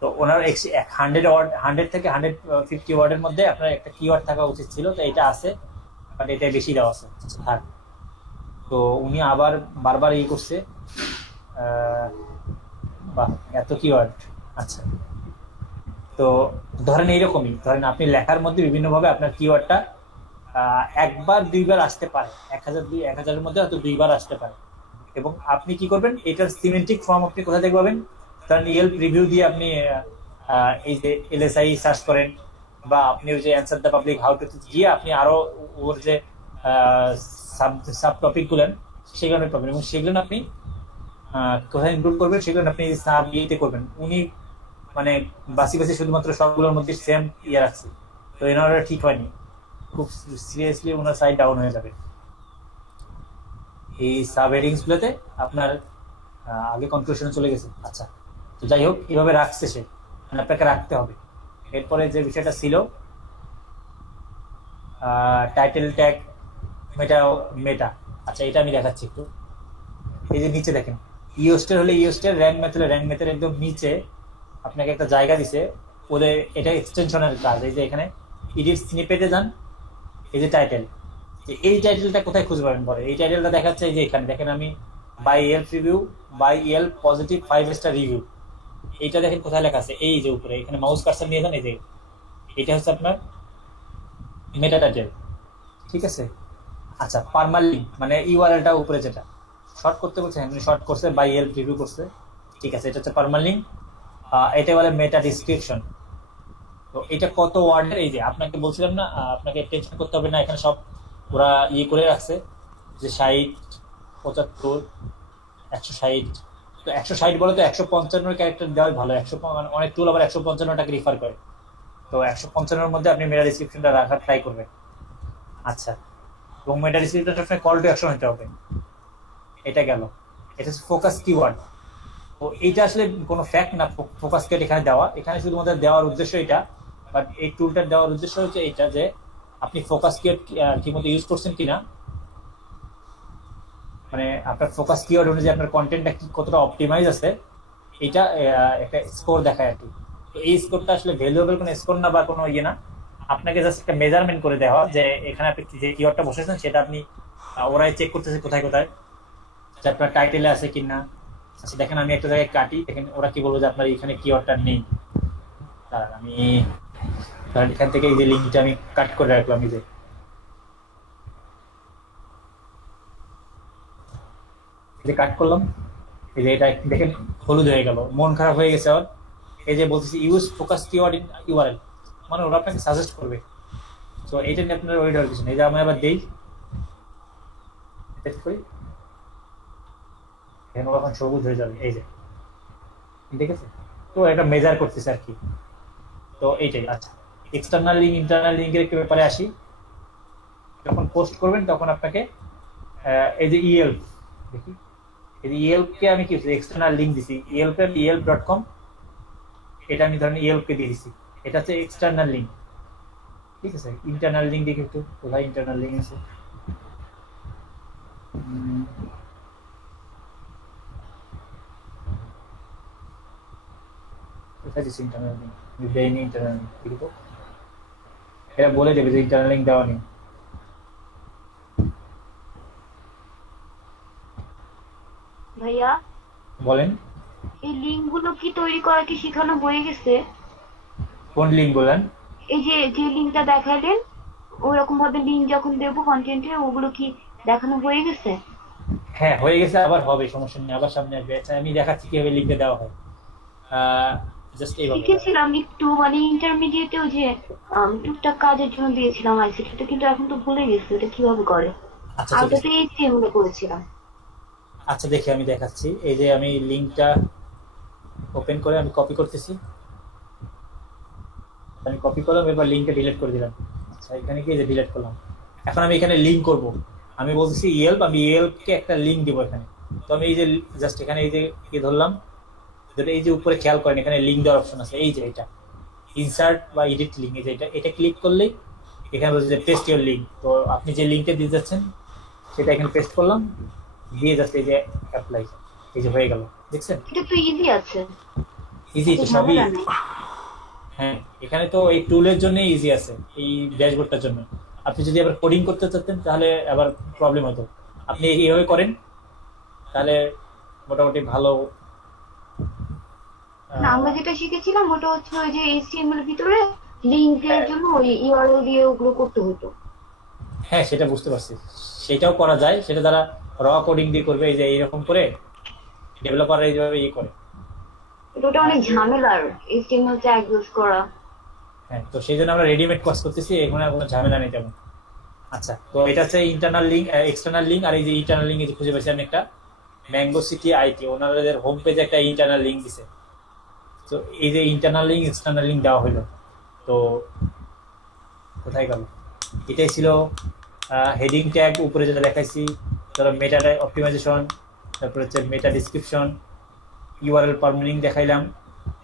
তো ওনার 100 থেকে 150 ওয়ার্ডের মধ্যে আপনার একটা কিওয়ার্ড থাকা উচিত ছিল, তো এটা আছে, বাট এটা বেশি দেওয়া আছে। থাক, তো উনি আবার বারবার করছে, বাহ এত কিওয়ার্ড। আচ্ছা, তো ধরেন এইরকমই, ধরেন আপনি লেখার মধ্যে বিভিন্নভাবে আপনার কিওয়ার্ডটা একবার দুইবার আসতে পারে, 1000-1000-এর মধ্যে হয়তো দুইবার আসতে পারে। এবং আপনি কি করবেন, এটার সিমেন্টিক ফর্ম আপনি কোথা থেকে পাবেন? কারণ ইয়েল্প রিভিউ দিয়ে আপনি এই যে এলএসআই সার্চ করেন, বা আপনি ওই যে answer the public how to গিয়ে আপনি আরো ওর যে সাব টপিক গুলেন সেগুলো পাবেন, এবং সেগুলো আপনি কোথায় ইনক্লুড করবেন সেগুলো আপনি সাব ইয়েতে করবেন। উনি মানে বাসি শুধুমাত্র সবগুলোর মধ্যে সেম ইয়ে রাখছে, তো এনারা ঠিক হয়নি, খুব সিরিয়াসলি ওনার সাইড ডাউন হয়ে যাবে। এই সাব হেডিংস গুলোতে আপনার আগে কনক্লুশনে চলে গেছে। আচ্ছা, তো যাই হোক, এইভাবে রাখছে সে, মানে আপনাকে রাখতে হবে। এরপরে যে বিষয়টা ছিল টাইটেল ট্যাগ, মেটা আচ্ছা এটা আমি দেখাচ্ছি একটু। এই যে নিচে দেখেন, ইওস্টের হলে ইওস্টের, র্যাঙ্ক ম্যাথ হলে র্যাঙ্ক ম্যাথের একদম নিচে আপনাকে একটা জায়গা দিছে ওদের, এটা এক্সটেনশনের কাজ। এই যে এখানে এডিট স্নিপেটে যান, এই যে টাইটেল, এই টাইটেলটা কোথায় খুঁজে পাবেন পরে? এই টাইটেলটা দেখাচ্ছে এই যে এখানে দেখেন, আমি buy Yelp review, buy Yelp positive 5 star review, এইটা দেখেন কোথায় লেখা আছে, এই যে উপরে এখানে মাউস কার্সার নিয়ে যান, এই যে এটা হচ্ছে আপনার মেটা টাইটেল, ঠিক আছে। আচ্ছা পার্মালি মানে ইউআরএলটা উপরে যেটা শর্ট করতে বলছে, শর্ট করছে বাই ইয়েল্প রিভিউ করছে, ঠিক আছে, এটা হচ্ছে পার্মালিং। এটা বলে মেটা ডিসক্রিপশন। তো এটা কত ওয়ার্ডের, এই যে আপনাকে বলছিলাম না, আপনাকে টেনশন করতে হবে না, এখানে সব ওরা ইয়ে করে রাখছে যে 60, 75, 160। তো 160 বলে তো 155 ক্যারেক্টার দেওয়াই ভালো। 100 অনেক টুল আবার 155টাকে রিফার করে, তো 155-এর মধ্যে আপনি মেটা ডিসক্রিপশনটা রাখার ট্রাই করবেন। আচ্ছা, এবং মেটা ডিসক্রিপশনটা কল টু অ্যাকশন হতে হবে। এটা গেল, এটা হচ্ছে ফোকাস কিওয়ার্ড। তো এইটা আসলে কোনো ফ্যাক্ট না, ফোকাস কিওয়ার্ড এখানে দেওয়া, এখানে শুধুমাত্র দেওয়ার উদ্দেশ্য এটা, বাট এই টুলটার দেওয়ার উদ্দেশ্য হচ্ছে এটা যে আপনি ফোকাস কিওয়ার্ড ঠিকমতো ইউজ করছেন কিনা, মানে আপনার ফোকাস কিওয়ার্ড অনুযায়ী আপনার কন্টেন্টটা কতটা অপটিমাইজ আছে, এটা একটা স্কোর দেখায় আর কি। তো এই স্কোরটা আসলে ভ্যালুয়েবল কোনো স্কোর না বা কোনো ইয়ে না, আপনাকে জাস্ট একটা মেজারমেন্ট করে দেওয়া যে এখানে আপনি যে কিওয়ার্ডটা বসেছেন সেটা আপনি ওরাই চেক করতেছে কোথায় কোথায়, যে আপনার টাইটেলে আছে কিনা। আচ্ছা দেখেন আমি একটা জায়গায় কাটি, দেখেন ওরা কি বলবো যে আপনার এখানে কিওয়ার্ডটা নেই। আমি এখান থেকে এই যে লিঙ্কটা আমি কাট করে রাখলাম, এই যে কাট করলাম, এই যে এটা দেখেন হলুদ হয়ে গেল, মন খারাপ হয়ে গেছে আর। এই যে বলতেছি use focus keyword in URL, মানে ওরা আপনাকে সাজেস্ট করবে। তো এইটা নিয়ে আপনার ওই ডর কিছু নেই। এই যে আমি আবার দেই, এখানে ওরা এখন সবুজ হয়ে যাবে, এই যে ঠিক আছে। তো এটা মেজার করতেছে আর কি। তো এইটাই। আচ্ছা এক্সটার্নাল লিঙ্ক ইন্টারনাল লিঙ্কের ব্যাপারে আসি। যখন পোস্ট করবেন তখন আপনাকে এই যে ইএলপ, দেখি এই যে ইএলপকে আমি কি এক্সটার্নাল লিঙ্ক দিছি, ইএলপের ইএলপ.com, এটা আমি ধরেন ইএলপকে দিয়ে দিছি, এটা হচ্ছে এক্সটার্নাল লিঙ্ক, ঠিক আছে। ইন্টারনাল লিঙ্ক দেখি একটু, কোথায় ইন্টারনাল লিঙ্ক আছে, কোথায় দিচ্ছি ইন্টারনাল লিঙ্ক, দেয়নি ইন্টারনাল লিঙ্ক, দেখি তো, এটা বলে দেবে যে ইন্টারনাল লিঙ্ক দেওয়া নেই। ভাইয়া বলেন এই লিঙ্ক গুলো কি তৈরি করা কি শেখানো হয়ে গেছে? কোন লিঙ্ক বলেন? এই যে যে লিঙ্কটা দেখাইলেন ওইরকম ভাবে লিঙ্ক যখন দেবো কন্টেন্টে, ওগুলো কি দেখানো হয়ে গেছে? হ্যাঁ হয়ে গেছে, আবার হবে, সমস্যা নেই, আবার সামনে আসবে। আচ্ছা আমি দেখাচ্ছি কিভাবে লিঙ্কে দেওয়া হয়। জাস্ট এইভাবে শিখেছিলাম একটু, মানে ইন্টারমিডিয়েটেও যে টুকটাক কাজের জন্য দিয়েছিলাম আইসিটিতে, কিন্তু এখন তো ভুলে গেছি এটা কিভাবে করে। আচ্ছা আর ঠিক আছে, ওটাতে এইচটিএমএল করেছিলাম। আচ্ছা দেখি আমি দেখাচ্ছি। এই যে আমি লিঙ্কটা ওপেন করে আমি কপি করতেছি, আমি কপি করলাম, এবার লিঙ্কটা ডিলিট করে দিলাম। আচ্ছা এখানে কি যে ডিলিট করলাম, এখন আমি এখানে লিঙ্ক করব। আমি বলতেছি ইয়েল্প, আমি ইয়েল্পকে একটা লিঙ্ক দিব এখানে। তো আমি এই যে জাস্ট এখানে এই যে কি ধরলাম, এই যে উপরে খেয়াল করেন এখানে লিঙ্ক দেওয়ার অপশন আছে, এই যে এটা ইনসার্ট বা এডিট লিঙ্ক, এই যে এটা ক্লিক করলেই এখানে বলছে যে পেস্ট ইউর লিঙ্ক। তো আপনি যে লিঙ্কটা দিয়ে যাচ্ছেন সেটা এখানে পেস্ট করলাম, দিয়ে যাচ্ছে এই যে অ্যাপ্লাই, এই যে হয়ে গেল, দেখছেন? এটা তো ইজি আছে, ইজি তো সবই। হ্যাঁ এখানে তো এই টুলের জন্য ইজি আছে, এই ড্যাশবোর্ডটার জন্য। আপনি যদি আবার কোডিং করতে চাচ্ছেন তাহলে আবার প্রবলেম হতো। আপনি এইভাবে করেন তাহলে মোটামুটি ভালো। না আমরা যেটা শিখেছিলাম ওটা হচ্ছে ওই যে এইচটিএমএল এর ভিতরে লিংকের জন্য ওই ইউআরএল দিয়ে ওগুলো করতে হতো। হ্যাঁ সেটা বুঝতে পারছি, সেটাও করা যায়, সেটা দ্বারা র কোডিং দিয়ে করবে, এই যে এইরকম করে ডেভেলপার এইভাবে ইয়ে করে। এটা অনেক ঝামেলার এইচটিএমএল ট্যাগ ইউজ করা। হ্যাঁ তো সেই জন্য আমরা রেডিমেড কোর্স করতেছি, এখানে কোনো ঝামেলা নেই তেমন। আচ্ছা তো এটা হচ্ছে ইন্টারনাল লিঙ্ক, এক্সটার্নাল লিঙ্ক। আর এই যে ইন্টারনাল লিঙ্ক যে খুঁজে পেয়েছি আমি একটা, ম্যাঙ্গো সিটি আইটি, ওনাদের হোম পেজে একটা ইন্টারনাল লিঙ্ক দিছে। তো এই যে ইন্টারনাল লিঙ্ক এক্সটার্নাল লিঙ্ক দেওয়া হলো, তো কোথায় গেল? এটাই ছিল হেডিং ট্যাগ, উপরে যেটা দেখাইছি, ধরো মেটা অপটিমাইজেশন, তারপর হচ্ছে মেটা ডিসক্রিপশন, ইউআরএল পারমিলিং দেখাইলাম,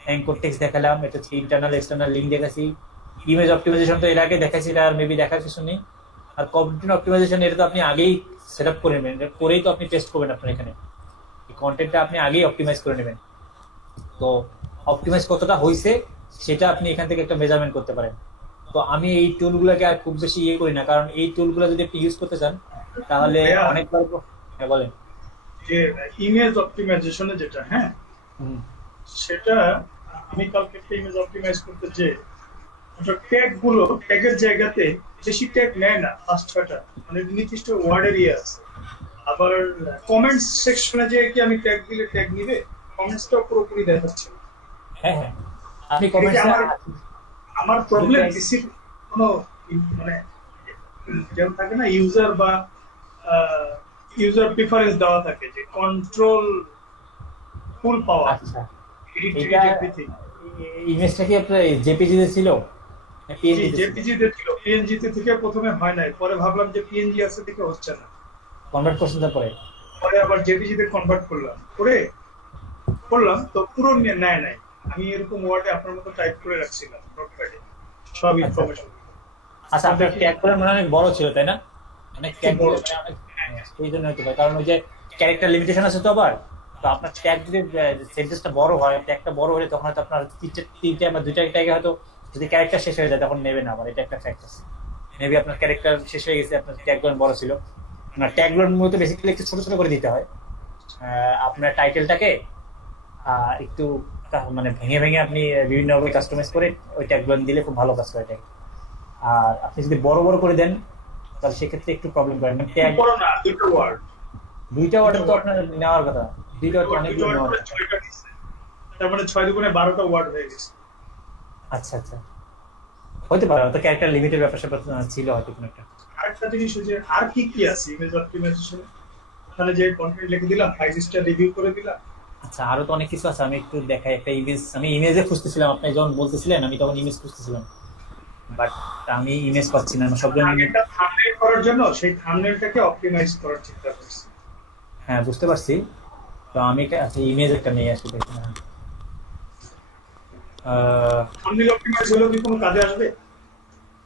অ্যাঙ্কর টেক্সট দেখালাম, এটা হচ্ছে ইন্টারনাল এক্সটার্নাল লিঙ্ক দেখাইছি। ইমেজ অপটিমাইজেশন তো এর আগে দেখাইছি, আর মেবি দেখার কিছু নেই। আর কন্টেন্ট অপটিমাইজেশন এটা তো আপনি আগেই সেট আপ করে নেবেন, এটা করেই তো আপনি টেস্ট করবেন আপনার এখানে, এই কন্টেন্টটা আপনি আগেই অপটিমাইজ করে নেবেন। তো অপটিমাইজ কতটা হয়েছে সেটা আপনি এখান থেকে একটা মেজারমেন্ট করতে পারেন। তো আমি এই টুলগুলোকে আর খুব বেশি ইয়ে করি না, কারণ এই টুলগুলো যদি আপনি ইউজ করতে চান তাহলে অনেকবার বলেন যে ইমেজ অপটিমাইজেশনে যেটা, হ্যাঁ সেটা আমি কালকে একটা ইমেজ অপটিমাইজ করতে যে ট্যাগ গুলো, ট্যাগের জায়গাতে বেশি ট্যাগ নেয় না, 5-6টা, মানে নির্দিষ্ট ওয়ার্ডের ইয়ে আছে। আবার কমেন্টস সেকশনে যে কি আমি ট্যাগ দিলে ট্যাগ নিবে, কমেন্টসটা পুরোপুরি দেখাচ্ছে না। হ্যাঁ হ্যাঁ আপনি এই যে কমেন্টস আমার প্রবলেম কিছু কোনো মানে যেমন থাকে না ইউজার বা ইউজার প্রিফারেন্স দেওয়া থাকে যে কন্ট্রোল ফুল পাওয়া। আচ্ছা এটা ইমেজটা কি আপনার জেপিজি তে ছিল? জেপিজি তে ছিল, পিএনজি তে থেকে প্রথমে হয় নাই, পরে ভাবলাম যে পিএনজি আছে থেকে হচ্ছে না, কনভার্ট করছেন তারপরে? পরে আবার জেপিজি তে কনভার্ট করলাম তো পুরো নেয় নাই। আমি এরকম ওয়ার্ডে আপনার মতো টাইপ করে রাখছিলাম নোটপ্যাডে সব ইনফরমেশন। আচ্ছা আপনার ট্যাগ করে মনে হয় অনেক বড় ছিল তাই না? অনেক ট্যাগ বড়, এই জন্য হতে পারে, কারণ ওই যে ক্যারেক্টার লিমিটেশন আছে তো আবার। তো আপনার ট্যাগ যদি সেন্টেন্সটা বড় হয়, ট্যাগটা বড় হলে তখন হয়তো আপনার তিনটে বা দুইটা ট্যাগে হয়তো যদি ক্যারেক্টার শেষ হয়ে যায় তখন নেবে না আবার, এটা একটা ফ্যাক্ট আছে। মেবি আপনার ক্যারেক্টার শেষ হয়ে গেছে, আপনার ট্যাগগুলো বড় ছিল না। ট্যাগগুলো মূলত বেসিক্যালি একটু ছোট ছোট করে দিতে হয়। আপনার টাইটেলটাকে একটু মানে ভেঙে ভেঙে আপনি বিভিন্নভাবে কাস্টমাইজ করে ওই ট্যাগগুলো দিলে খুব ভালো কাজ করে ট্যাগ। আর আপনি যদি বড় বড় করে দেন তাহলে সেক্ষেত্রে একটু প্রবলেম করে। মানে ট্যাগ বড় না, দুইটা ওয়ার্ড তো আপনার নেওয়ার কথা, দুইটা ওয়ার্ড অনেকগুলো নেওয়ার কথা। তার মানে 6 দুগুণে 12টা ওয়ার্ড হয়ে গেছে। আচ্ছা আচ্ছা হতে পারে, তো ক্যারেক্টার লিমিটের ব্যাপার স্যাপার ছিল হয়তো কোনো একটা। আরেকটা জিনিস যে আর কি কি আছে ইমেজ অপটিমাইজেশনে, তাহলে যে কন্টেন্ট লিখে দিলাম 5 স্টার রিভিউ করে দিলাম। আচ্ছা আরো তো অনেক কিছু আছে, আমি একটু দেখাই একটা ইমেজ। আমি ইমেজে খুঁজতেছিলাম, আপনি যখন বলতেছিলেন আমি তখন ইমেজ খুঁজতেছিলাম, বাট আমি ইমেজ পাচ্ছি না সবগুলো। একটা থাম্বনেল করার জন্য সেই থাম্বনেলটাকে অপটিমাইজ করার চেষ্টা করছি। হ্যাঁ বুঝতে পারছি। তো আমি আচ্ছা ইমেজ একটা নিয়ে আসি দেখুন। থাম্বনেল অপটিমাইজ হলে কি কোনো কাজে আসবে?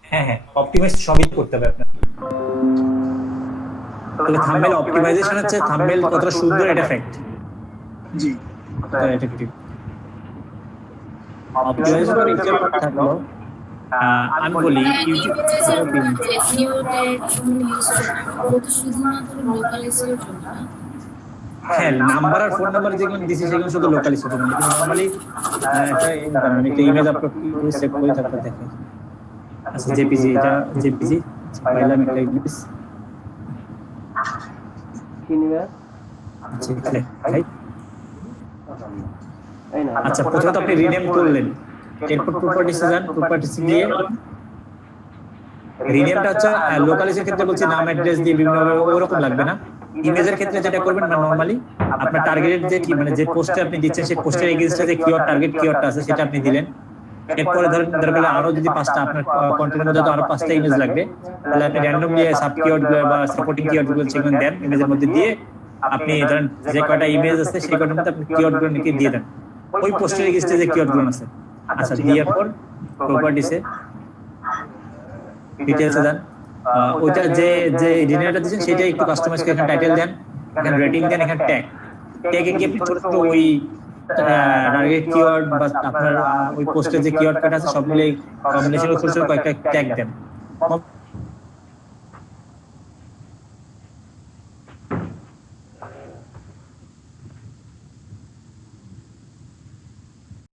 হ্যাঁ হ্যাঁ অপটিমাইজ সবই করতে হবে আপনার। তবে থাম্বনেল অপটিমাইজেশন হচ্ছে থাম্বনেল কতটা সুন্দর এটা ফ্যাক্ট। জি এটা ঠিক। অপটিমাইজেশন করে ইচ্ছা থাকলো আমি বলি ইউটিউব হ্যাঁ নাম্বার আর ফোন নাম্বার যেগুলো দিছি সেগুলো শুধু লোকালি শুধু না, কিন্তু নরমালি আমি একটা ইমেজ আপলোড করে সেভ করে তারপর দেখি। আচ্ছা জেপিজি, এটা জেপিজি পাইলাম একটা ইমেজ কি নিবে? আচ্ছা ভাই আচ্ছা প্রথমে তো আপনি রিনেম করলেন, এরপর প্রপার্টিসে যান, প্রপার্টিসে গিয়ে রিনেমটা হচ্ছে লোকালিজের ক্ষেত্রে বলছি নাম অ্যাড্রেস দিয়ে বিভিন্ন ওরকম লাগবে না। ইমেজের ক্ষেত্রে যেটা করবেন না নরমালি আপনার টার্গেটের যে কি মানে যে পোস্টে আপনি দিচ্ছেন সেই পোস্টের এগেইনস্টে যে কিওয়ার্ড টার্গেট কিওয়ার্ডটা আছে সেটা আপনি দিলেন। এরপরে ধরেন দরকার আরো যদি 5টা আপনার কন্টেন্টের মধ্যে আরো 5টা ইমেজ লাগবে তাহলে আপনি র্যান্ডমলি সাব কিওয়ার্ড বা সাপোর্টিং কিওয়ার্ড গুলো সেগুলো দেন ইমেজের মধ্যে দিয়ে আপনি ধরেন যে কয়টা ইমেজ আছে সেই কয়টার মধ্যে আপনি কিওয়ার্ড গুলো নিয়ে দিয়ে দেন ওই পোস্টের এগেইনস্টে যে কিওয়ার্ড গুলো আছে। আচ্ছা দেওয়ার পর প্রপার্টিসে ডিটেইলসে দেন, ওইটা যে যে রিনেমটা দিয়েছেন সেটা একটু কাস্টমাইজ করে এখানে টাইটেল দেন, এখানে রেটিং দেন, এখানে ট্যাগে গিয়ে ছোট ছোট ওই টার্গেট কিওয়ার্ড বা আপনার ওই পোস্টের যে কিওয়ার্ড কাটা আছে সবগুলোই কম্বিনেশন করে ছোট ছোট কয়েকটা ট্যাগ দেন।